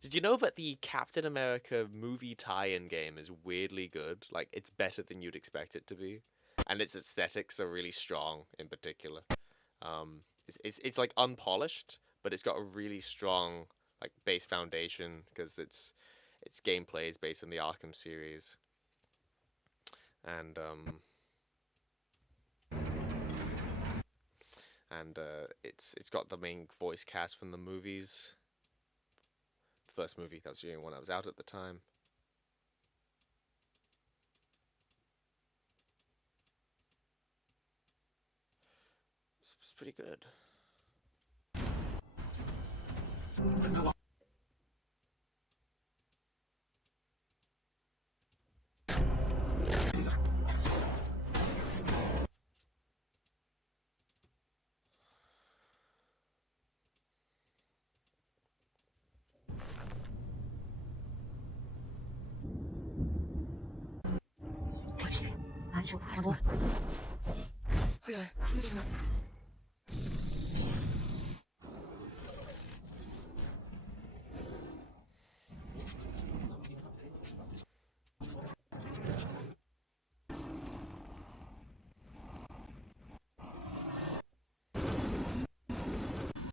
Did you know that the Captain America movie tie-in game is weirdly good? Like, it's better than you'd expect it to be, and its aesthetics are really strong. In particular, it's like unpolished, but it's got a really strong like base foundation because its gameplay is based on the Arkham series, and it's got the main voice cast from the movies. The first movie, that was the only one that was out at the time. It's pretty good.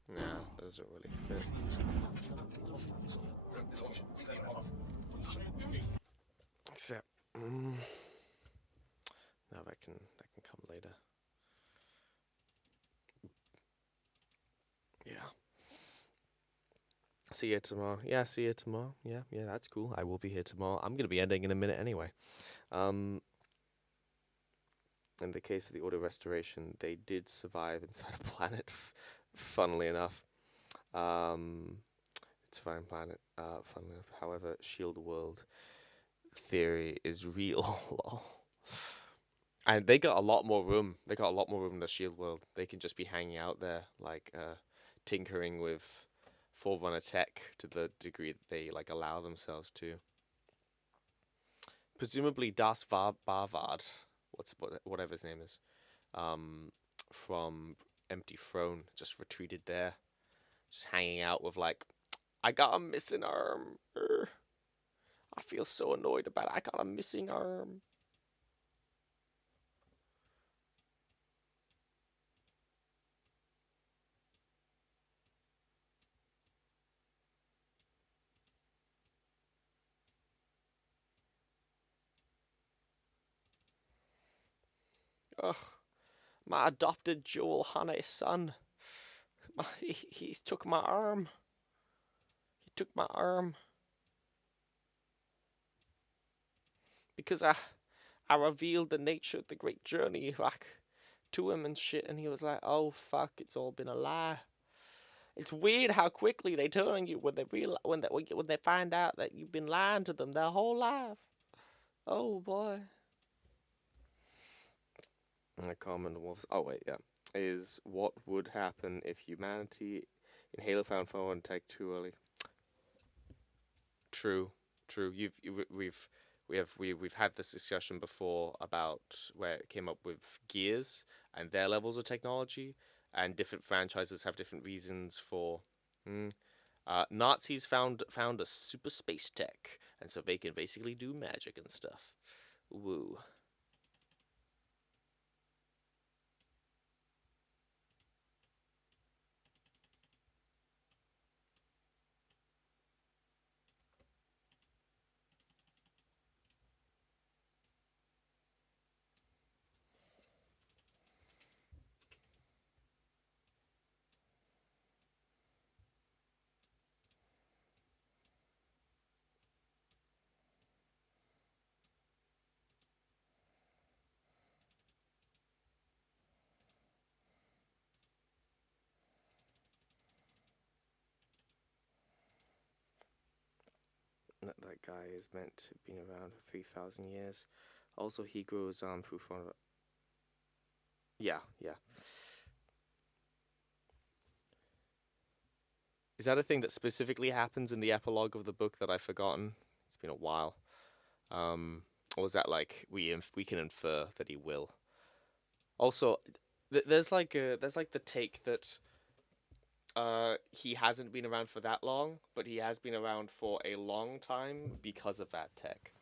Yeah, doesn't really fit. Except, no, that can come later. Yeah. See you tomorrow. Yeah, see you tomorrow. Yeah, that's cool. I will be here tomorrow. I'm gonna be ending in a minute anyway. In the case of the Order Restoration, they did survive inside a planet. Funnily enough, it's a fine planet. Funnily enough, however, Shield World theory is real. And they got a lot more room. They got a lot more room than Shield World. They can just be hanging out there, like tinkering with Forerunner tech to the degree that they like allow themselves to. Presumably, Das Barvad, whatever his name is, from Empty Throne, just retreated there, just hanging out with like, I got a missing arm. I feel so annoyed about it. I got a missing arm. Ugh, my adopted Joel Hanne's son. He took my arm. He took my arm. Because I revealed the nature of the great journey back to him and shit, and he was like, "Oh fuck, it's all been a lie." It's weird how quickly they turn on you when they find out that you've been lying to them their whole life. Oh boy. Common Wolves. Oh wait, yeah. Is what would happen if humanity in Halo found foreign tech too early? True. We've had this discussion before about where it came up with Gears and their levels of technology, and different franchises have different reasons for. Nazis found a super space tech, and so they can basically do magic and stuff. Woo. that guy is meant to have been around for 3,000 years. Also, he grew his arm through front of it. Yeah. Is that a thing that specifically happens in the epilogue of the book that I've forgotten? It's been a while. Or is that like we can infer that he will? Also, there's like the take that he hasn't been around for that long, but he has been around for a long time because of that tech.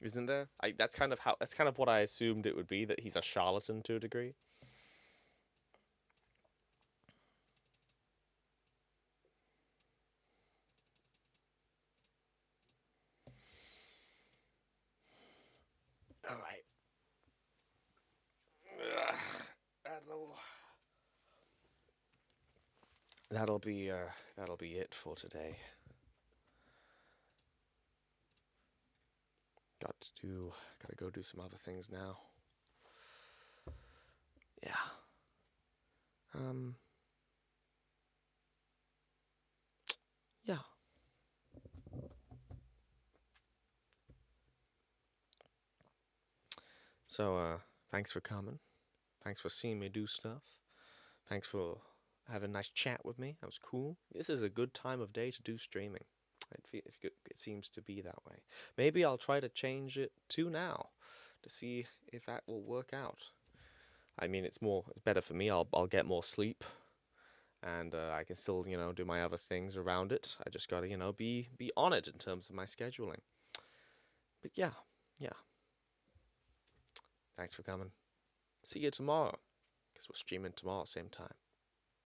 Isn't there? That's kind of what I assumed it would be, that he's a charlatan to a degree. All right. That'll be it for today. Gotta go do some other things now. Yeah. Yeah. So, thanks for coming. Thanks for seeing me do stuff. Thanks for having a nice chat with me. That was cool. This is a good time of day to do streaming. It seems to be that way. Maybe I'll try to change it to now to see if that will work out. I mean, it's better for me. I'll get more sleep, and I can still, do my other things around it. I just gotta, be on it in terms of my scheduling. But yeah. Thanks for coming. See you tomorrow, because we're streaming tomorrow same time.